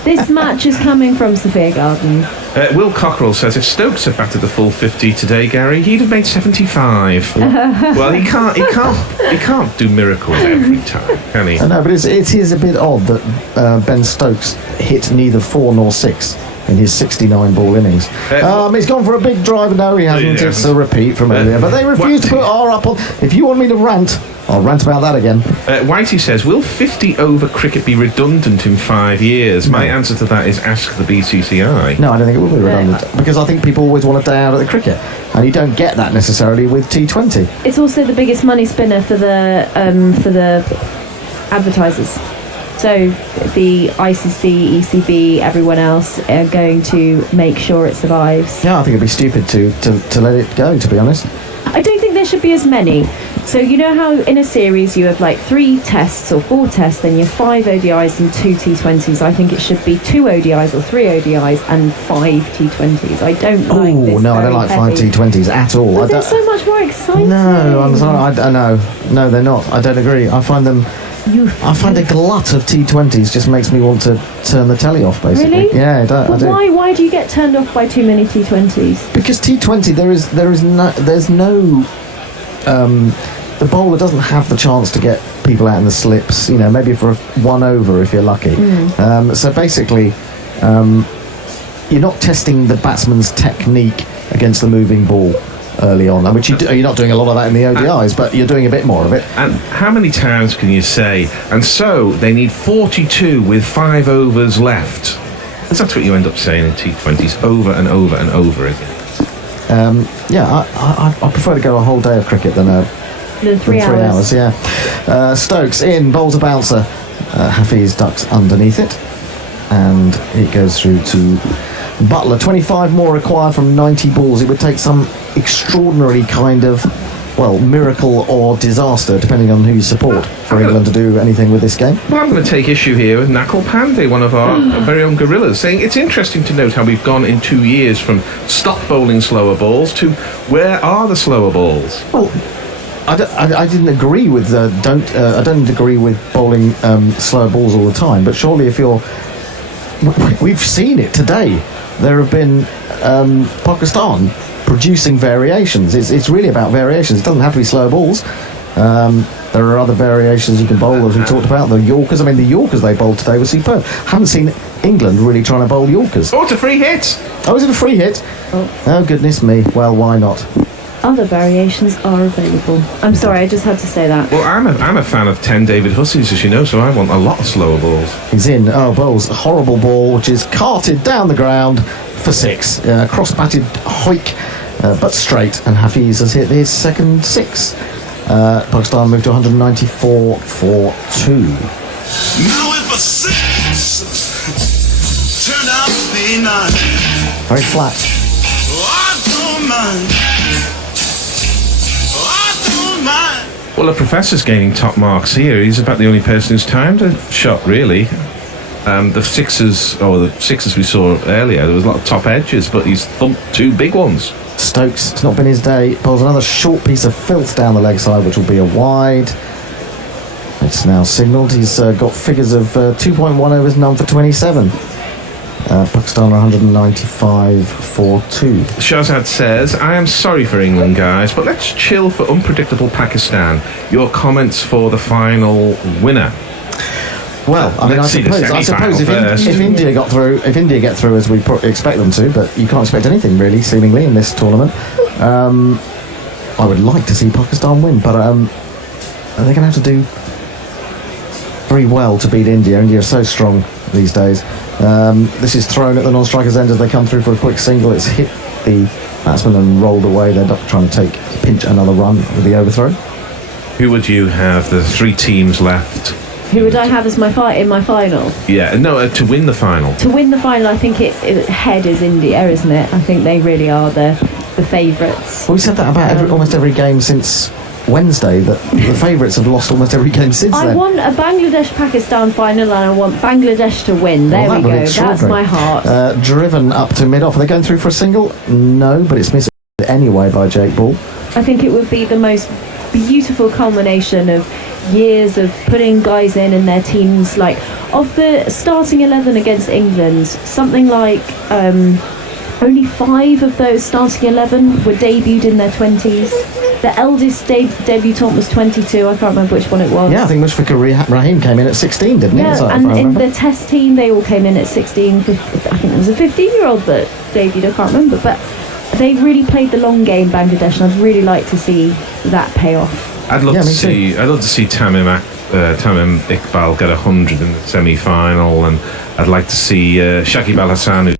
This match is coming from Sophia Gardens. Will Cockerell says, if Stokes had batted the full 50 today, Gary, he'd have made 75. Well, he can't do miracles every time, can he? No, but it is a bit odd that Ben Stokes hit neither 4 nor 6 in his 69 ball innings. He's gone for a big drive. No, he hasn't. It's a repeat from earlier. But they refuse to put R up on. If you want me to rant, I'll rant about that again. Whitey says, will 50 over cricket be redundant in 5 years? My answer to that is ask the BCCI. No, I don't think it will be redundant because I think people always want a day out at the cricket, and you don't get that necessarily with T20. It's also the biggest money spinner for the advertisers. So the ICC, ECB, everyone else are going to make sure it survives. Yeah, I think it'd be stupid to let it go, to be honest. I don't think there should be as many. So you know how in a series you have like 3 tests or 4 tests, then you have 5 ODIs and 2 T20s. I think it should be 2 ODIs or 3 ODIs and 5 T20s. I don't like this. Oh, no, I don't like 5 T20s at all. But they're so much more exciting. No, I'm sorry. No, they're not. I don't agree. I find a glut of T20s just makes me want to turn the telly off, basically. Really? Yeah, I do. Why do you get turned off by too many T20s? Because T20, the bowler doesn't have the chance to get people out in the slips, maybe for 1 over if you're lucky. So basically, you're not testing the batsman's technique against the moving ball early on, which you're not doing a lot of that in the ODIs, but you're doing a bit more of it. And how many times can you say, and so they need 42 with 5 overs left? Because that's what you end up saying in T20s over and over and over again. I prefer to go a whole day of cricket than 3 hours. Yeah. Stokes in, bowls a bouncer. Hafiz ducks underneath it, and it goes through to Butler. 25 more required from 90 balls. It would take some extraordinary kind of, miracle or disaster, depending on who you support, for England to do anything with this game. Well, I'm going to take issue here with Nakul Pandey, one of our very own gorillas, saying it's interesting to note how we've gone in 2 years from stop bowling slower balls to where are the slower balls? Well, I didn't agree with I don't agree with bowling slower balls all the time, but surely if we've seen it today. There have been Pakistan producing variations. It's really about variations. It doesn't have to be slow balls. There are other variations you can bowl, as we talked about. The Yorkers. I mean, the Yorkers they bowled today were superb. Haven't seen England really trying to bowl Yorkers. Oh, it's a free hit. Oh, is it a free hit? Oh goodness me. Well, why not? Other variations are available. I'm sorry, I just had to say that. Well, I'm a fan of 10 David Hussies, as you know, so I want a lot of slower balls. He's in. Oh, bowls a horrible ball, which is carted down the ground for 6. Cross-batted hoik, but straight, and Hafiz has hit his second 6. Pakistan moved to 194 for 2. Now if a 6 turned out to be 9. Very flat. I don't mind. Well, the professor's gaining top marks here. He's about the only person who's timed a shot, really. The sixes we saw earlier, there was a lot of top edges, but he's thumped 2 big ones. Stokes, it's not been his day. Pulls another short piece of filth down the leg side, which will be a wide. It's now signalled. He's got figures of 2.1 overs, none for 27. Pakistan are 195 for 2. Shahzad says, I am sorry for England, guys, but let's chill for unpredictable Pakistan. Your comments for the final winner. Well, I suppose if India get through as we expect them to, but you can't expect anything really, seemingly, in this tournament. I would like to see Pakistan win, but they're going to have to do very well to beat India. India are so strong these days. This is thrown at the non-striker's end as they come through for a quick single. It's hit the batsman and rolled away. They're trying to pinch another run with the overthrow. Who would you have? The 3 teams left. Who would I have as my in my final? Yeah, no, to win the final. To win the final, I think head is India, isn't it? I think they really are the favourites. Well, we said that about almost every game since Wednesday, that the favourites have lost almost every game since then. I want a Bangladesh-Pakistan final, and I want Bangladesh to win. There we go. That's my heart. Driven up to mid-off. Are they going through for a single? No, but it's missed anyway by Jake Ball. I think it would be the most beautiful culmination of years of putting guys in their teams. Like, of the starting 11 against England, something like only 5 of those starting 11 were debuted in their 20s. The eldest debutant was 22. I can't remember which one it was. Yeah, I think Mushfiqur Rahim came in at 16, didn't he? Yeah, and in the test team, they all came in at 16. I think there was a 15-year-old that debuted. I can't remember, but they really played the long game, Bangladesh, and I'd really like to see that pay off. I'd love to see Tamim Iqbal get 100 in the semi-final, and I'd like to see Shakib Al Hassan,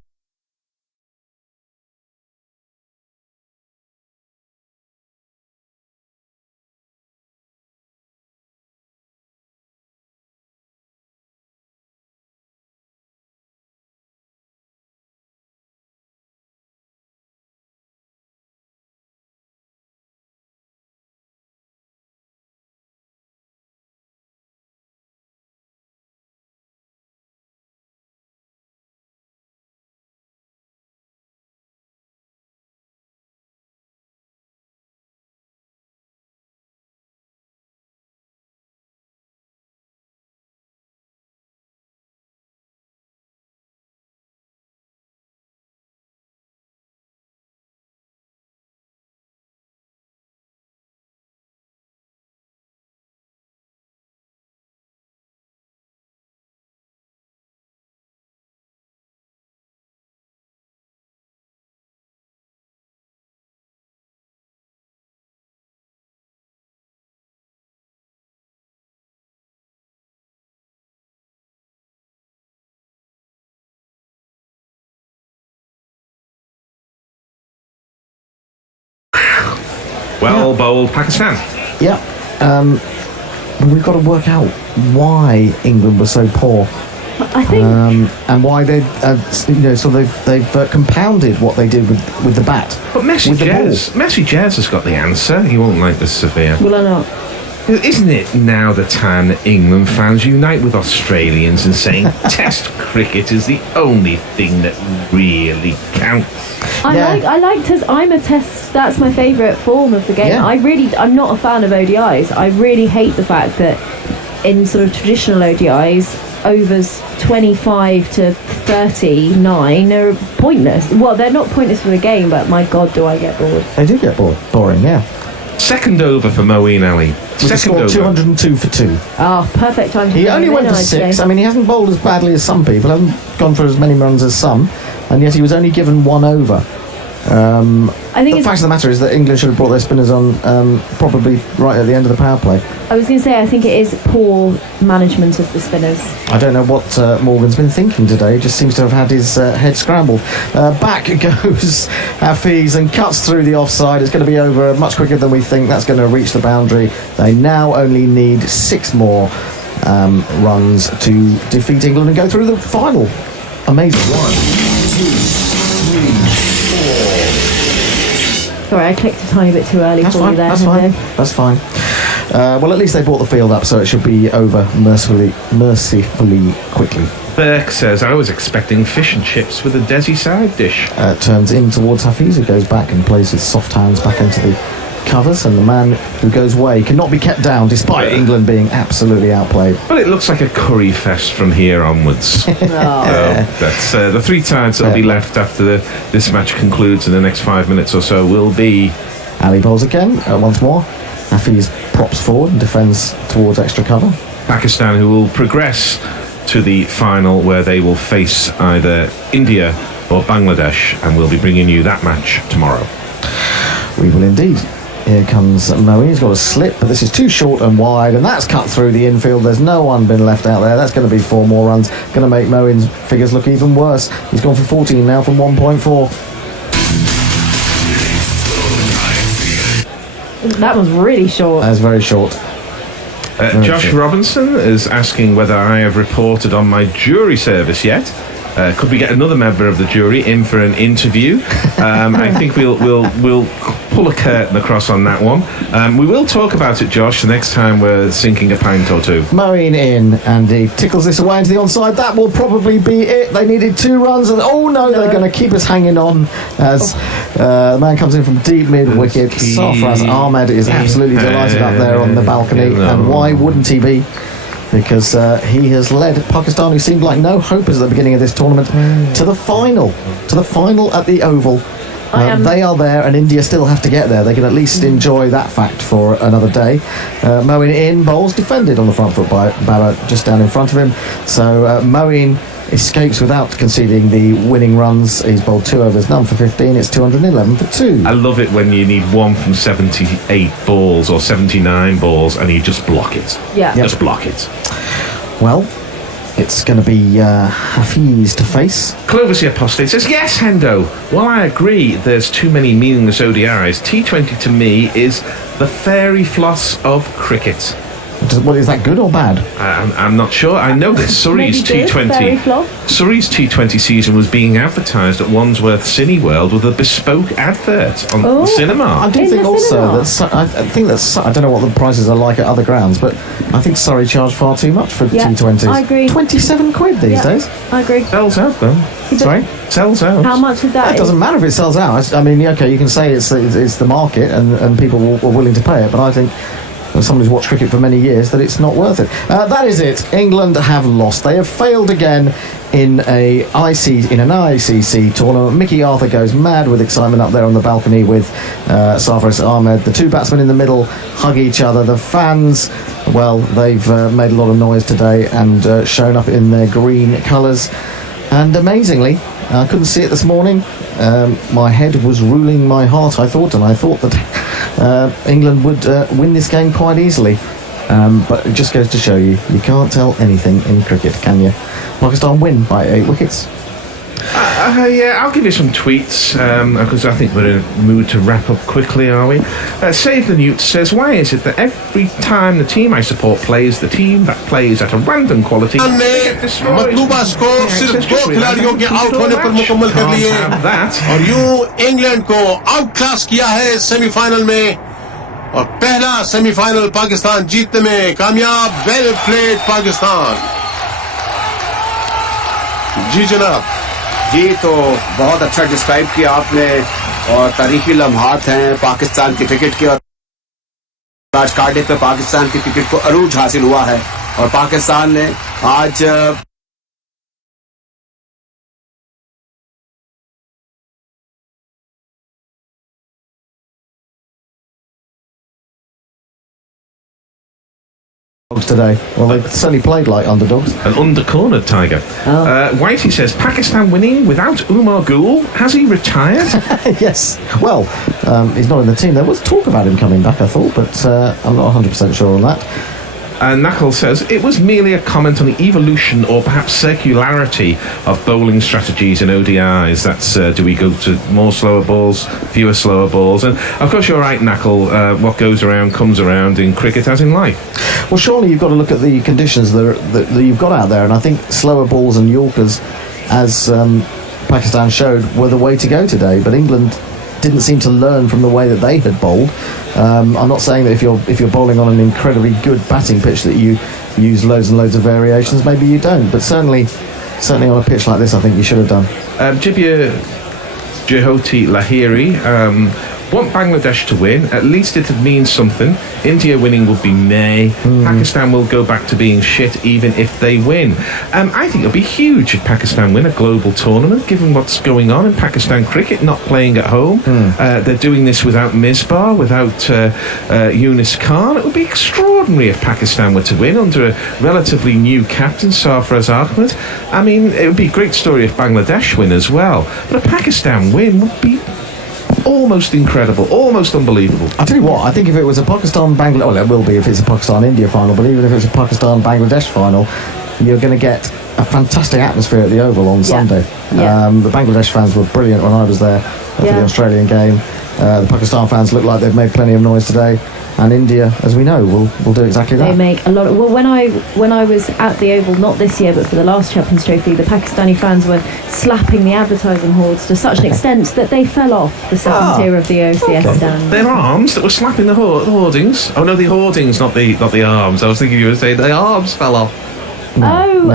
Well bowled Pakistan. Yeah. We've got to work out why England was so poor. I think, and why they've compounded what they did with the bat. But Messi Jez has got the answer. He won't like this, Sophia. Will I not? Isn't it now the time that England fans unite with Australians and saying Test cricket is the only thing that really counts? I like Test. I'm a Test. That's my favourite form of the game. Yeah. I'm not a fan of ODIs. I really hate the fact that in sort of traditional ODIs, overs 25 to 39 are pointless. Well, they're not pointless for the game, but my God, do I get bored. They do get boring, yeah. Second over for Moeen Ali. With a score 202 for 2. Oh, perfect time. He only went for 6. I mean, he hasn't bowled as badly as some people, hasn't gone for as many runs as some, and yet he was only given 1 over. I think the fact of the matter is that England should have brought their spinners on probably right at the end of the power play. I was going to say, I think it is poor management of the spinners. I don't know what Morgan's been thinking today. He just seems to have had his head scrambled. Back goes Hafiz and cuts through the offside. It's going to be over much quicker than we think. That's going to reach the boundary. They now only need 6 more runs to defeat England and go through the final. Amazing. 1, 2, 3, 4. Sorry, I clicked a tiny bit too early for you there. That's fine. Well, at least they brought the field up, so it should be over mercifully quickly. Burke says, I was expecting fish and chips with a Desi side dish. Turns in towards Hafiz, who goes back and plays with soft hands back into the covers, and the man who goes away cannot be kept down despite England being absolutely outplayed. But it looks like a curry fest from here onwards. That's the 3 times that'll be left after this match concludes in the next 5 minutes or so will be... Ali bowls again, once more. Hafiz props forward and defends towards extra cover. Pakistan, who will progress to the final where they will face either India or Bangladesh, and we'll be bringing you that match tomorrow. We will indeed. Here comes Moeen. He's got a slip, but this is too short and wide, and that's cut through the infield. There's no one been left out there. That's going to be 4 more runs. Going to make Moeen's figures look even worse. He's gone for 14 now from 1.4. That was really short. That's very short. Josh Robinson is asking whether I have reported on my jury service yet. Could we get another member of the jury in for an interview? I think we'll pull a curtain across on that one. We will talk about it, Josh, the next time we're sinking a pint or 2. Moeen in, and he tickles this away into the onside. That will probably be it. They needed 2 runs, and they're going to keep us hanging on as the man comes in from deep mid-wicket. Sarfraz Ahmed is absolutely delighted up there on the balcony, and why wouldn't he be? Because he has led Pakistan, who seemed like no hopers at the beginning of this tournament, to the final at the Oval. They are there, and India still have to get there. They can at least enjoy that fact for another day. Moeen in, bowls defended on the front foot by Baba just down in front of him. So Moeen escapes without conceding the winning runs. He's bowled 2 overs, none for 15. It's 211 for 2. I love it when you need 1 from 78 balls or 79 balls and you just block it. Yeah. Just block it. Well, it's going to be Hafiz to face. Clovis Apostate says, yes, Hendo. While I agree there's too many meaningless ODIs, T20 to me is the fairy floss of cricket. What, is that good or bad? I'm not sure. I know that Surrey's T20 season was being advertised at Wandsworth Cineworld with a bespoke advert on the cinema. I do think also that I don't know what the prices are like at other grounds, but I think Surrey charge far too much for T20s. I agree. 27 quid these days. I agree. Sells out though. Sorry? Sells out. How much of that? It doesn't matter if it sells out. I mean, okay, you can say it's the market and people were willing to pay it, but I think as someone who's watched cricket for many years, that it's not worth it. That is it. England have lost. They have failed again in an ICC tournament. Mickey Arthur goes mad with excitement up there on the balcony with Sarfraz Ahmed. The 2 batsmen in the middle hug each other. The fans, well, they've made a lot of noise today and shown up in their green colours. And amazingly, I couldn't see it this morning. My head was ruling my heart, I thought that England would win this game quite easily. But it just goes to show you can't tell anything in cricket, can you? Pakistan win by 8 wickets. Yeah, I'll give you some tweets because I think we're in a mood to wrap up quickly, are we? Save the Newt says, why is it that every time the team I support plays, the team that plays at a random quality they get destroyed? मतलूबा score सिर्फ 2 खिलाड़ियों के out होने पर मुकम्मल कर लिए और यूं इंग्लैंड को आउट क्लास किया है सेमीफाइनल में और पहला सेमीफाइनल पाकिस्तान जीतने में कामयाब वेल प्लेड पाकिस्तान जी जनाब जी तो बहुत अच्छा डिस्क्राइब किया आपने और तारीखी लम्हात हैं पाकिस्तान की क्रिकेट के और आज कार्डिफ पे पाकिस्तान की क्रिकेट को अरूज हासिल हुआ है और पाकिस्तान ने आज today. Well, they certainly played like underdogs. An under-cornered tiger. Whitey says, Pakistan winning without Umar Gul. Has he retired? Yes. Well, he's not in the team. There was talk about him coming back, I thought, but I'm not 100% sure on that. Knuckle says, it was merely a comment on the evolution or perhaps circularity of bowling strategies in ODIs. That's, do we go to more slower balls, fewer slower balls? And, of course, you're right, Knuckle. What goes around comes around in cricket as in life. Well, surely you've got to look at the conditions that you've got out there, and I think slower balls and Yorkers, as Pakistan showed, were the way to go today. But England didn't seem to learn from the way that they had bowled. I'm not saying that if you're bowling on an incredibly good batting pitch that you use loads and loads of variations. Maybe you don't, but certainly on a pitch like this, I think you should have done. Jibia Jyoti Lahiri want Bangladesh to win. At least it'd mean something. India winning would be meh. Pakistan will go back to being shit even if they win. I think it'll be huge if Pakistan win a global tournament, given what's going on in Pakistan cricket, not playing at home. They're doing this without Misbah, without Yunus Khan. It would be extraordinary if Pakistan were to win under a relatively new captain, Sarfraz Ahmed. I mean, it would be a great story if Bangladesh win as well. But a Pakistan win would be almost incredible, almost unbelievable. I'll tell you what, I think if it was a Pakistan-Bangladesh... Well, it will be if it's a Pakistan-India final, but even if it's a Pakistan-Bangladesh final, you're going to get a fantastic atmosphere at the Oval on Sunday. The Bangladesh fans were brilliant when I was there for the Australian game. The Pakistan fans look like they've made plenty of noise today. And India, as we know, will do exactly that. They make a lot of... Well, when I was at the Oval, not this year, but for the last Champions Trophy, the Pakistani fans were slapping the advertising hoards to such an extent that they fell off the second tier of the OCS stand. Their arms that were slapping the hoardings. Oh no, the hoardings, not the arms. I was thinking you were saying the arms fell off. Gary,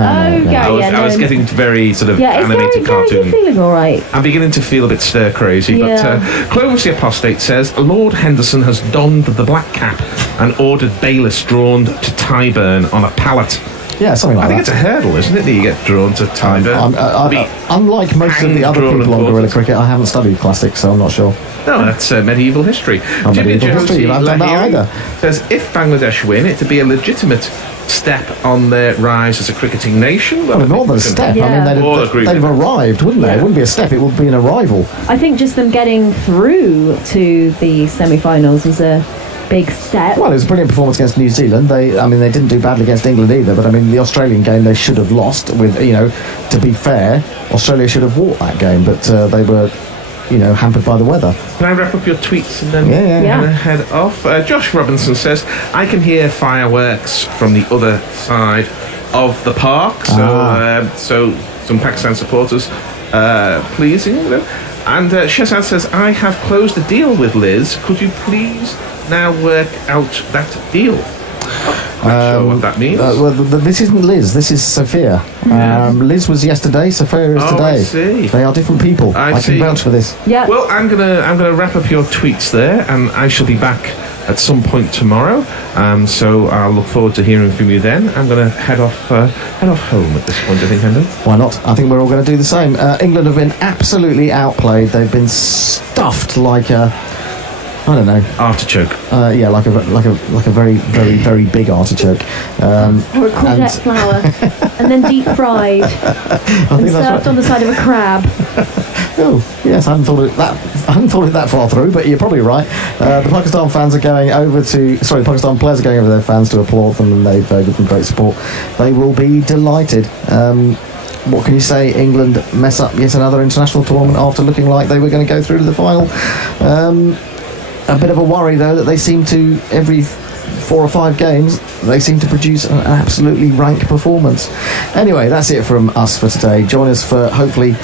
I was getting very sort of animated Gary, cartoon. you're feeling all right. I'm beginning to feel a bit stir crazy. But Clovis the Apostate says Lord Henderson has donned the black cap and ordered Bayliss drawn to Tyburn on a pallet. Yeah, something like that. I think it's a hurdle, isn't it, that you get drawn to Tyburn? Unlike most of the other people on Guerrilla Cricket, I haven't studied classics, so I'm not sure. No, that's medieval history. Jimmy History, I've done that either. Says if Bangladesh win, it'd be a legitimate step on their rise as a cricketing nation. Well, more than a step. I mean, they'd have arrived, wouldn't they? It wouldn't be a step, it would be an arrival. I think just them getting through to the semi-finals was a big step. Well, it was a brilliant performance against New Zealand. They didn't do badly against England either, but I mean, the Australian game they should have lost. With to be fair, Australia should have walked that game, but they were, hampered by the weather. Can I wrap up your tweets and then head off? Josh Robinson says, I can hear fireworks from the other side of the park. So some Pakistan supporters pleasing. And Shehzad says, I have closed a deal with Liz. Could you please now work out that deal? Not sure what that means. Well, this isn't Liz. This is Sophia. Liz was yesterday. Sophia is today. I see. They are different people. I can vouch for this. Yeah. Well, I'm gonna wrap up your tweets there, and I shall be back at some point tomorrow. So I'll look forward to hearing from you then. I'm gonna head off home at this point. I think, Endo. Why not? I think we're all going to do the same. England have been absolutely outplayed. They've been stuffed like a... I don't know. Artichoke. Yeah, like a very, very, very big artichoke. Or a courgette flower, and then deep fried, and served on the side of a crab. Oh, yes, I hadn't thought it that far through, but you're probably right. The Pakistan fans are going over to... Sorry, the Pakistan players are going over to their fans to applaud them, and they've given them great support. They will be delighted. what can you say? England mess up yet another international tournament after looking like they were going to go through to the final. A bit of a worry, though, that they seem to, every 4 or 5 games, they seem to produce an absolutely rank performance. Anyway, that's it from us for today. Join us for, hopefully,